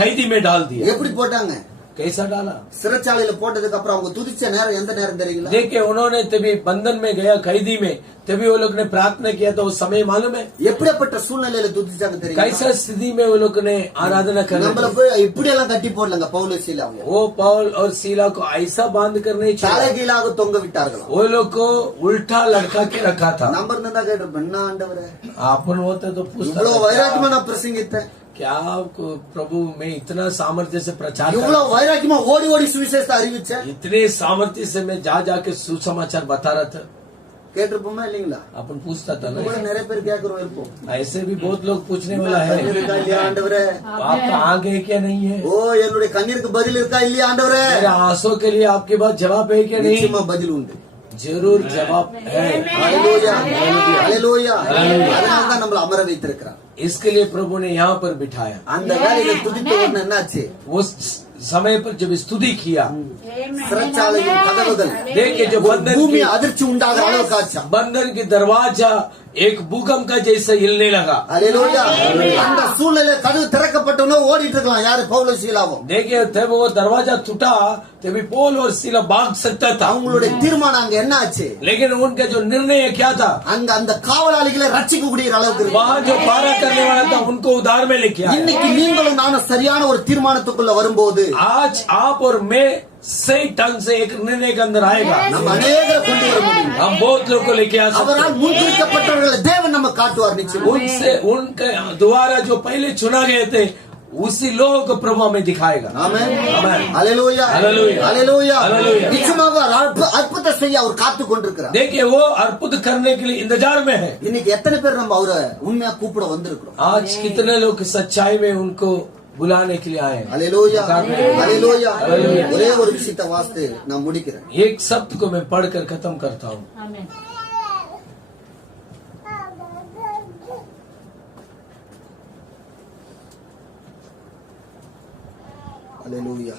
कैदी में डाल दिया। எப்படி போட்டாங்க? कैसा डाला? சிறைச்சாலையில போட்டதுக்கு அப்புறம் அவங்க துதிச்ச நேரம் எந்த நேரம் தெரியுங்களா? देखिए उन्होंने तभी बंधन में गया कैदी में, तभी वो लोग ने प्रार्थना किया था। उस समय मालूम है எப்படிப்பட்ட சூழ்நிலையில துதிச்சாங்க தெரியுமா? कैसा स्थिति में वो लोग ने आराधना कर நம்மள रहे थे। போய் இப்படி எல்லாம் கட்டி போடலங்க பவுல் சீலாவை. वो पौल और सीला को ऐसा बांध कर नहीं छोड़ा, தலைகீழாக தொங்க விட்டார்களாம். वो लोग को उल्टा लटका के रखा था। நம்பர் இருந்தா கேட்டு என்ன ஆண்டவரே अपन होते तो पूछता இவ்வளவு था, வைராக்கியமா நான் பிரசங்கித்தேன், क्या आपको प्रभु मैं इतना सामर्थ्य से प्रचार இவ்வளவு कर, வைராக்கியமா ஓடி ஓடி சுவிசேஷத்தை அறிவிச்சேன். इतने सामर्थ्य से मैं जा जाके सुसमाचार बता रहा था। கேட்டிருப்போமா இல்லீங்களா? अपन पूछता था கூட ना, நிறைய பேர் கேட்கிறோம் இருப்போம். ऐसे भी बहुत लोग पूछने वाला கண்ணீர் है, இருக்கா இல்லையா ஆண்டவரே? आपका आगे क्या नहीं है? ஓ என்னுடைய கண்ணீருக்கு பதில் இருக்கா இல்லையா ஆண்டவரே? मेरे आंसू के लिए आपके पास जवाब है क्या नहीं? நிச்சயமா பதில் உண்டு. जरूर जवाब है। ஹalleluya ஹalleluya. அதனாலதான் நம்மள அமர வைத்திருக்கிறார். इसके लिए प्रभु ने यहाँ पर बिठाया। அந்த வேலையில துதித்த உடனே என்னாச்சு? उस समय पर जब स्तुति किया, சிறைச்சாலையின் கதவுகள் देखिए जो बंधन பூமி की அதிர்ச்சி உண்டாகிற அளவுக்கு ஆச்சா. बंधन की दरवाजा एक भूकंप का जैसा हिलने लगा। ஹalleluya. அந்த சூழ்நிலை கதவு திறக்கப்பட்டவனோ ஓடிட்டு இருக்கலாம் யாரு? பவுல் சீலாவும். देखिए तब वो दरवाजा टूटा तभी पौल और सीला भाग सकता था, அவங்களுடைய தீர்மானம் அங்க என்ன ஆச்சு? लेकिन उनका जो निर्णय क्या था, அங்க அந்த காவலாளிகளை ரட்சிக்க கூடிய அளவுக்கு இருக்கு. वहाँ जो पारा करने वाला था उनको उधार में लेके आया। இன்னைக்கு நீங்களும் நானும் சரியான ஒரு தீர்மானத்துக்குள்ள வரும்போது आज आप और मैं सही ढंग से एक निर्णय के अंदर आएगा, நம்ம अनेகரை கொண்டு வர முடியும். हम बहुत लोग को लेके आ सकते அவரால் हैं। முன்குறிக்கப்பட்டவர்களை தேவன் நம்ம காட்டுவார் நிச்சயம். उनसे उनके द्वारा जो पहले चुना गए थे उसी लोगों को प्रभु हमें दिखाएगा। ஆமென் ஆமென். ஹalleluya ஹalleluya. ஹalleluya. ஹalleluya. நிச்சயமாக அற்புதம் செய்ய அவர் காத்து கொண்டிருக்கிறார். देखिए वो अर्पुत करने के लिए इंतजार में है। இன்னைக்கு எத்தனை பேர் நம்ம அவரை உண்மையா கூப்பிட வந்திருக்கிறோம்? आज कितने लोग सच्चाई में उनको बुलाने के लिए आए हैं। ஹalleluya ஹalleluya. ஹalleluya. ஒரே ஒரு விஷயத்தை வாசித்து நான் முடிக்கிறேன். एक शब्द को मैं पढ़कर खत्म करता हूँ। Amen. ஹalleluya.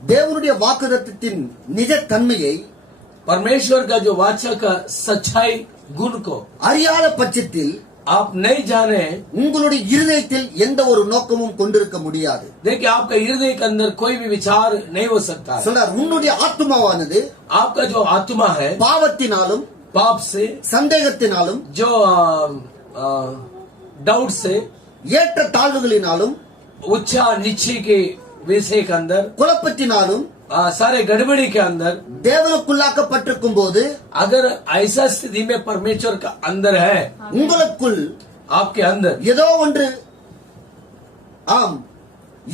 தேவனுடைய வாக்குத்தத்தத்தின் நிஜ தன்மையை परमेश्वर का जो वाचा का सच्चाई गुण को அறியாத பட்சத்தில் आप नहीं जाने, உங்களுடைய இருதயத்தில் எந்த ஒரு நோக்கமும் கொண்டிருக்க முடியாது. देखिए आपका हृदय के अंदर कोई भी विचार नहीं हो सकता है। சொல்றார் உன்னுடைய ஆத்துமாவானது आपका जो आत्मा है பாவத்தினாலும் पाप से, சந்தேகத்தினாலும் जो डाउट से, ஏற்ற தாழ்வுகளினாலும் उच्चा नीचे के विषय के अंदर, குழப்பத்தினாலும் सारे गड़बड़ी के अंदर தேவனுக்குள்ளாக்கப்பட்டிருக்கும் போது अगर ऐसा स्थिति में परमेश्वर का अंदर है, உங்களுக்குள் आपके अंदर, ஏதோ ஒன்று ஆம்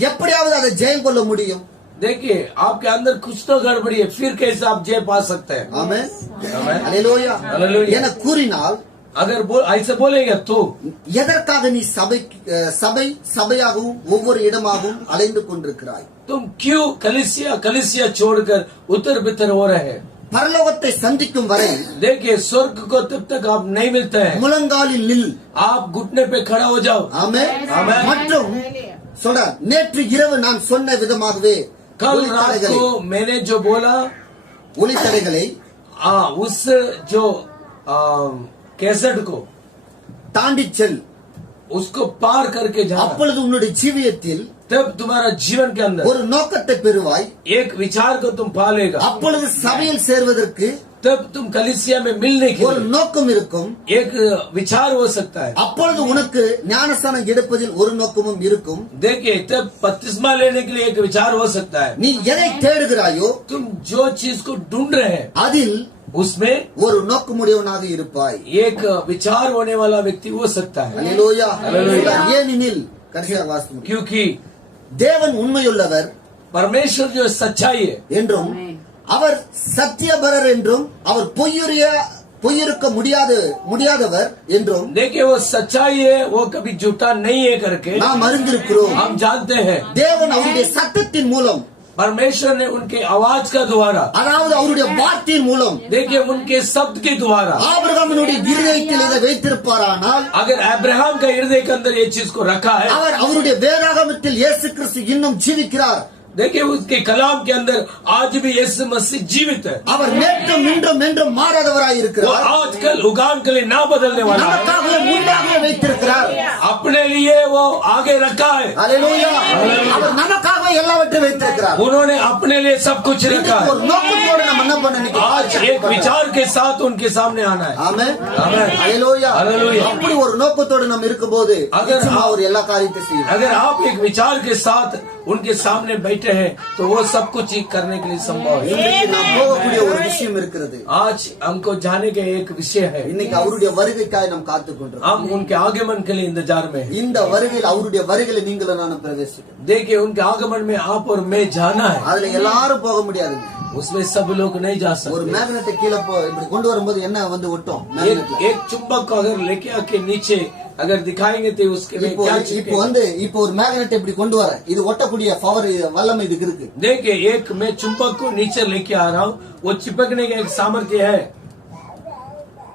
எப்படியாவது அதை ஜெயம் கொள்ள முடியும். देखिए आपके अंदर कुछ तो गड़बड़ी है, फिर कैसे आप जय पा सकते हैं? ஆமென் आमेन। அல்லேலூயா அல்லேலூயா। என கூறினால் अगर ऐसे बोलेंगे तो எதற்காக நீ சபையாகவும் ஒவ்வொரு இடமாகவும் அலைந்து கொண்டிருக்கிறாய்? तुम क्यों कलिसिया छोड़कर उतर बितर हो रहे हैं? பரலோகத்தை சந்திக்கும் வரை देखिए स्वर्ग को तब तक आप नहीं मिलते हैं, முழங்காலில் நில். आप घुटने पे खड़ा हो जाओ। ஆமென் ஆமென்। மற்றும் சொல்ற நேற்று இரவு நான் சொன்ன விதமாகவே कल रात को मैंने जो बोला, ஒளித்தடைகளை उस जो कैसेट को தாண்டி செல். उसको पार करके जा, அப்பொழுது உன்னுடைய ஜீவியத்தில் तब तुम्हारा जीवन के अंदर ஒரு நோக்கத்தை பெறுவாய். एक विचार को तुम पालेगा, அப்பொழுது சபையில் சேர்வதற்கு तब तुम कलिसिया में मिलने के ஒரு लिए நோக்கம் இருக்கும். एक विचार हो सकता है। அப்பொழுது உனக்கு ஞானஸ்நானம் எடுப்பதில் ஒரு நோக்கமும் இருக்கும். देखिए तब बपतिस्मा लेने के लिए एक विचार हो सकता है। நீ எதை தேடுகிறாயோ तुम जो चीज को ढूंढ रहे हैं அதில் उसमें ஒரு நோக்கமுடையவனாக இருப்பாய். एक विचार होने वाला व्यक्ति हो सकता है। அல்லேலூயா அல்லேலூயா। ஏனெனில் கடைசியாக வாசிக்கும் क्योंकि தேவன் உண்மையுள்ளவர் परमेश्वर जो सच्चाई है என்றும் அவர் சத்தியபரர் என்றும் அவர் பொய்யிருக்க முடியாதவர் என்றும் देखिए वो सच्चाई है, वो कभी झूठा नहीं है करके நாம் அறிந்திருக்கிறோம். हम जानते हैं। தேவன் அவருடைய சத்தத்தின் மூலம் परमेश्वर ने उनके आवाज का द्वारा, அதாவது அவருடைய வார்த்தையின் மூலம் देखिए उनके शब्द के द्वारा, ஆபிரகாமினுடைய இருதயத்தில் இதை வைத்திருப்பாரானால் अगर अब्राहम का हृदय के अंदर ये चीज को रखा है, அவர் அவருடைய வேதாகமத்தில் இயேசு கிறிஸ்து இன்னும் ஜீவிக்கிறார். देखिए उसके कलाम के अंदर आज भी यीशु मसीह जीवित है। அவர் நேற்றும் இன்றும் என்றும் மாறாதவராய் वो இருக்கிறார். आजकल उगान के लिए ना बदलने वाला है, நமக்காகவே முன்னாகவே வைத்திருக்கிறார். अपने लिए वो आगे रखा है। அல்லேலூயா அவர் நமக்காகவே எல்லாவற்றையும் வைத்திருக்கிறார். उन्होंने अपने लिए सब कुछ रखा है। ஒரு நோக்கத்தோடு நம்ம என்ன பண்ண आज एक विचार के साथ उनके सामने आना है। ஆமென் ஆமென்। அல்லேலூயா அல்லேலூயா। அப்படி ஒரு நோக்கத்தோடு நம்ம இருக்கும்போது अगर நிச்சயமா அவர் எல்லா காரியத்தையும் செய்வார். अगर आप एक विचार के साथ उनके सामने बैठे हैं तो वो सब कुछ ही करने के लिए संभव है। இன்னைக்கு நாம் போகக்கூடிய ஒரு விஷயம் இருக்கிறது. आज हमको जाने का एक विषय है, இன்னைக்கு அவருடைய வருகைக்காக நாம் காத்துக் கொண்டிருக்கிறோம். हम उनके आगमन के लिए इंतजार में हैं। இந்த வருகையில் அவருடைய வருகையில நீங்களும் நானும் பிரவேசிக்கணும். देखिए उनके आगमन में आप और मैं जाना है, அதுல எல்லாரும் போக முடியாதுங்க. उसमें सब लोग नहीं जा ஒரு सकते। மேக்னெட்டை கீழே இப்படி கொண்டு வரும்போது என்ன வந்து ஒட்டும் एक மேக்னெட்ல. एक चुंबक को अगर लेके आके नीचे अगर दिखाएंगे तो उसके में இப்போ क्या இப்போ चिपकेगा? இப்போ ஒரு மேக்னெட் இப்படி கொண்டு வர இது ஒட்டக்கூடிய பவர் வல்லமை இதுக்கு இருக்கு. देखिए एक मैं चुंबक को नीचे लेके आ रहा हूँ, वो चिपकने का एक सामर्थ्य है।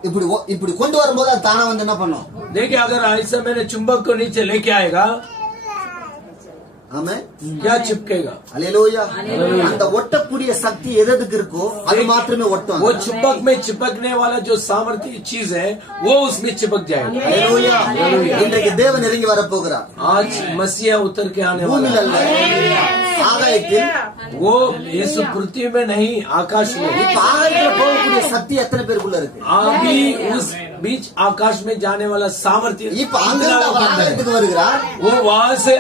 இப்படி இப்படி கொண்டு வரும்போது அது தானா வந்து என்ன பண்ணும்? देखिए अगर ऐसा मैंने चुंबक को नीचे लेके आएगा, ஆமென் क्या चिपकेगा? அல்லேலூயா அந்த ஒட்டக்கூடிய சக்தி எதுக்கு இருக்கோ அது மாத்திரமே ஒட்டும். वो चुंबक में चिपकने वाला जो सामर्थ्य चीज है वो उसमें चिपक जाएगा। அல்லேலூயா இன்றைக்கு தேவன் இறங்கி வர போகிறார். आज मसीहा उतर के आने वाला பூமியில் அல்ல ஆகாயத்தில். वो यीशु पृथ्वी में नहीं आकाश में। இப்ப ஆகாயத்துல போகக்கூடிய சக்தி எத்தனை பேருக்குள்ள இருக்கு? अभी उस बीच आकाश में जाने वाला सामर्थ्य இப்ப அங்கிருந்து அவர் ஆகாயத்துக்கு வருகிறார். वो वहां से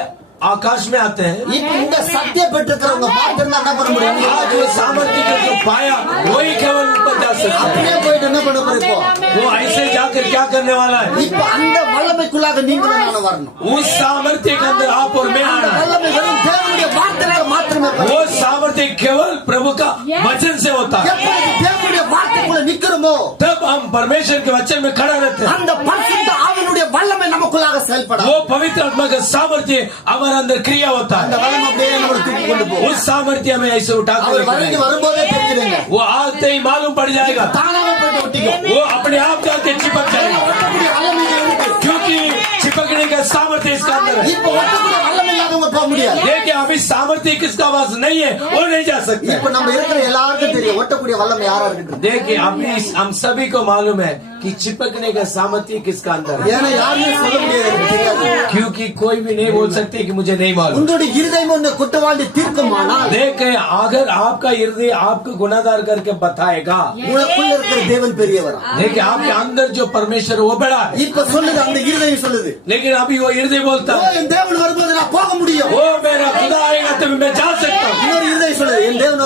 आकाश में आते हैं। இப்ப இந்த சத்திய பெற்றிருக்கிறவங்க மாத்திரம் என்ன பண்ண முடியும்? आज वो सामर्थ्य को जो पाया वही केवल ऊपर जा सकता है। அப்படியே போயிட்டு என்ன பண்ண போறோம்? இப்போ वो ऐसे जाकर क्या करने वाला है? இப்ப அந்த வல்லமைக்குள்ளாக நீங்களும் நானும் வரணும். उस सामर्थ्य के अंदर आप और मैं आना है। வல்லமை வெறும் தேவனுடைய வார்த்தையால மாத்திரமே வரும். वो सामर्थ्य केवल प्रभु का वचन से होता है। எப்பொழுது தேவனுடைய வார்த்தைக்குள்ள நிக்கிறோமோ तब हम परमेश्वर के वचन में खड़ा रहते हैं। அந்த பரிசுத்த ஆவியினுடைய வல்லமை நமக்குள்ளாக செயல்படும். वो पवित्र आत्मा का सामर्थ्य हमारे अंदर क्रिया होता அந்த है। வல்லமை அப்படியே நம்மளை தூக்கி கொண்டு போகும். उस सामर्थ्य हमें ऐसे उठा அவர் कर வருகை வரும்போதே தெரிஞ்சிடுங்க. वो आते ही मालूम पड़ जाएगा, தானாவே போயிட்டு ஒட்டிக்கும். वो अपने आप जाके चिपक जाएगा, ஒட்டக்கூடிய வல்லமை இருக்கு. क्योंकि चिपकने का सामर्थ्य इसका अंदर है। இப்ப ஒட்டக்கூடிய வல்லமை இல்லாதவங்க போக முடியாது. देखिए अभी सामर्थ्य किसका पास नहीं है वो नहीं जा सकते। இப்ப நம்ம இருக்கிற எல்லாருக்கும் தெரியும் ஒட்டக்கூடிய வல்லமை யாரா இருக்கு. देखिए अभी हम सभी को मालूम है कि कि चिपकने का सामर्थ्य किसका अंदर है, ஏன்னா யாருமே சொல்ல முடியாது, எனக்கு தெரியாது. क्योंकि कोई भी नहीं बोल सकते कि मुझे नहीं मालूम. உங்களுடைய இருதயம் ஒன்று குற்றவாளி தீர்க்குமானால் देखे अगर आपका हृदय आपको गुनाहगार करके बताएगा, உனக்குள்ள இருக்கிற தேவன் பெரியவரா. देखिए आपके अंदर जो परमेश्वर वो बड़ा है. இப்ப சொல்லுது, அந்த இருதயம் சொல்லுது, लेकिन अभी वो हृदय बोलता ஓ है, என் தேவன் வரும்போது நான் போக முடியும். वो मेरा खुदा आएगा तो मैं जा सकता हूँ. இன்னொரு இருதயம் சொல்லுது, என் தேவன்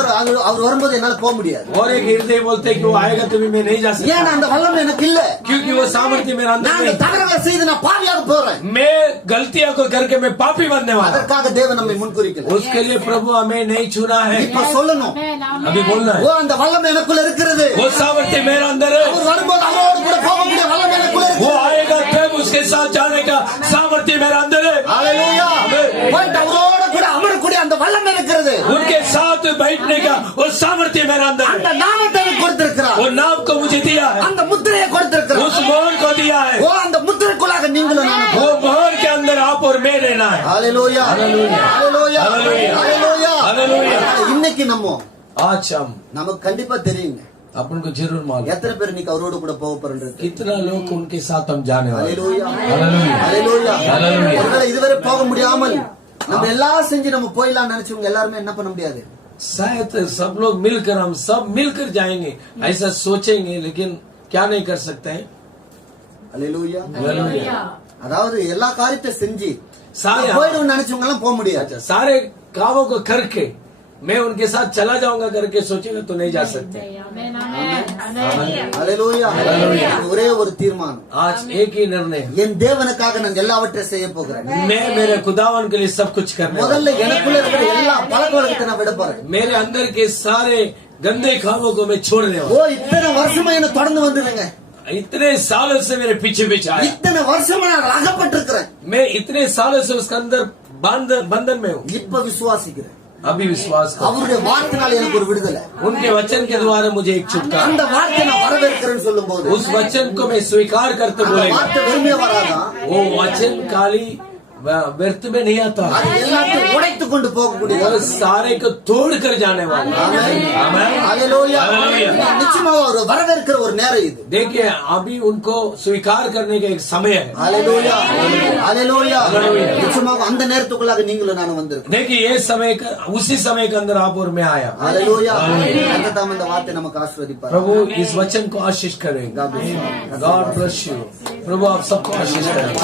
அவர் வரும்போது என்னால போக முடியாது. और एक हृदय बोलते है कि वो आएगा तो भी मैं नहीं जा सकता, ஏன்னா அந்த வல்லமை எனக்கு இல்ல. क्योंकि वो सामर्थ्य मेरा अंदर நான் नहीं. தவறுகளை செய்து நான் பாவியாக போறேன். मैं गलतियां को करके मैं पापी बनने वाला. அதற்காக தேவன் நம்மை முன்குறிக்கல. उसके लिए प्रभु हमें नहीं चुना है. இப்ப சொல்லணும், अभी बोलना ஓ है, அந்த வல்லமை எனக்குள்ள இருக்கிறது. वो सामर्थ्य मेरा अंदर है. அவர் வரும்போது அவரோடு கூட போக முடிய வல்லமை எனக்குள்ள वो இருக்கு. आएगा तब उसके साथ जाने का सामर्थ्य मेरा अंदर है. ஹalleluya. போய் அவரோடு கூட அமரக்கூடிய அந்த வல்லமை இருக்கிறது. उनके साथ बैठने का वो सामर्थ्य मेरा अंदर அந்த है. நாமத்தை எனக்கு கொடுத்திருக்கிறார். वो नाम को मुझे दिया है, அந்த முத்திரையை கொடுத்திருக்கிறார். उस मोहर को दिया है. ஓ அந்த முத்திரைக்குள்ளாக நீங்களும் நானும். वो मोहर के अंदर आप और मैं रहना है. ஹalleluya. ஹalleluya. ஹalleluya. ஹalleluya. ஹalleluya. ஹalleluya. இன்னைக்கு आज हम நமக்கு கண்டிப்பா தெரியுங்க, अपन को जरूर मालूम எத்தனை பேர் இன்னைக்கு அவரோடு கூட போக போறது. कितना लोग उनके साथ हम जाने वाले. ஹalleluya. ஹalleluya. ஹalleluya. ஹalleluya. ஒருவேளை இதுவரை போக முடியாமல் நம்ம எல்லாம் செஞ்சு நம்ம போயிடலாம் நினைச்சவங்க எல்லாருமே என்ன பண்ண முடியாது. शायद सब लोग मिलकर हम सब मिलकर जाएंगे ऐसा सोचेंगे, लेकिन क्या नहीं कर सकते हैं. ஹalleluya. हालेलुया. அதாவது எல்லா காரியத்தை செஞ்சு सारे போயிடும் நினைச்சவங்க எல்லாம் போக முடியாது. अच्छा, सारे कामों को करके मैं उनके साथ चला जाऊंगा करके सोचेगा तो नहीं जा सकते. ஹalleluya. ஒரே ஒரு தீர்மானம், आज एक ही निर्णय है, என் தேவனுக்காக நான் எல்லாவற்றையும் செய்ய போகிறேன். मैं मेरे खुदावन के लिए सब कुछ करने वाला முதல்ல எனக்குள்ள இருக்கிற எல்லா பழக்க வழக்கத்தை நான் விட போறேன். हूं. मेरे अंदर के सारे गंदे कामों को मैं छोड़ने वाला ஓ இத்தனை வருஷமா என்ன தொடர்ந்து வந்துருங்க. हूं. इतने सालों से मेरे पीछे पीछे आया. இத்தனை வருஷமா நான் அகப்பட்டிருக்கிறேன். मैं इतने सालों से उसके अंदर बंधन में हूँ. இப்ப விசுவாசிக்கிறேன். अभी विश्वास करो. அவருடைய வார்த்தைனால எனக்கு ஒரு விடுதலை. उनके वचन के द्वारा मुझे एक छुटकारा. அந்த வார்த்தை நான் வரவேற்கிறேன்னு சொல்லும்போது उस वचन को मैं स्वीकार करते அந்த बोलेगा. வார்த்தை வெறுமையா வராதான், वो वचन खाली व्यर्थ में नहीं आता. அது எல்லாத்தையும் உடைத்து கொண்டு போகக்கூடியது. वो सारे को तोड़ कर जाने वाला. आमीन. ஹalleluya. ஹalleluya. நிச்சயமா ஒரு வரவேற்கிற ஒரு நேரம் இது. देखिए अभी उनको स्वीकार करने का एक समय है. ஹalleluya. ஹalleluya. ஹalleluya. நிச்சயமா அந்த நேரத்துக்குள்ளாக நீங்களும் நானும் வந்திருக்கோம். देखिए ये समय का उसी समय के अंदर आप और मैं आया. ஹalleluya. அந்த தாம் இந்த வார்த்தை நமக்கு ஆசீர்வதிப்பார். प्रभु इस वचन को आशीष करेगा. God bless you. प्रभु आप सबको आशीष करेगा.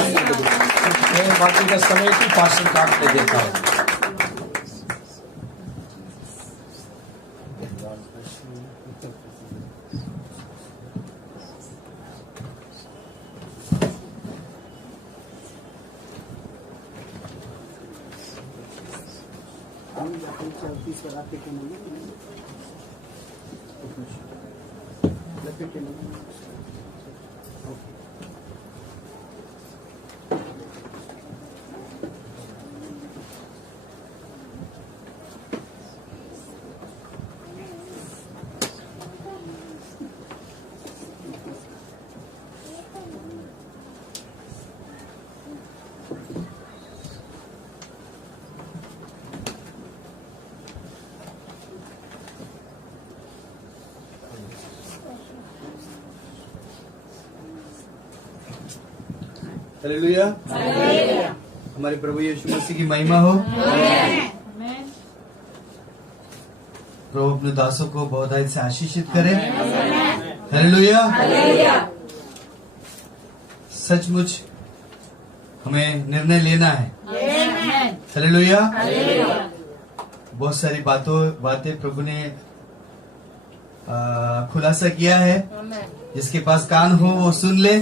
मैं बाकी का समय की पाशन काटने देता हूँ. हालेलुया. हमारे प्रभु यीशु मसीह की महिमा हो. प्रभु अपने दासों को बहुतायत से आशीषित करे. हालेलुया. सचमुच हमें निर्णय लेना है. हालेलुया. बहुत सारी बातें प्रभु ने खुलासा किया है. जिसके पास कान हो वो सुन ले.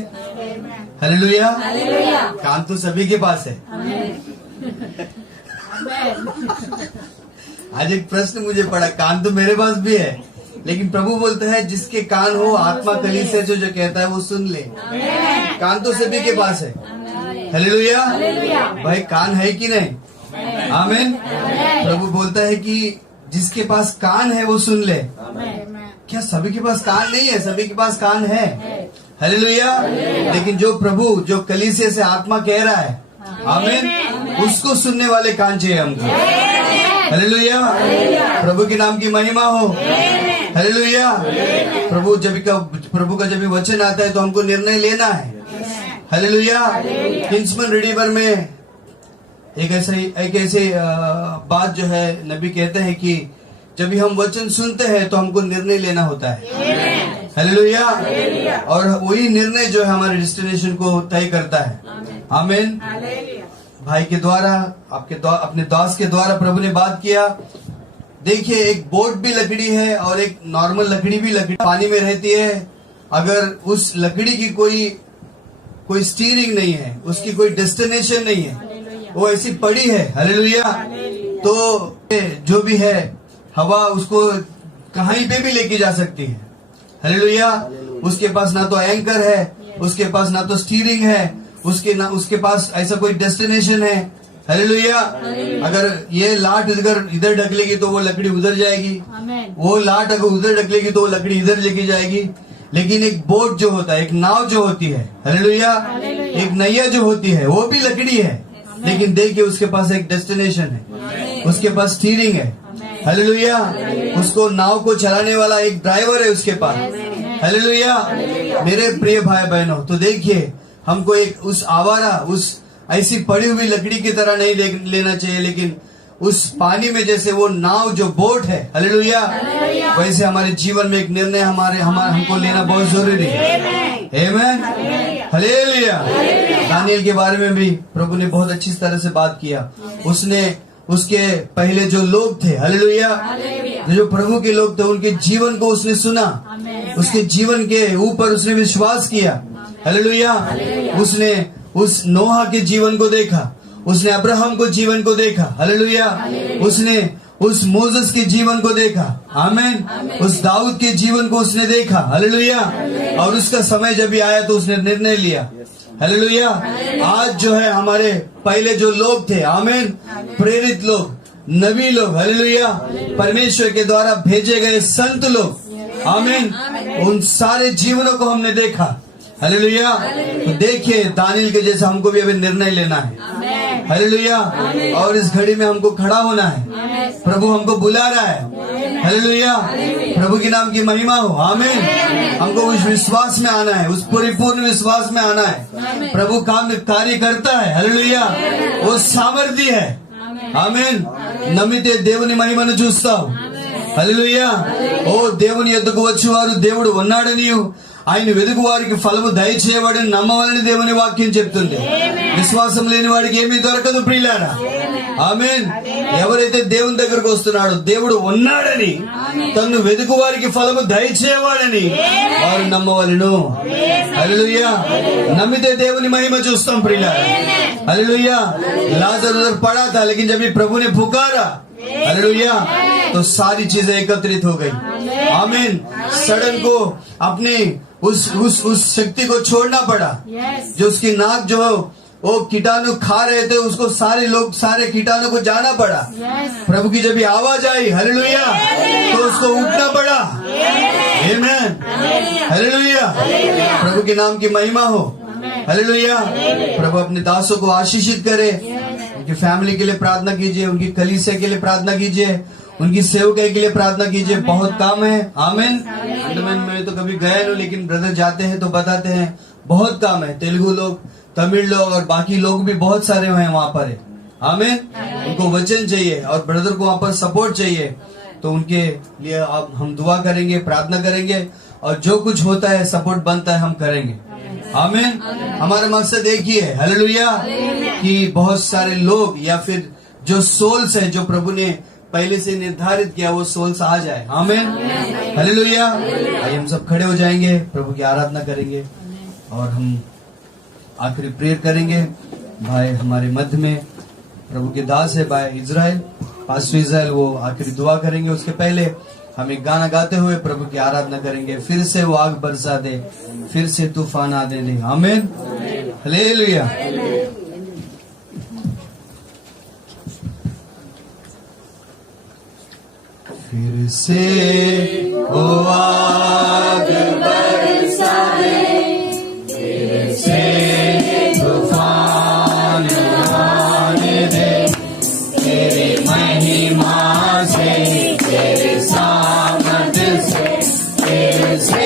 हालेलुया. कान तो सभी के पास है. आज एक प्रश्न मुझे पड़ा, कान तो मेरे पास भी है, लेकिन प्रभु बोलता है जिसके कान हो आत्मा कली से जो कहता है वो सुन ले. कान तो सभी के पास है. हालेलुया. भाई कान है कि नहीं? आमीन. प्रभु बोलता है कि जिसके पास कान है वो सुन ले. क्या सभी के पास कान नहीं है? सभी के पास कान है. हालेलुया. लेकिन जो प्रभु जो कलीसिया से आत्मा कह रहा है, आमीन, उसको सुनने वाले कान चाहिए हमको. हालेलुया. प्रभु के नाम की महिमा हो. हालेलुया. प्रभु जब का प्रभु का जब भी वचन आता है तो हमको निर्णय लेना है। हालेलुया। किंग्समैन रिडीमर में एक ऐसे बात जो है नबी कहते हैं कि जब भी हम वचन सुनते हैं तो हमको निर्णय लेना होता है। हालेलुया। और वही निर्णय जो है हमारे डेस्टिनेशन को तय करता है। आमीन। भाई के द्वारा अपने दास के द्वारा प्रभु ने बात किया। देखिए, एक बोट भी लकड़ी है और एक नॉर्मल लकड़ी भी लकड़ी पानी में रहती है। अगर उस लकड़ी की कोई स्टीयरिंग नहीं है, उसकी कोई डेस्टिनेशन नहीं है, वो ऐसी पड़ी है। हालेलुया। तो जो भी है हवा उसको कहीं पे भी लेके जा सकती है। हालेलुया। उसके पास ना तो एंकर है, उसके पास ना तो स्टीयरिंग है, उसके पास ऐसा कोई डेस्टिनेशन है। हालेलुया। अगर ये लाट इधर ढकलेगी तो वो लकड़ी उधर जाएगी, वो लाट अगर उधर ढकलेगी तो वो लकड़ी इधर लेके जाएगी। लेकिन एक बोट जो होता है, एक नाव जो होती है, हालेलुया, एक नैया जो होती है, वो भी लकड़ी है, लेकिन देखिए उसके पास एक डेस्टिनेशन है, उसके पास स्टीयरिंग है। हालेलुया। उसको नाव को चलाने वाला एक ड्राइवर है उसके पास। हालेलुया। मेरे प्रिय भाई बहनों, तो देखिए हमको एक उस आवारा, उस ऐसी पड़ी हुई लकड़ी की तरह नहीं लेना चाहिए, लेकिन उस पानी में जैसे वो नाव जो बोट है, हालेलुया, वैसे हमारे जीवन में एक निर्णय हमको लेना बहुत जरूरी है। आमीन। हालेलुया। दानियल के बारे में भी प्रभु ने बहुत अच्छी तरह से बात किया। उसके पहले जो लोग थे, हालेलुया, जो प्रभु के लोग थे, उनके जीवन को उसने सुना, उसके जीवन के ऊपर उसने विश्वास किया। हालेलुया। उसने उस नोहा के जीवन को देखा, उसने अब्राहम को जीवन को देखा। हालेलुया। उसने उस मोसेस के जीवन को देखा। आमीन। उस दाऊद के जीवन को उसने देखा। हालेलुया। और उसका समय जब भी आया तो उसने निर्णय लिया। हालेलुया। आज जो है हमारे पहले जो लोग थे, आमीन, प्रेरित लोग, नबी लोग, हालेलुया, परमेश्वर के द्वारा भेजे गए संत लोग, आमीन, उन सारे जीवनों को हमने देखा। हालेलुया। तो देखिए, दानियल के जैसा हमको भी अभी निर्णय लेना है। हालेलुया। और इस घड़ी में हमको खड़ा होना है। प्रभु हमको बुला रहा है। हालेलुया। प्रभु के नाम की महिमा हो। आमीन। हमको उस विश्वास में आना है, उस परिपूर्ण विश्वास में आना है। प्रभु काम कार्य करता है। हालेलुया। वो सामर्थ्य है। आमीन। నమ్మితే దేవుని మహిమను చూస్తావు. హల్లెలూయా. ఓ దేవుని యొద్దకు వచ్చేవారు దేవుడు ఉన్నాడనియు ఆయన వెదుకు వారికి ఫలము దయచేయబడని నమ్మవాలని దేవుని వాక్యం చెప్తుంది. విశ్వాసం లేని వాడికి ఏమీ దొరకదు ప్రియులారా. ఆమేన్. ఎవరైతే దేవుని దగ్గరకు వస్తున్నాడో, దేవుడు ఉన్నాడని, తన్ను వెదుకు వారికి ఫలము దయచేయవాడని వారు నమ్మవలను. హల్లెలూయా. నమ్మితే దేవుని మహిమ చూస్తాం ప్రియులారా. हालेलुया. लाजर उधर पड़ा था, लेकिन जब ये प्रभु ने पुकारा, हालेलुया, तो सारी चीजें एकत्रित हो गई। आमीन. सड़न को अपने उस शक्ति को छोड़ना पड़ा, जो उसकी नाक जो वो कीटाणु खा रहे थे, उसको सारे कीटाणु को जाना पड़ा। प्रभु की जब ये आवाज आई, हालेलुया, तो उसको उठना पड़ा। आमीन. हालेलुया. प्रभु के नाम की महिमा हो। हालेलुया. प्रभु अपने दासों को आशीषित करे। उनकी फैमिली के लिए प्रार्थना कीजिए, उनकी कलीसिया के लिए प्रार्थना कीजिए, उनकी सेवकाई के लिए प्रार्थना कीजिए। बहुत काम है। आमीन. अंडमान में तो कभी गया नहीं, लेकिन ब्रदर जाते हैं तो बताते हैं बहुत काम है। तेलुगु लोग, तमिल लोग और बाकी लोग भी बहुत सारे हैं वहाँ पर। आमीन. उनको वचन चाहिए और ब्रदर को वहाँ पर सपोर्ट चाहिए, तो उनके लिए आप हम दुआ करेंगे, प्रार्थना करेंगे, और जो कुछ होता है सपोर्ट बनता है हम करेंगे। आमीन. हमारा मकसद एक ही है, हालेलुया, कि बहुत सारे लोग या फिर जो सोल्स है जो प्रभु ने पहले से निर्धारित किया, वो सोल्स आ जाए। आमीन. हालेलुया. आइए हम सब खड़े हो जाएंगे, प्रभु की आराधना करेंगे और हम आखिरी प्रेयर करेंगे। भाई हमारे मध्य में प्रभु के दास है भाई इजराइल, पास्टर इजराइल, वो आखिरी दुआ करेंगे। उसके पहले हम एक गाना गाते हुए प्रभु की आराधना करेंगे। फिर से वो आग बरसा दे, फिर से तूफान आने दे। आमीन. हालेलुया. फिर से वो आग बरसा दे, फिर से तूफान आने दे, तेरी महिमा से, तेरे सामर्थ से, फिर से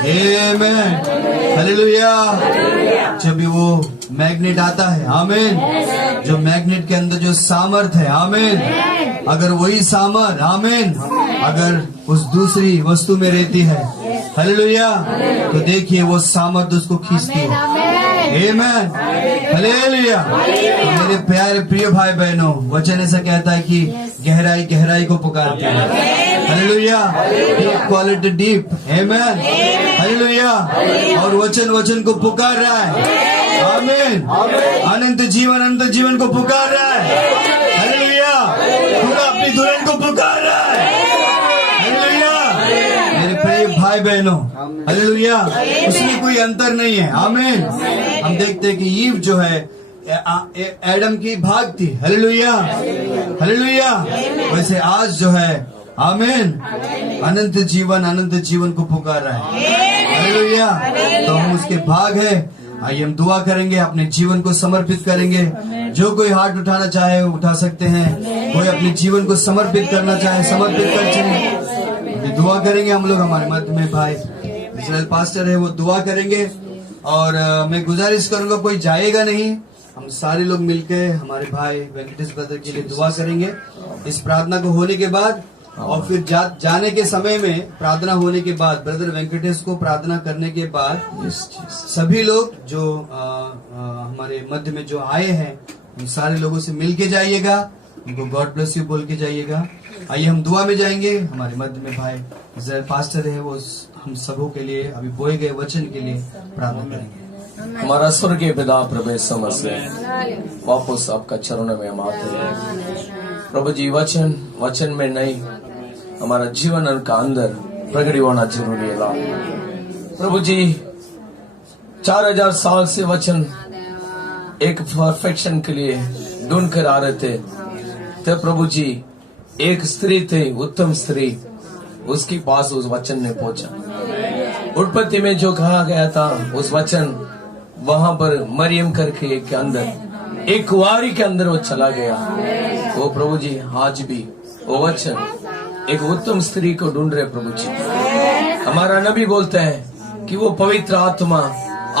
आमेन, हालेलुया। जब भी वो मैग्नेट आता है, आमीन, जो मैग्नेट के अंदर जो सामर्थ है, आमीन, अगर वही सामर्थ, आमीन, अगर उस दूसरी वस्तु में रहती है, हालेलुया, तो देखिए वो सामर्थ उसको खींचती है। आमीन, हालेलुया। तो मेरे प्यारे प्रिय भाई बहनों, वचन ऐसा कहता है कि गहराई गहराई को पुकारती है, hallelujah, deep call it deep, आमीन, हालेलुया। और वचन वचन को पुकार रहा है, आमीन, अनंत जीवन को पुकार रहा है, हालेलुया, पूरा अपनी दुल्हन को पुकार रहा है, हालेलुया। मेरे प्रिय भाई बहनों, हालेलुया, उसमें कोई अंतर नहीं है, आमीन। हम देखते हैं कि ईव जो है एडम की भाग थी, हालेलुया, हालेलुया, वैसे आज जो है, आमीन, अनंत जीवन को पुकार रहा है, हालेलुया। तो हम उसके भाग है। आइए हम दुआ करेंगे, अपने जीवन को समर्पित करेंगे। जो कोई हाथ उठाना चाहे उठा सकते हैं, कोई अपने जीवन को समर्पित करना चाहे समर्पित कर चाहे। दुआ करेंगे हम लोग, हमारे मध्य में भाई इस्राएल पास्टर है, वो दुआ करेंगे। और मैं गुजारिश करूंगा कोई जाएगा नहीं, हम सारे लोग मिलकर हमारे भाई वेंकटेश ब्रदर के लिए दुआ करेंगे इस प्रार्थना को होने के बाद। और फिर जाने के समय में, प्रार्थना होने के बाद, ब्रदर वेंकटेश को प्रार्थना करने के बाद सभी लोग जो हमारे मध्य में जो आए हैं, उन सारे लोगों से मिल के जाइएगा, उनको गॉड ब्लेस यू बोल के जाइएगा। आइए हम दुआ में जाएंगे। हमारे मध्य में भाई इस्राएल पास्टर है, वो हम सबों के लिए अभी बोए गए वचन के लिए प्रार्थना करेंगे। हमारा स्वर्गीय पिता प्रभु यीशु मसीह, वापस आपका चरणों में हम आते हैं प्रभु जी। वचन में नहीं, हमारा जीवन का अंदर प्रगट होना जरूरी है प्रभु जी। 4000 साल से वचन एक परफेक्शन के लिए ढूंढ कर आ रहे थे, तो प्रभु जी एक स्त्री थे, उत्तम स्त्री, उसके पास उस वचन ने पहुंचा। उत्पत्ति में जो कहा गया था उस वचन, वहां पर मरियम करके एक के अंदर, एक कुंवारी के अंदर वो चला गया। वो प्रभु जी आज भी वो वचन एक उत्तम स्त्री को ढूंढ रहे प्रभु जी। हमारा नबी बोलता है कि वो पवित्र आत्मा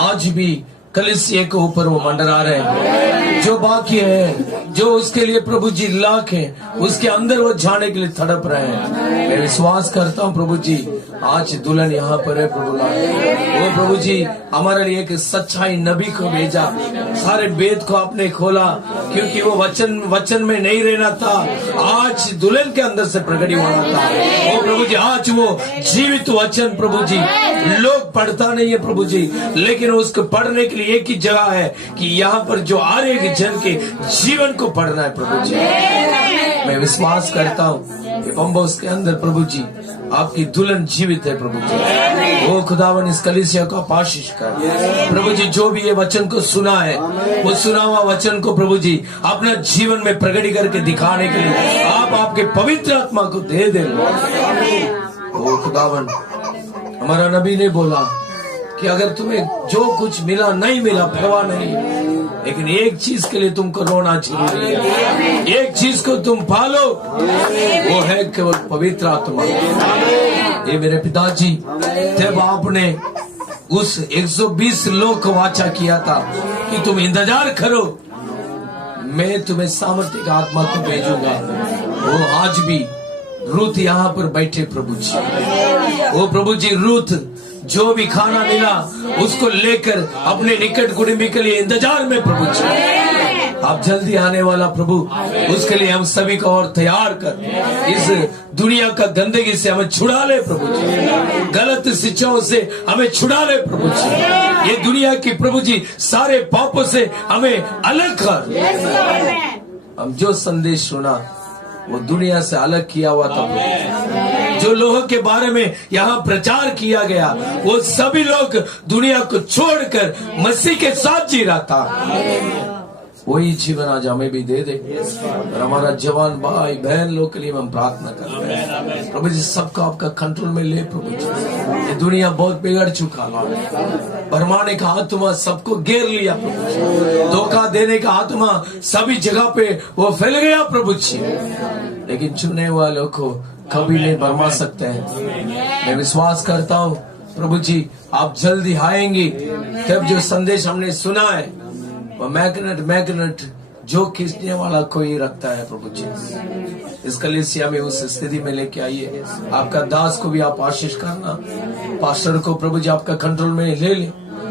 आज भी कलीसिया के ऊपर वो मंडरा रहे हैं। जो बाकी है, जो उसके लिए प्रभु जी लाख है, उसके अंदर वो जाने के लिए तड़प रहे हैं। मैं विश्वास करता हूँ प्रभु जी, आज दुल्हन यहाँ पर है प्रभु लाल। वो प्रभु जी हमारे लिए एक सच्चाई नबी को भेजा, सारे वेद को आपने खोला, क्योंकि वो वचन में नहीं रहना था, आज दुल्हन के अंदर से प्रकट होना था। वो प्रभु जी आज वो जीवित वचन प्रभु जी लोग पढ़ता नहीं है प्रभु जी, लेकिन उसको पढ़ने के लिए एक ही जगह है कि यहाँ पर जो आ रहे जन के जीवन को पढ़ना है प्रभु जी। मैं विश्वास करता हूँ कि बम्बोस के अंदर प्रभु जी आपकी दुल्हन जीवित है प्रभु जी। वो खुदावन इस कलीसिया को आशीष कर प्रभु जी। जो भी ये वचन को सुना है, वो सुना हुआ वचन को प्रभु जी अपना जीवन में प्रकट करके दिखाने के लिए आप आपके पवित्र आत्मा को दे दे। वो खुदावन, हमारा नबी ने बोला कि अगर तुम्हें जो कुछ मिला नहीं मिला परवाह नहीं, लेकिन एक चीज के लिए तुमको रोना जरूरी है, एक चीज को तुम पालो, वो है केवल पवित्र आत्मा। ये मेरे पिताजी, जब आपने उस 120 लोग को वाचा किया था कि तुम इंतजार करो, मैं तुम्हें सामर्थ्य का आत्मा को भेजूंगा, वो आज भी रूथ यहाँ पर बैठे प्रभु जी। वो प्रभु जी रूथ जो भी खाना मिला उसको लेकर अपने निकट कुटुंबी के लिए इंतजार में प्रभु जी। आप जल्दी आने वाला प्रभु, उसके लिए हम सभी को और तैयार कर, इस दुनिया का गंदगी से हमें छुड़ा ले प्रभु जी, गलत शिक्षाओं से हमें छुड़ा ले प्रभु जी, ये दुनिया की प्रभु जी सारे पापों से हमें अलग कर। हम जो संदेश सुना वो दुनिया से अलग किया हुआ था। जो लोगों के बारे में यहाँ प्रचार किया गया, वो सभी लोग दुनिया को छोड़कर मसीह के साथ जी रहा था। वही जीवन आज हमें भी दे दे। और हमारा जवान भाई बहन लोग के लिए हम प्रार्थना करते हैं प्रभु जी, सबका आपका कंट्रोल में ले प्रभु जी। ये दुनिया बहुत बिगड़ चुका है, भरमाने का आत्मा सबको घेर लिया प्रभु जी, धोखा देने का आत्मा सभी जगह पे वो फैल गया प्रभु जी, लेकिन चुनने वालों को कभी नहीं भरमा सकते हैं। मैं विश्वास करता हूँ प्रभु जी आप जल्दी आएंगे, तब जो संदेश हमने सुना है वो मैग्नेट जो खींचने वाला कोई रखता है प्रभु जी, इस कलीसिया में उस स्थिति में लेके आइए। आपका दास को भी आप आशीष करना, पास्टर को प्रभु जी आपका कंट्रोल में ले ले,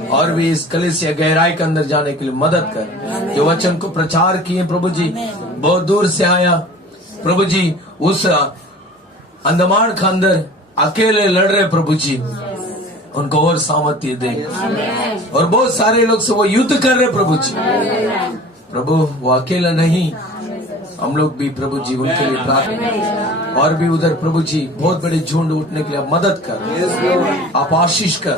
और भी इस कलीसिया गहराई के अंदर जाने के लिए मदद कर। जो वचन को प्रचार किए प्रभु जी, बहुत दूर से आया प्रभु जी, उस अंडमान के अंदर अकेले लड़ रहे प्रभु जी, उनको और सामर्थ्य दे। और बहुत सारे लोग से वो युद्ध कर रहे प्रभु जी, प्रभु वो अकेला नहीं, हम लोग भी प्रभु जी उनके लिए प्रार्थना। और भी उधर प्रभु जी बहुत बड़े झुंड उठने के लिए आप मदद कर, आप आशीष कर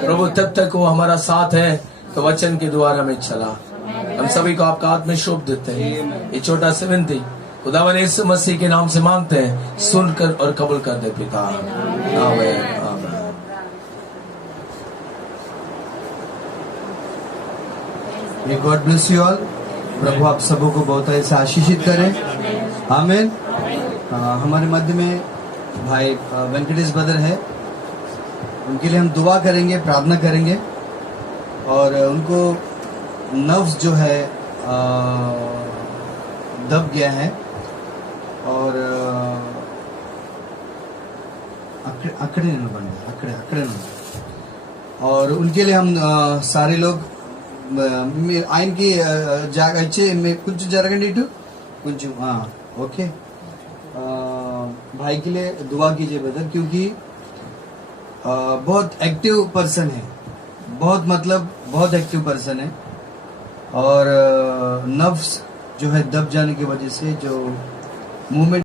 प्रभु। तब तक वो हमारा साथ है तो वचन के द्वारा में चला। हम सभी को आपका हाथ में सौंप देते हैं। ये छोटा सा विनती खुदावन यीशु मसीह के नाम से मांगते हैं, सुनकर और कबूल कर दे पिता। आमीन आमीन। May God bless you all. प्रभु आप सबों को बहुत ऐसे आशीषित करें। आमीन। हमारे मध्य में भाई वेंकटेश ब्रदर है, उनके लिए हम दुआ करेंगे, प्रार्थना करेंगे। और उनको नर्व्स जो है दब गया है और अकड़े और उनके लिए हम सारे लोग ఆయనకి ఇచ్చే కొంచెం జరగండి ఇటు కొంచెం ओके भाई के लिए दुआ कीजिए ब्रदर, क्योंकि बहुत एक्टिव पर्सन है, बहुत एक्टिव पर्सन है। और नर्व्स जो है दब जाने की वजह से जो मूवमेंट